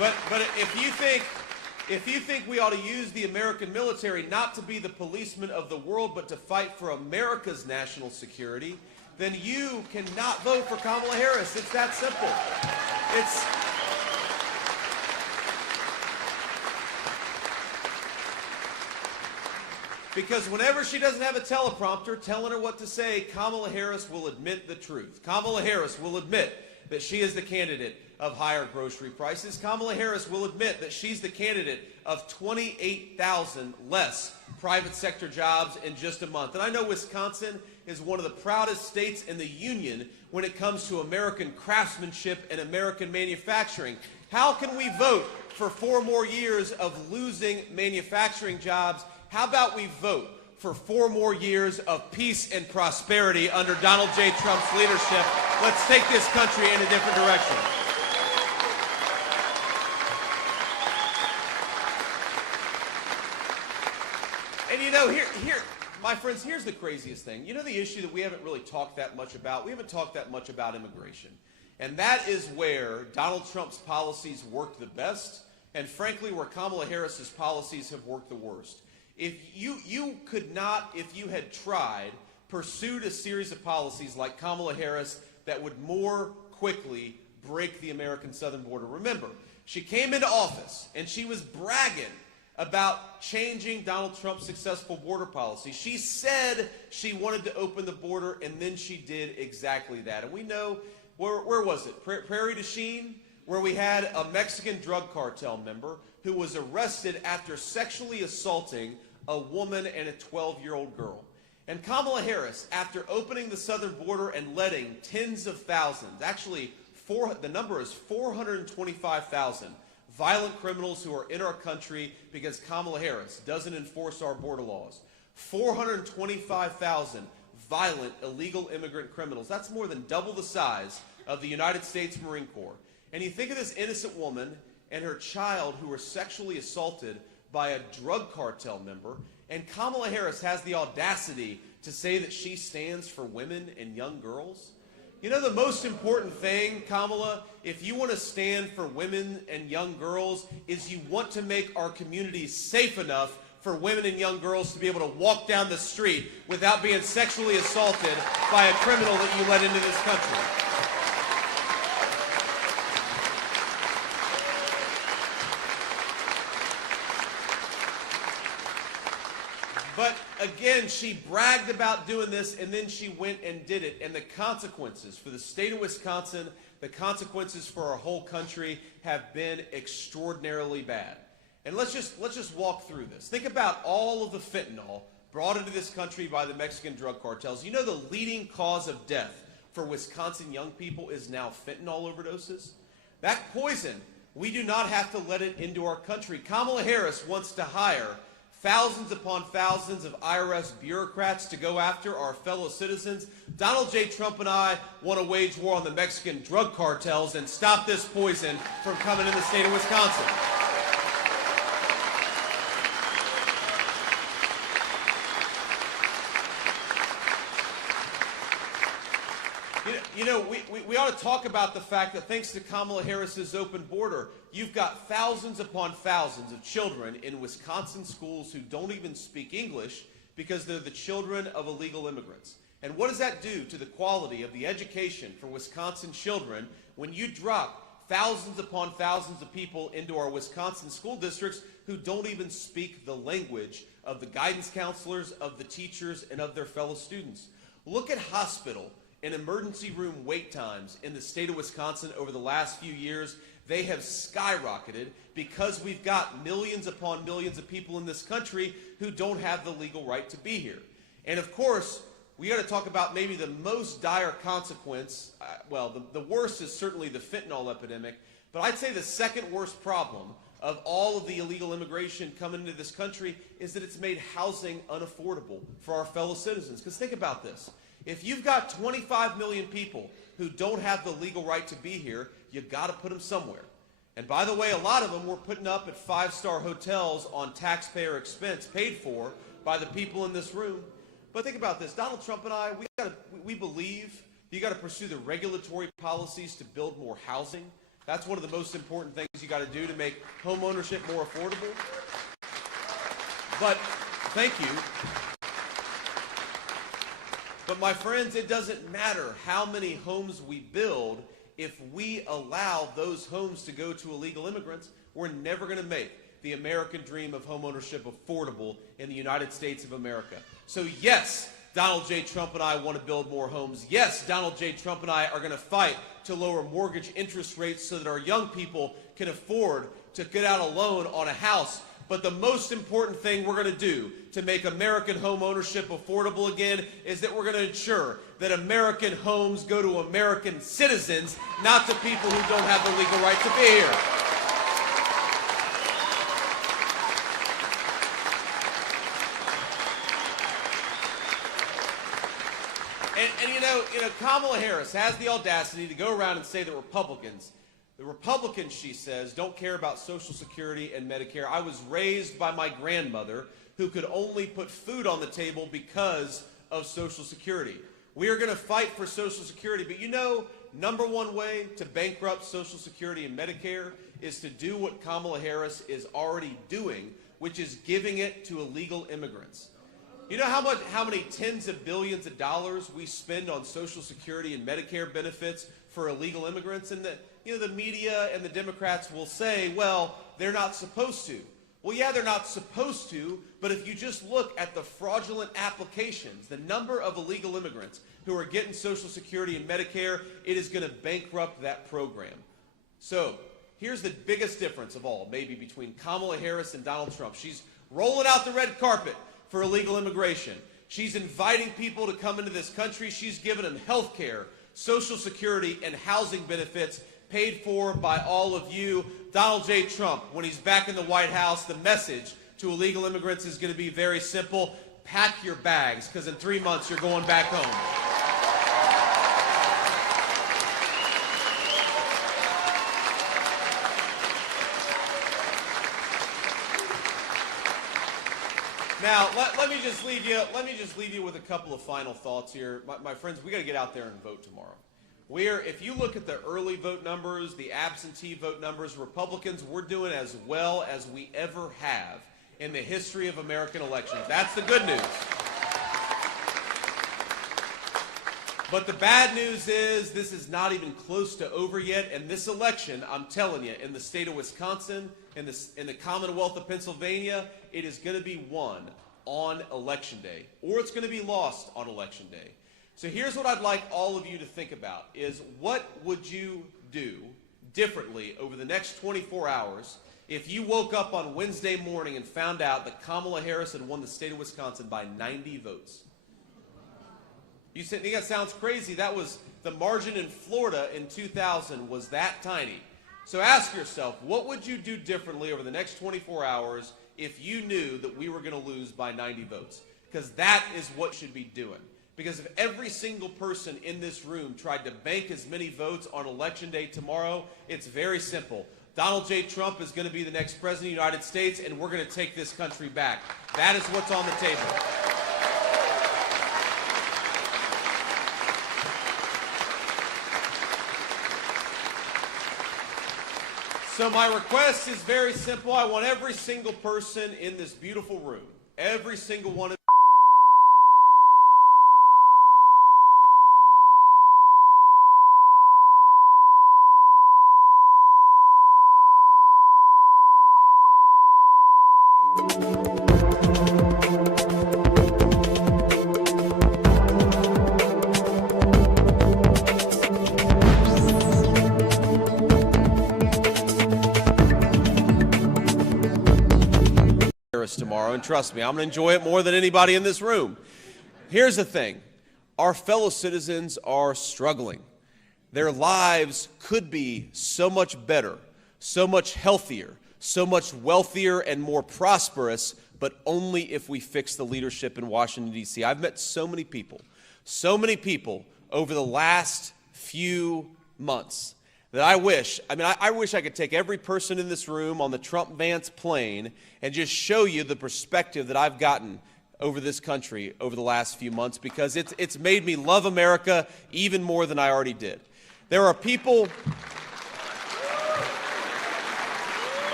But if you think we ought to use the American military not to be the policeman of the world, but to fight for America's national security, then you cannot vote for Kamala Harris. It's that simple. Because whenever she doesn't have a teleprompter telling her what to say, Kamala Harris will admit the truth. Kamala Harris will admit that she is the candidate of higher grocery prices. Kamala Harris will admit that she's the candidate of 28,000 less private sector jobs in just a month. And I know Wisconsin is one of the proudest states in the union when it comes to American craftsmanship and American manufacturing. How can we vote for 4 more years of losing manufacturing jobs? How about we vote for 4 more years of peace and prosperity under Donald J. Trump's leadership? Let's take this country in a different direction. And you know, here, my friends, here's the craziest thing. You know the issue that we haven't really talked that much about? We haven't talked that much about immigration. And that is where Donald Trump's policies worked the best, and frankly, where Kamala Harris's policies have worked the worst. If you could not, if you had tried, pursued a series of policies like Kamala Harris that would more quickly break the American southern border. Remember, she came into office and she was bragging about changing Donald Trump's successful border policy. She said she wanted to open the border, and then she did exactly that. And we know, where was it? Prairie du Chien, where we had a Mexican drug cartel member who was arrested after sexually assaulting a woman and a 12-year-old girl. And Kamala Harris, after opening the southern border and letting tens of thousands, actually the number is 425,000 violent criminals who are in our country because Kamala Harris doesn't enforce our border laws. 425,000 violent illegal immigrant criminals. That's more than double the size of the United States Marine Corps. And you think of this innocent woman and her child who were sexually assaulted by a drug cartel member, and Kamala Harris has the audacity to say that she stands for women and young girls? You know the most important thing, Kamala, if you want to stand for women and young girls, is you want to make our communities safe enough for women and young girls to be able to walk down the street without being sexually assaulted by a criminal that you let into this country. But again, she bragged about doing this, and then she went and did it. And the consequences for the state of Wisconsin, the consequences for our whole country have been extraordinarily bad. And let's just walk through this. Think about all of the fentanyl brought into this country by the Mexican drug cartels. You know the leading cause of death for Wisconsin young people is now fentanyl overdoses? That poison, we do not have to let it into our country. Kamala Harris wants to hire thousands upon thousands of IRS bureaucrats to go after our fellow citizens. Donald J. Trump and I want to wage war on the Mexican drug cartels and stop this poison from coming in the state of Wisconsin. You know, we ought to talk about the fact that thanks to Kamala Harris's open border, you've got thousands upon thousands of children in Wisconsin schools who don't even speak English because they're the children of illegal immigrants. And what does that do to the quality of the education for Wisconsin children when you drop thousands upon thousands of people into our Wisconsin school districts who don't even speak the language of the guidance counselors, of the teachers, and of their fellow students? Look at hospital and emergency room wait times in the state of Wisconsin over the last few years. They have skyrocketed because we've got millions upon millions of people in this country who don't have the legal right to be here. And of course, we got to talk about maybe the most dire consequence. The worst is certainly the fentanyl epidemic, but I'd say the second worst problem of all of the illegal immigration coming into this country is that it's made housing unaffordable for our fellow citizens. Because think about this. If you've got 25 million people who don't have the legal right to be here, you've got to put them somewhere. And by the way, a lot of them we're putting up at five-star hotels on taxpayer expense paid for by the people in this room. But think about this. Donald Trump and I, we believe you got to pursue the regulatory policies to build more housing, That's one of the most important things you got to do to make home ownership more affordable. But, thank you. But my friends, it doesn't matter how many homes we build. If we allow those homes to go to illegal immigrants, we're never going to make the American dream of homeownership affordable in the United States of America. So yes, Donald J. Trump and I want to build more homes. Yes, Donald J. Trump and I are going to fight to lower mortgage interest rates so that our young people can afford to get out a loan on a house. But the most important thing we're going to do to make American home ownership affordable again is that we're going to ensure that American homes go to American citizens, not to people who don't have the legal right to be here. And you know, Kamala Harris has the audacity to go around and say that the Republicans, she says, don't care about Social Security and Medicare. I was raised by my grandmother who could only put food on the table because of Social Security. We are going to fight for Social Security, but you know, number one way to bankrupt Social Security and Medicare is to do what Kamala Harris is already doing, which is giving it to illegal immigrants. You know how many tens of billions of dollars we spend on Social Security and Medicare benefits for illegal immigrants? And the media and the Democrats will say, well, they're not supposed to. Well, yeah, they're not supposed to, but if you just look at the fraudulent applications, the number of illegal immigrants who are getting Social Security and Medicare, it is going to bankrupt that program. So here's the biggest difference of all, maybe, between Kamala Harris and Donald Trump. She's rolling out the red carpet for illegal immigration. She's inviting people to come into this country. She's giving them health care, Social Security, and housing benefits paid for by all of you. Donald J. Trump, when he's back in the White House, the message to illegal immigrants is going to be very simple. Pack your bags, because in 3 months you're going back home. Now, let me just leave you with a couple of final thoughts here. My friends, we got to get out there and vote tomorrow. If you look at the early vote numbers, the absentee vote numbers, Republicans, we're doing as well as we ever have in the history of American elections. That's the good news. But the bad news is this is not even close to over yet, and this election, I'm telling you, in the state of Wisconsin, in the Commonwealth of Pennsylvania, it is going to be won on Election Day, or it's going to be lost on Election Day. So here's what I'd like all of you to think about is what would you do differently over the next 24 hours if you woke up on Wednesday morning and found out that Kamala Harris had won the state of Wisconsin by 90 votes? You think that sounds crazy? That was the margin in Florida in 2000 was that tiny. So ask yourself, what would you do differently over the next 24 hours if you knew that we were going to lose by 90 votes? Because that is what you should be doing. Because if every single person in this room tried to bank as many votes on Election Day tomorrow, it's very simple. Donald J. Trump is going to be the next president of the United States, and we're going to take this country back. That is what's on the table. So my request is very simple. I want every single person in this beautiful room, every single one of tomorrow, and trust me, I'm going to enjoy it more than anybody in this room. Here's the thing. Our fellow citizens are struggling. Their lives could be so much better, so much healthier, so much wealthier and more prosperous, but only if we fix the leadership in Washington, D.C. I've met so many people over the last few months that I wish I could take every person in this room on the Trump-Vance plane and just show you the perspective that I've gotten over this country over the last few months, because it's made me love America even more than I already did. There are people...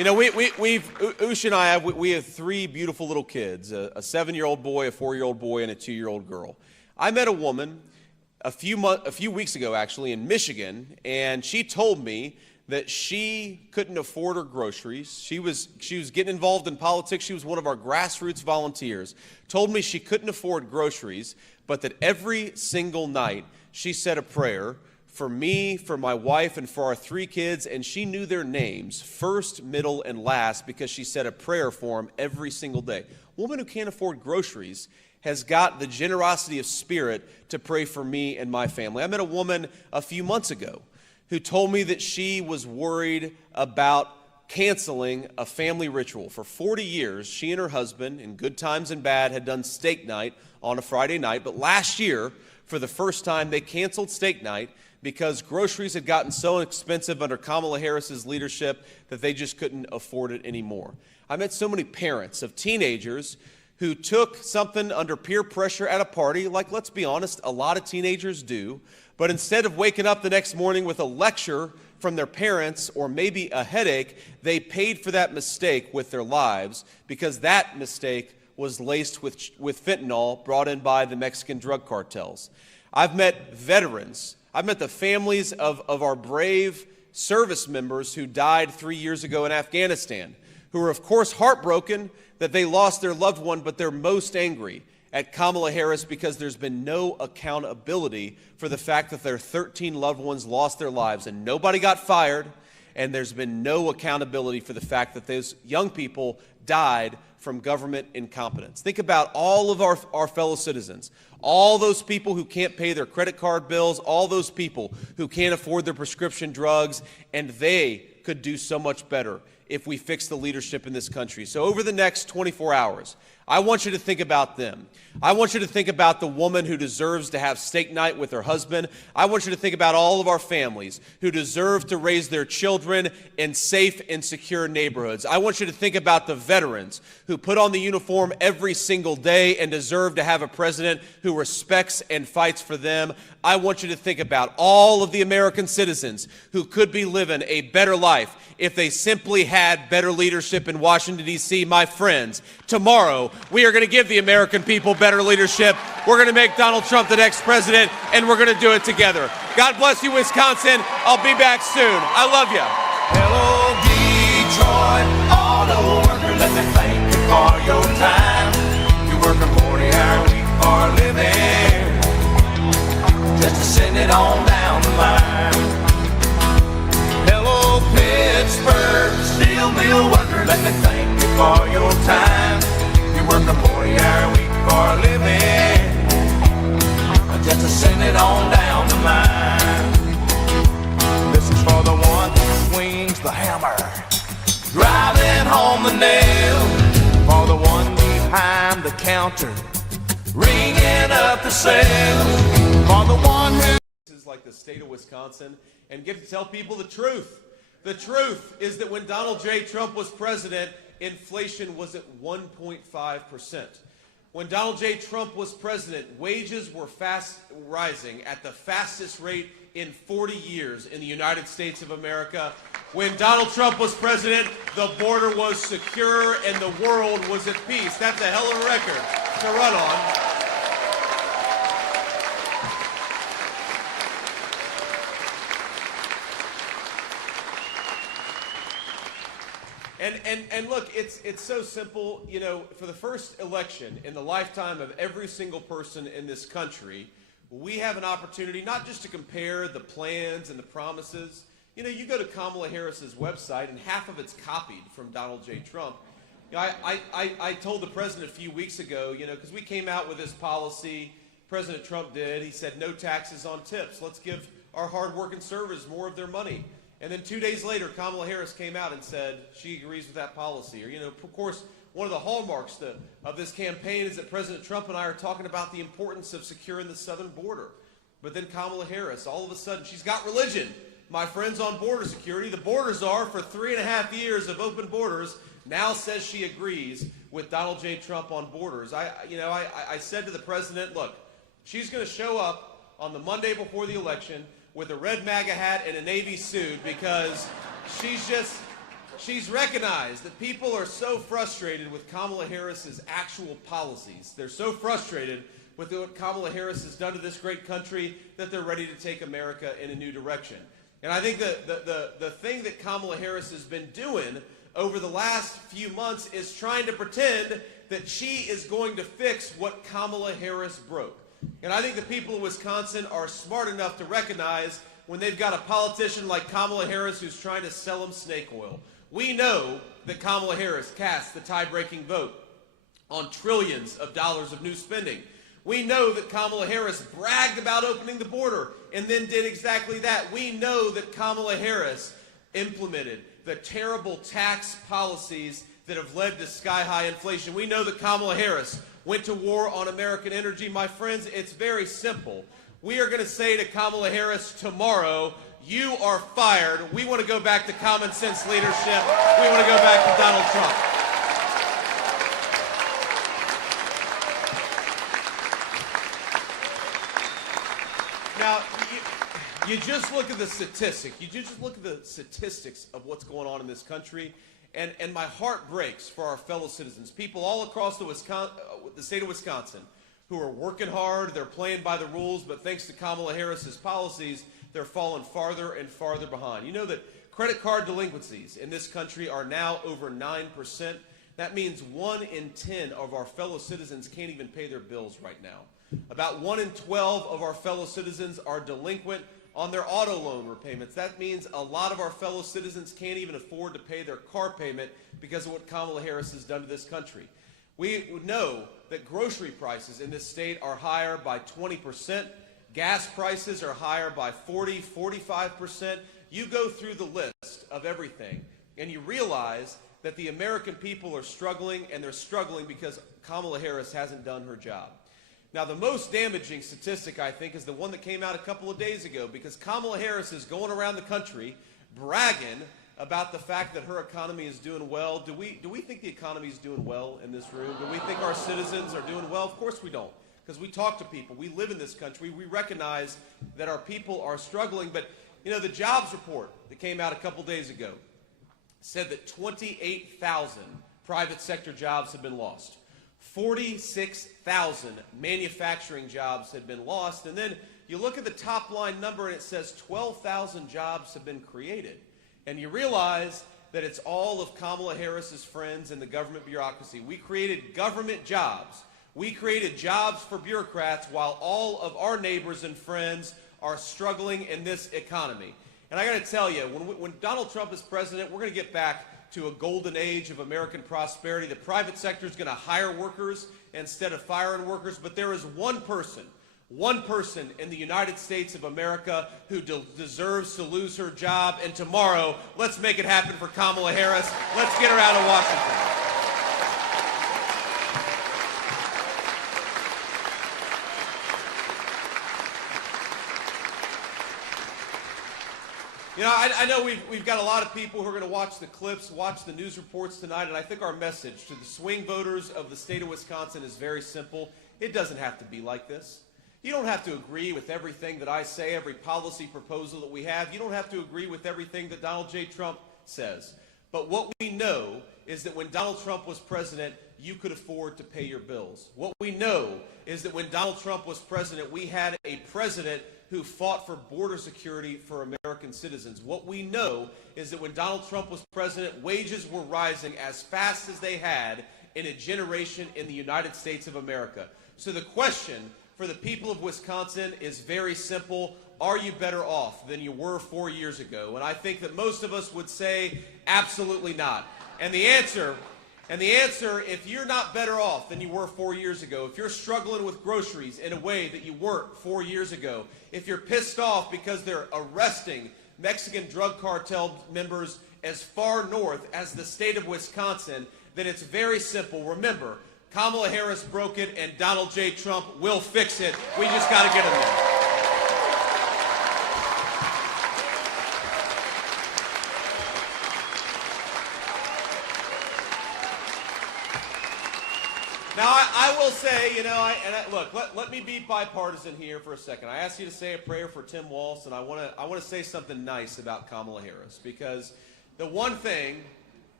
You know, Ush and I, we have three beautiful little kids, a 7-year-old boy, a 4-year-old boy, and a 2-year-old girl. I met a woman a few weeks ago, actually, in Michigan, and she told me that she couldn't afford her groceries. She was getting involved in politics. She was one of our grassroots volunteers. Told me she couldn't afford groceries, but that every single night she said a prayer for me, for my wife, and for our 3 kids, and she knew their names, first, middle, and last, because she said a prayer for them every single day. A woman who can't afford groceries has got the generosity of spirit to pray for me and my family. I met a woman a few months ago who told me that she was worried about canceling a family ritual. For 40 years, she and her husband, in good times and bad, had done steak night on a Friday night, but last year, for the first time, they canceled steak night because groceries had gotten so expensive under Kamala Harris's leadership that they just couldn't afford it anymore. I met so many parents of teenagers who took something under peer pressure at a party, like, let's be honest, a lot of teenagers do, but instead of waking up the next morning with a lecture from their parents or maybe a headache, they paid for that mistake with their lives because that mistake was laced with fentanyl brought in by the Mexican drug cartels. I've met veterans. I've met the families of our brave service members who died 3 years ago in Afghanistan, who are, of course, heartbroken that they lost their loved one, but they're most angry at Kamala Harris because there's been no accountability for the fact that their 13 loved ones lost their lives and nobody got fired, and there's been no accountability for the fact that those young people died from government incompetence. Think about all of our fellow citizens, all those people who can't pay their credit card bills, all those people who can't afford their prescription drugs, and they could do so much better if we fix the leadership in this country. So over the next 24 hours, I want you to think about them. I want you to think about the woman who deserves to have steak night with her husband. I want you to think about all of our families who deserve to raise their children in safe and secure neighborhoods. I want you to think about the veterans who put on the uniform every single day and deserve to have a president who respects and fights for them. I want you to think about all of the American citizens who could be living a better life if they simply had better leadership in Washington, D.C. My friends, tomorrow we are going to give the American people better leadership. We're going to make Donald Trump the next president, and we're going to do it together. God bless you, Wisconsin. I'll be back soon. I love you. Hello, Detroit auto worker, let me thank you for your time. You work a 40-hour week for a living, just to send it on down the line. Hello, Pittsburgh steel mill worker, let me thank you for your time. You work a 40-hour week for a living, just to send it on down the line. This is for the one who swings the hammer, driving home the nail. For the one behind the counter, ringing up the sales. For the one who... This is like the state of Wisconsin, and get to tell people the truth. The truth is that when Donald J. Trump was president, inflation was at 1.5%. When Donald J. Trump was president, wages were fast rising at the fastest rate in 40 years in the United States of America. When Donald Trump was president, the border was secure and the world was at peace. That's a hell of a record to run on. And look, it's so simple. You know, for the first election in the lifetime of every single person in this country, we have an opportunity not just to compare the plans and the promises. You know, you go to Kamala Harris's website and half of it's copied from Donald J. Trump. You know, I told the president a few weeks ago, you know, because we came out with this policy, President Trump did. He said no taxes on tips. Let's give our hardworking servers more of their money. And then 2 days later, Kamala Harris came out and said she agrees with that policy. Or, you know, of course, one of the hallmarks of this campaign is that President Trump and I are talking about the importance of securing the southern border. But then Kamala Harris, all of a sudden, she's got religion. My friends on border security, the border czar for 3.5 years of open borders, now says she agrees with Donald J. Trump on borders. I said to the president, look, she's going to show up on the Monday before the election with a red MAGA hat and a Navy suit because She's recognized that people are so frustrated with Kamala Harris's actual policies. They're so frustrated with what Kamala Harris has done to this great country that they're ready to take America in a new direction. And I think the thing that Kamala Harris has been doing over the last few months is trying to pretend that she is going to fix what Kamala Harris broke. And I think the people of Wisconsin are smart enough to recognize when they've got a politician like Kamala Harris who's trying to sell them snake oil. We know that Kamala Harris cast the tie-breaking vote on trillions of dollars of new spending. We know that Kamala Harris bragged about opening the border and then did exactly that. We know that Kamala Harris implemented the terrible tax policies that have led to sky-high inflation. We know that Kamala Harris went to war on American energy. My friends, it's very simple. We are going to say to Kamala Harris tomorrow, you are fired. We want to go back to common sense leadership. We want to go back to Donald Trump. Now, you just look at the statistic. You just look at the statistics of what's going on in this country, and my heart breaks for our fellow citizens, people all across the state of Wisconsin who are working hard, they're playing by the rules, but thanks to Kamala Harris's policies, they're falling farther and farther behind. You know that credit card delinquencies in this country are now over 9%. That means 1 in 10 of our fellow citizens can't even pay their bills right now. About 1 in 12 of our fellow citizens are delinquent on their auto loan repayments. That means a lot of our fellow citizens can't even afford to pay their car payment because of what Kamala Harris has done to this country. We know that grocery prices in this state are higher by 20%. Gas prices are higher by 45%. You go through the list of everything, and you realize that the American people are struggling, and they're struggling because Kamala Harris hasn't done her job. Now, the most damaging statistic, I think, is the one that came out a couple of days ago, because Kamala Harris is going around the country bragging about the fact that her economy is doing well. Do we think the economy is doing well in this room? Do we think our citizens are doing well? Of course we don't, because we talk to people. We live in this country. We recognize that our people are struggling. But, you know, the jobs report that came out a couple days ago said that 28,000 private sector jobs have been lost. 46,000 manufacturing jobs had been lost. And then you look at the top line number and it says 12,000 jobs have been created. And you realize that it's all of Kamala Harris's friends in the government bureaucracy. We created government jobs. We created jobs for bureaucrats while all of our neighbors and friends are struggling in this economy. And I got to tell you, when Donald Trump is president, we're going to get back to a golden age of American prosperity. The private sector is going to hire workers instead of firing workers. But there is one person in the United States of America who deserves to lose her job. And tomorrow, let's make it happen for Kamala Harris. Let's get her out of Washington. You know, I know we've got a lot of people who are going to watch the clips, watch the news reports tonight, and I think our message to the swing voters of the state of Wisconsin is very simple. It doesn't have to be like this. You don't have to agree with everything that I say, every policy proposal that we have. You don't have to agree with everything that Donald J. Trump says. But what we know is that when Donald Trump was president, you could afford to pay your bills. What we know is that when Donald Trump was president, we had a president who fought for border security for American citizens. What we know is that when Donald Trump was president, wages were rising as fast as they had in a generation in the United States of America. So the question for the people of Wisconsin is very simple. Are you better off than you were 4 years ago? And I think that most of us would say absolutely not. And the answer, if you're not better off than you were 4 years ago, if you're struggling with groceries in a way that you weren't 4 years ago, if you're pissed off because they're arresting Mexican drug cartel members as far north as the state of Wisconsin, then it's very simple. Remember, Kamala Harris broke it and Donald J. Trump will fix it. We just got to get him there. Now, I will say, you know, look, let me be bipartisan here for a second. I asked you to say a prayer for Tim Walz, and I want to say something nice about Kamala Harris, because the one thing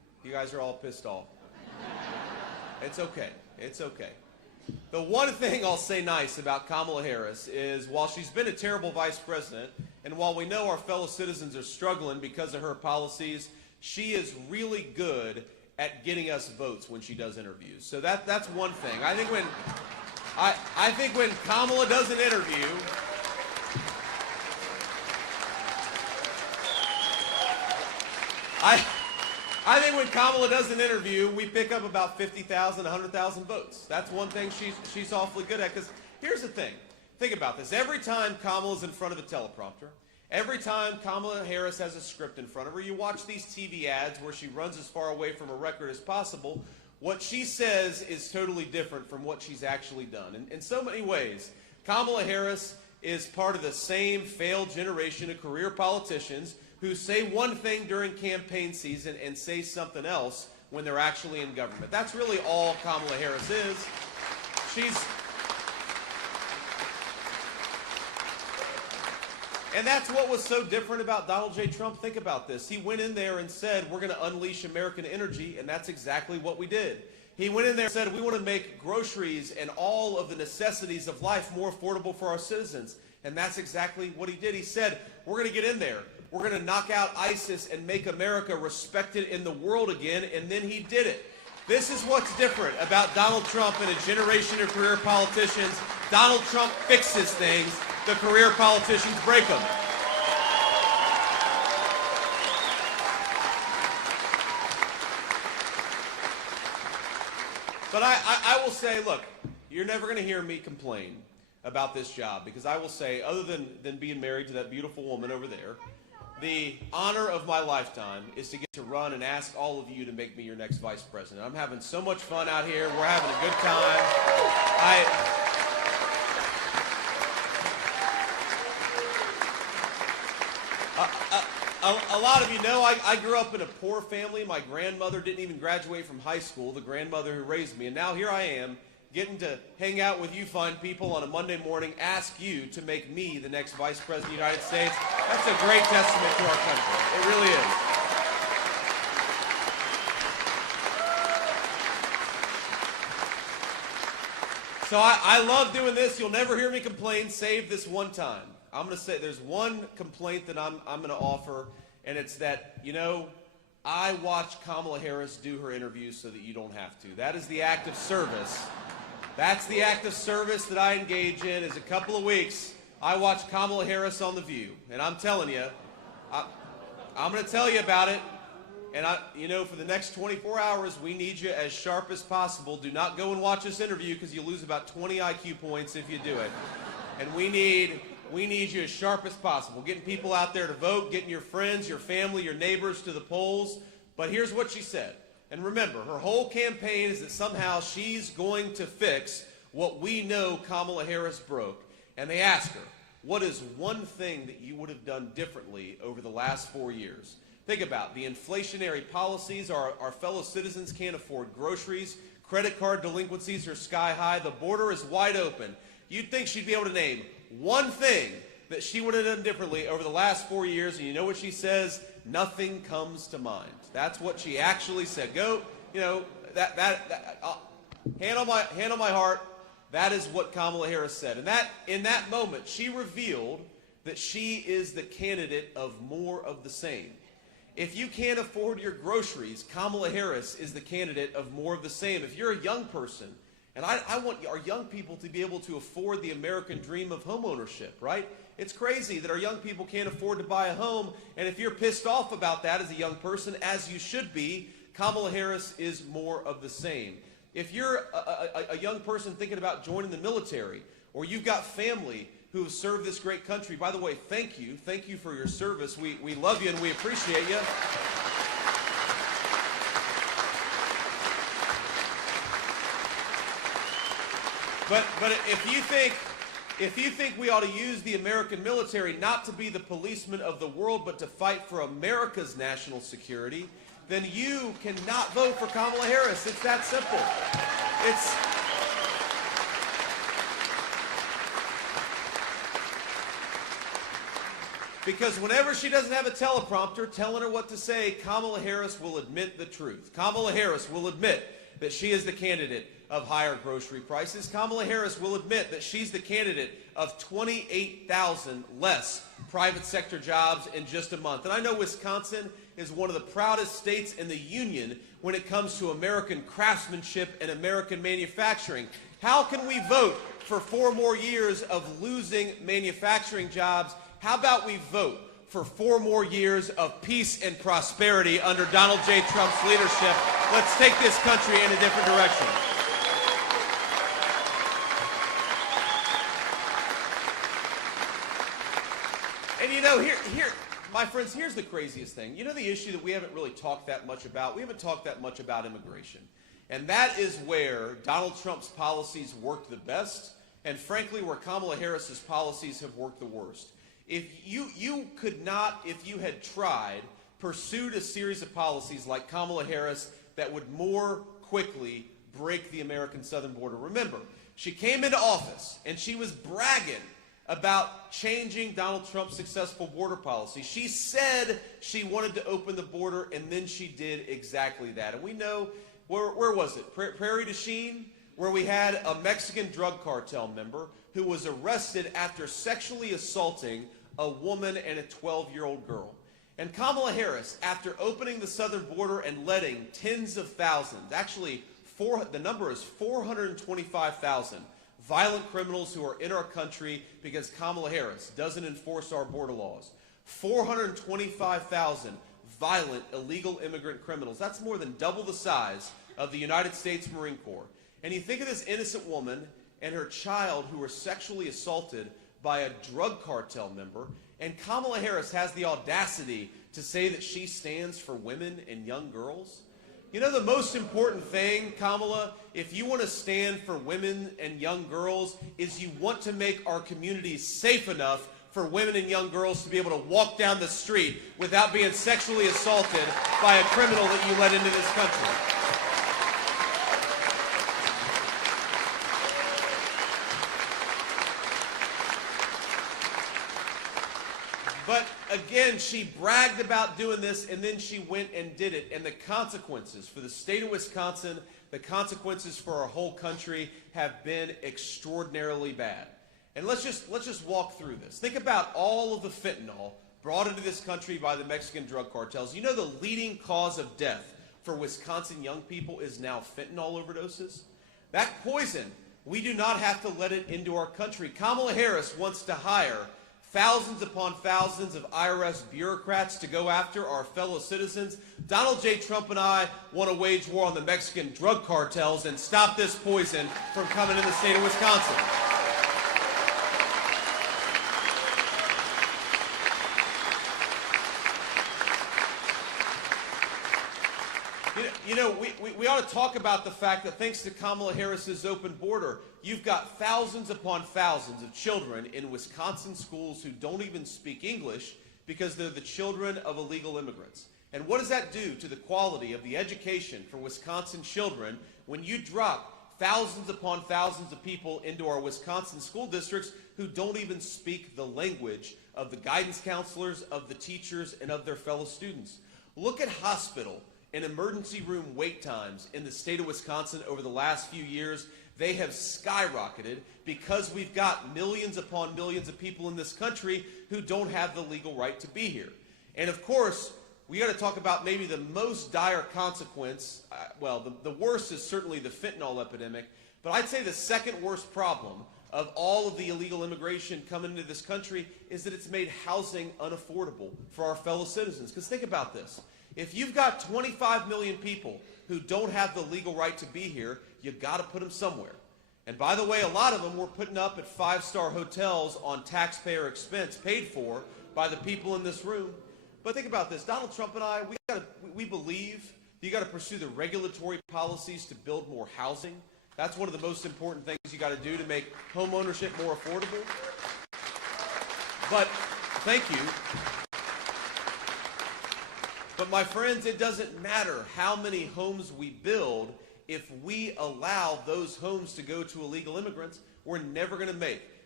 You guys are all pissed off. It's okay. It's okay. The one thing I'll say nice about Kamala Harris is while she's been a terrible vice president, and while we know our fellow citizens are struggling because of her policies, she is really good at getting us votes when she does interviews. So that's one thing. I think when Kamala does an interview, I think when Kamala does an interview, we pick up about 50,000, 100,000 votes. That's one thing she's awfully good at. Because here's the thing. Think about this. Every time Kamala's in front of a teleprompter, every time Kamala Harris has a script in front of her, you watch these TV ads where she runs as far away from a record as possible. What she says is totally different from what she's actually done. In so many ways, Kamala Harris is part of the same failed generation of career politicians who say one thing during campaign season and say something else when they're actually in government. That's really all Kamala Harris is. And that's what was so different about Donald J. Trump. Think about this. He went in there and said, we're going to unleash American energy, and that's exactly what we did. He went in there and said, we want to make groceries and all of the necessities of life more affordable for our citizens. And that's exactly what he did. He said, we're going to get in there. We're going to knock out ISIS and make America respected in the world again, and then he did it. This is what's different about Donald Trump and a generation of career politicians. Donald Trump fixes things. The career politicians break them. But I will say, look, you're never going to hear me complain about this job, because I will say, other than being married to that beautiful woman over there, the honor of my lifetime is to get to run and ask all of you to make me your next vice president. I'm having so much fun out here. We're having a good time. A lot of you know I grew up in a poor family. My grandmother didn't even graduate from high school, the grandmother who raised me. And now here I am, getting to hang out with you fine people on a Monday morning, ask you to make me the next vice president of the United States. That's a great testament to our country. It really is. So I love doing this. You'll never hear me complain, save this one time. I'm going to say there's one complaint that I'm going to offer, and it's that, you know, I watch Kamala Harris do her interviews so that you don't have to. That is the act of service. That's the act of service that I engage in. Is a couple of weeks, I watch Kamala Harris on The View, and I'm telling you, I'm going to tell you about it. And you know, for the next 24 hours, we need you as sharp as possible. Do not go and watch this interview, because you lose about 20 IQ points if you do it. And we need you as sharp as possible, getting people out there to vote, getting your friends, your family, your neighbors to the polls. But here's what she said. And remember, her whole campaign is that somehow she's going to fix what we know Kamala Harris broke. And they asked her, what is one thing that you would have done differently over the last 4 years? Think about the inflationary policies. Our fellow citizens can't afford groceries. Credit card delinquencies are sky high. The border is wide open. You'd think she'd be able to name one thing that she would have done differently over the last 4 years, and you know what she says? Nothing comes to mind. That's what she actually said. Go, you know, hand on my heart, that is what Kamala Harris said. And in that moment, she revealed that she is the candidate of more of the same. If you can't afford your groceries, Kamala Harris is the candidate of more of the same. If you're a young person, and I want our young people to be able to afford the American dream of homeownership, right? It's crazy that our young people can't afford to buy a home, and if you're pissed off about that as a young person, as you should be, Kamala Harris is more of the same. If you're a young person thinking about joining the military, or you've got family who have served this great country, by the way, thank you. Thank you for your service. We love you and we appreciate you. But if you think we ought to use the American military not to be the policemen of the world, but to fight for America's national security, then you cannot vote for Kamala Harris. It's that simple. Because whenever she doesn't have a teleprompter telling her what to say, Kamala Harris will admit the truth. Kamala Harris will admit that she is the candidate of higher grocery prices. Kamala Harris will admit that she's the candidate of 28,000 less private sector jobs in just a month. And I know Wisconsin is one of the proudest states in the union when it comes to American craftsmanship and American manufacturing. How can we vote for 4 more years of losing manufacturing jobs? How about we vote for 4 more years of peace and prosperity under Donald J. Trump's leadership? Let's take this country in a different direction. And you know, here, my friends, here's the craziest thing. You know the issue that we haven't really talked that much about? We haven't talked that much about immigration. And that is where Donald Trump's policies worked the best, and frankly, where Kamala Harris's policies have worked the worst. If you could not, if you had tried, pursued a series of policies like Kamala Harris that would more quickly break the American southern border. Remember, she came into office and she was bragging about changing Donald Trump's successful border policy. She said she wanted to open the border, and then she did exactly that. And we know, where was it? Prairie du Chien, where we had a Mexican drug cartel member who was arrested after sexually assaulting a woman and a 12-year-old girl. And Kamala Harris, after opening the southern border and letting tens of thousands, actually the number is 425,000, violent criminals who are in our country because Kamala Harris doesn't enforce our border laws. 425,000 violent illegal immigrant criminals. That's more than double the size of the United States Marine Corps. And you think of this innocent woman and her child who were sexually assaulted by a drug cartel member, and Kamala Harris has the audacity to say that she stands for women and young girls. You know the most important thing, Kamala, if you want to stand for women and young girls, is you want to make our communities safe enough for women and young girls to be able to walk down the street without being sexually assaulted by a criminal that you let into this country. But again, she bragged about doing this, and then she went and did it. And the consequences for the state of Wisconsin, the consequences for our whole country have been extraordinarily bad. And let's just walk through this. Think about all of the fentanyl brought into this country by the Mexican drug cartels. You know the leading cause of death for Wisconsin young people is now fentanyl overdoses? That poison, we do not have to let it into our country. Kamala Harris wants to hire thousands upon thousands of IRS bureaucrats to go after our fellow citizens. Donald J. Trump and I want to wage war on the Mexican drug cartels and stop this poison from coming in the state of Wisconsin. You know, we ought to talk about the fact that thanks to Kamala Harris's open border, you've got thousands upon thousands of children in Wisconsin schools who don't even speak English because they're the children of illegal immigrants. And what does that do to the quality of the education for Wisconsin children when you drop thousands upon thousands of people into our Wisconsin school districts who don't even speak the language of the guidance counselors, of the teachers, and of their fellow students? Look at hospital and emergency room wait times in the state of Wisconsin over the last few years. They have skyrocketed because we've got millions upon millions of people in this country who don't have the legal right to be here. And of course, we got to talk about maybe the most dire consequence. The worst is certainly the fentanyl epidemic, but I'd say the second worst problem of all of the illegal immigration coming into this country is that it's made housing unaffordable for our fellow citizens. Because think about this. If you've got 25 million people who don't have the legal right to be here, you've got to put them somewhere. And by the way, a lot of them we're putting up at five-star hotels on taxpayer expense paid for by the people in this room. But think about this. Donald Trump and I, we believe you got to pursue the regulatory policies to build more housing. That's one of the most important things you got to do to make home ownership more affordable. But thank you. But my friends, it doesn't matter how many homes we build if we allow those homes to go to illegal immigrants. We're never going to make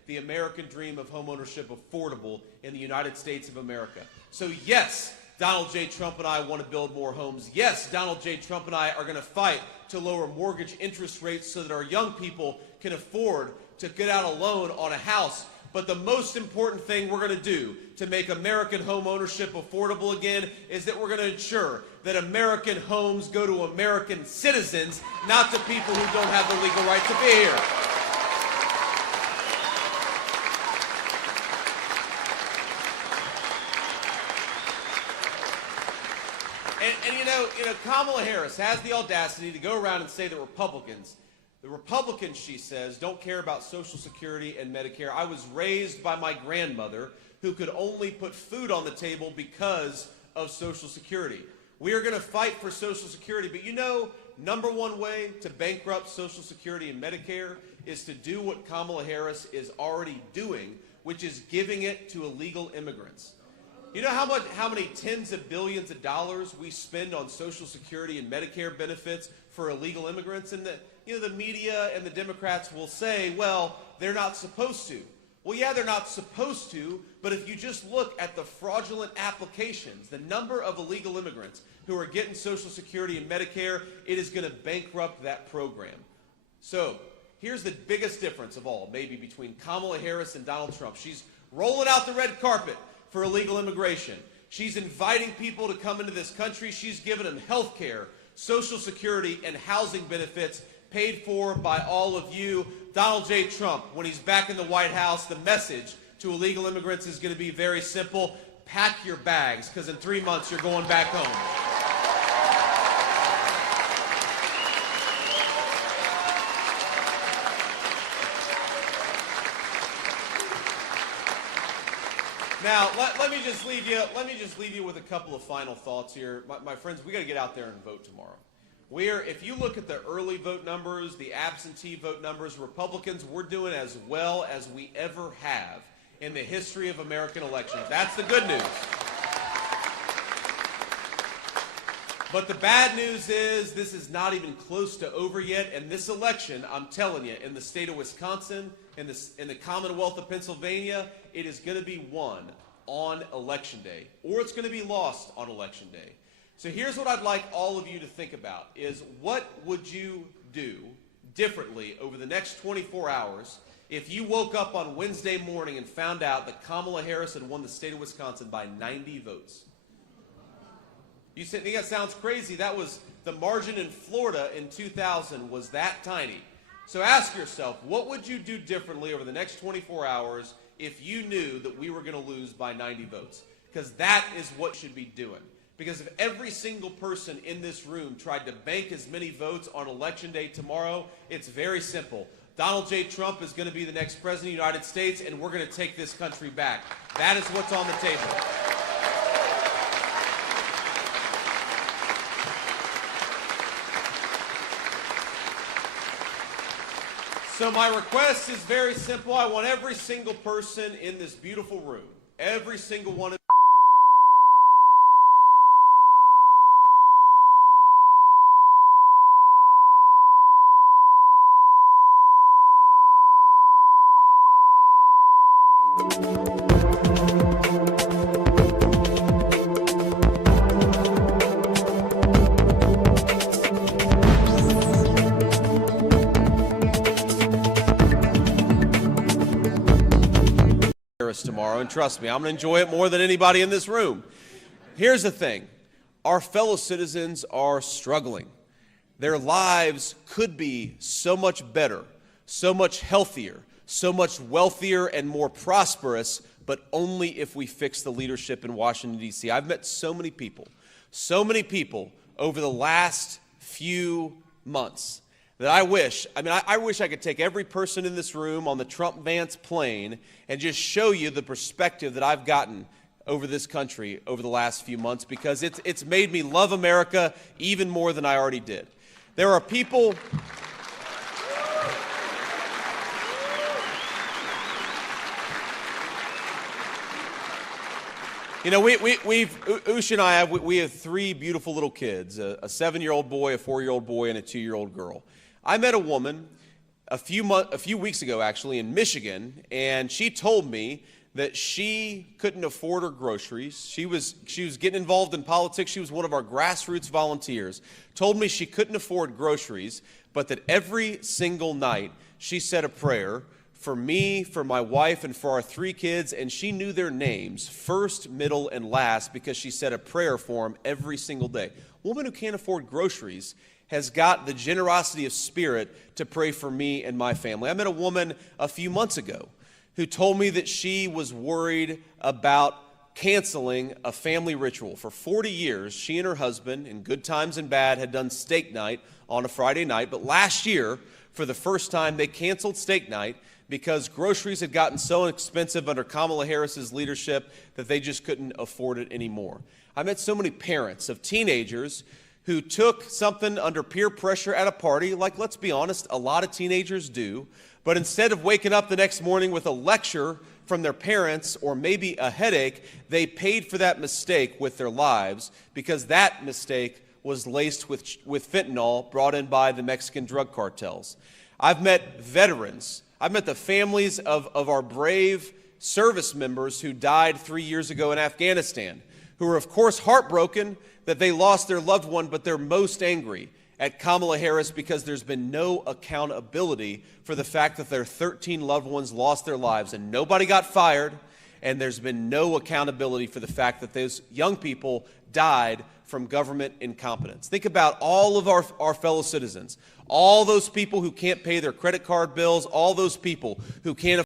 the American dream of homeownership affordable in the United States of America. So yes, Donald J. Trump and I want to build more homes. Yes, Donald J. Trump and I are going to fight to lower mortgage interest rates so that our young people can afford to get out a loan on a house. But the most important thing we're going to do to make American home ownership affordable again is that we're going to ensure that American homes go to American citizens, not to people who don't have the legal right to be here. And you know, Kamala Harris has the audacity to go around and say that the Republicans, she says, don't care about Social Security and Medicare. I was raised by my grandmother who could only put food on the table because of Social Security. We are going to fight for Social Security, but you know, number one way to bankrupt Social Security and Medicare is to do what Kamala Harris is already doing, which is giving it to illegal immigrants. You know how many tens of billions of dollars we spend on Social Security and Medicare benefits for illegal immigrants? And the media and the Democrats will say, well, they're not supposed to. Well, yeah, they're not supposed to, but if you just look at the fraudulent applications, the number of illegal immigrants who are getting Social Security and Medicare, it is going to bankrupt that program. So here's the biggest difference of all, maybe, between Kamala Harris and Donald Trump. She's rolling out the red carpet for illegal immigration. She's inviting people to come into this country. She's giving them health care, Social Security, and housing benefits paid for by all of you. Donald J. Trump, when he's back in the White House, the message to illegal immigrants is going to be very simple. Pack your bags, because in 3 months you're going back home. Now, let me just leave you with a couple of final thoughts here. My friends, we got to get out there and vote tomorrow. If you look at the early vote numbers, the absentee vote numbers, Republicans, we're doing as well as we ever have in the history of American elections. That's the good news. But the bad news is this is not even close to over yet, and this election, I'm telling you, in the state of Wisconsin, in the Commonwealth of Pennsylvania, it is going to be won on Election Day, or it's going to be lost on Election Day. So here's what I'd like all of you to think about, is what would you do differently over the next 24 hours if you woke up on Wednesday morning and found out that Kamala Harris had won the state of Wisconsin by 90 votes? You think that sounds crazy? That was the margin in Florida in 2000 was that tiny. So ask yourself, what would you do differently over the next 24 hours if you knew that we were going to lose by 90 votes? Because that is what you should be doing. Because if every single person in this room tried to bank as many votes on Election Day tomorrow, it's very simple. Donald J. Trump is going to be the next president of the United States, and we're going to take this country back. That is what's on the table. So my request is very simple. I want every single person in this beautiful room, every single one of tomorrow, and trust me, I'm going to enjoy it more than anybody in this room. Here's the thing. Our fellow citizens are struggling. Their lives could be so much better, so much healthier, so much wealthier and more prosperous, but only if we fix the leadership in Washington, D.C. I've met so many people over the last few months that I wish I could take every person in this room on the Trump-Vance plane and just show you the perspective that I've gotten over this country over the last few months, because it's made me love America even more than I already did. There are people... You know, Ush and I have three beautiful little kids, a 7-year-old boy, a 4-year-old boy, and a 2-year-old girl. I met a woman a few weeks ago, actually, in Michigan, and she told me that she couldn't afford her groceries. She was getting involved in politics. She was one of our grassroots volunteers. Told me she couldn't afford groceries, but that every single night she said a prayer for me, for my wife, and for our 3 kids, and she knew their names, first, middle, and last, because she said a prayer for them every single day. A woman who can't afford groceries has got the generosity of spirit to pray for me and my family. I met a woman a few months ago who told me that she was worried about canceling a family ritual. For 40 years, she and her husband, in good times and bad, had done steak night on a Friday night, but last year, for the first time, they canceled steak night because groceries had gotten so expensive under Kamala Harris's leadership that they just couldn't afford it anymore. I met so many parents of teenagers who took something under peer pressure at a party, like, let's be honest, a lot of teenagers do, but instead of waking up the next morning with a lecture from their parents or maybe a headache, they paid for that mistake with their lives because that mistake was laced with fentanyl brought in by the Mexican drug cartels. I've met veterans. I've met the families of our brave service members who died 3 years ago in Afghanistan, who are, of course, heartbroken that they lost their loved one, but they're most angry at Kamala Harris because there's been no accountability for the fact that their 13 loved ones lost their lives and nobody got fired, and there's been no accountability for the fact that those young people died from government incompetence. Think about all of our fellow citizens, all those people who can't pay their credit card bills, all those people who can't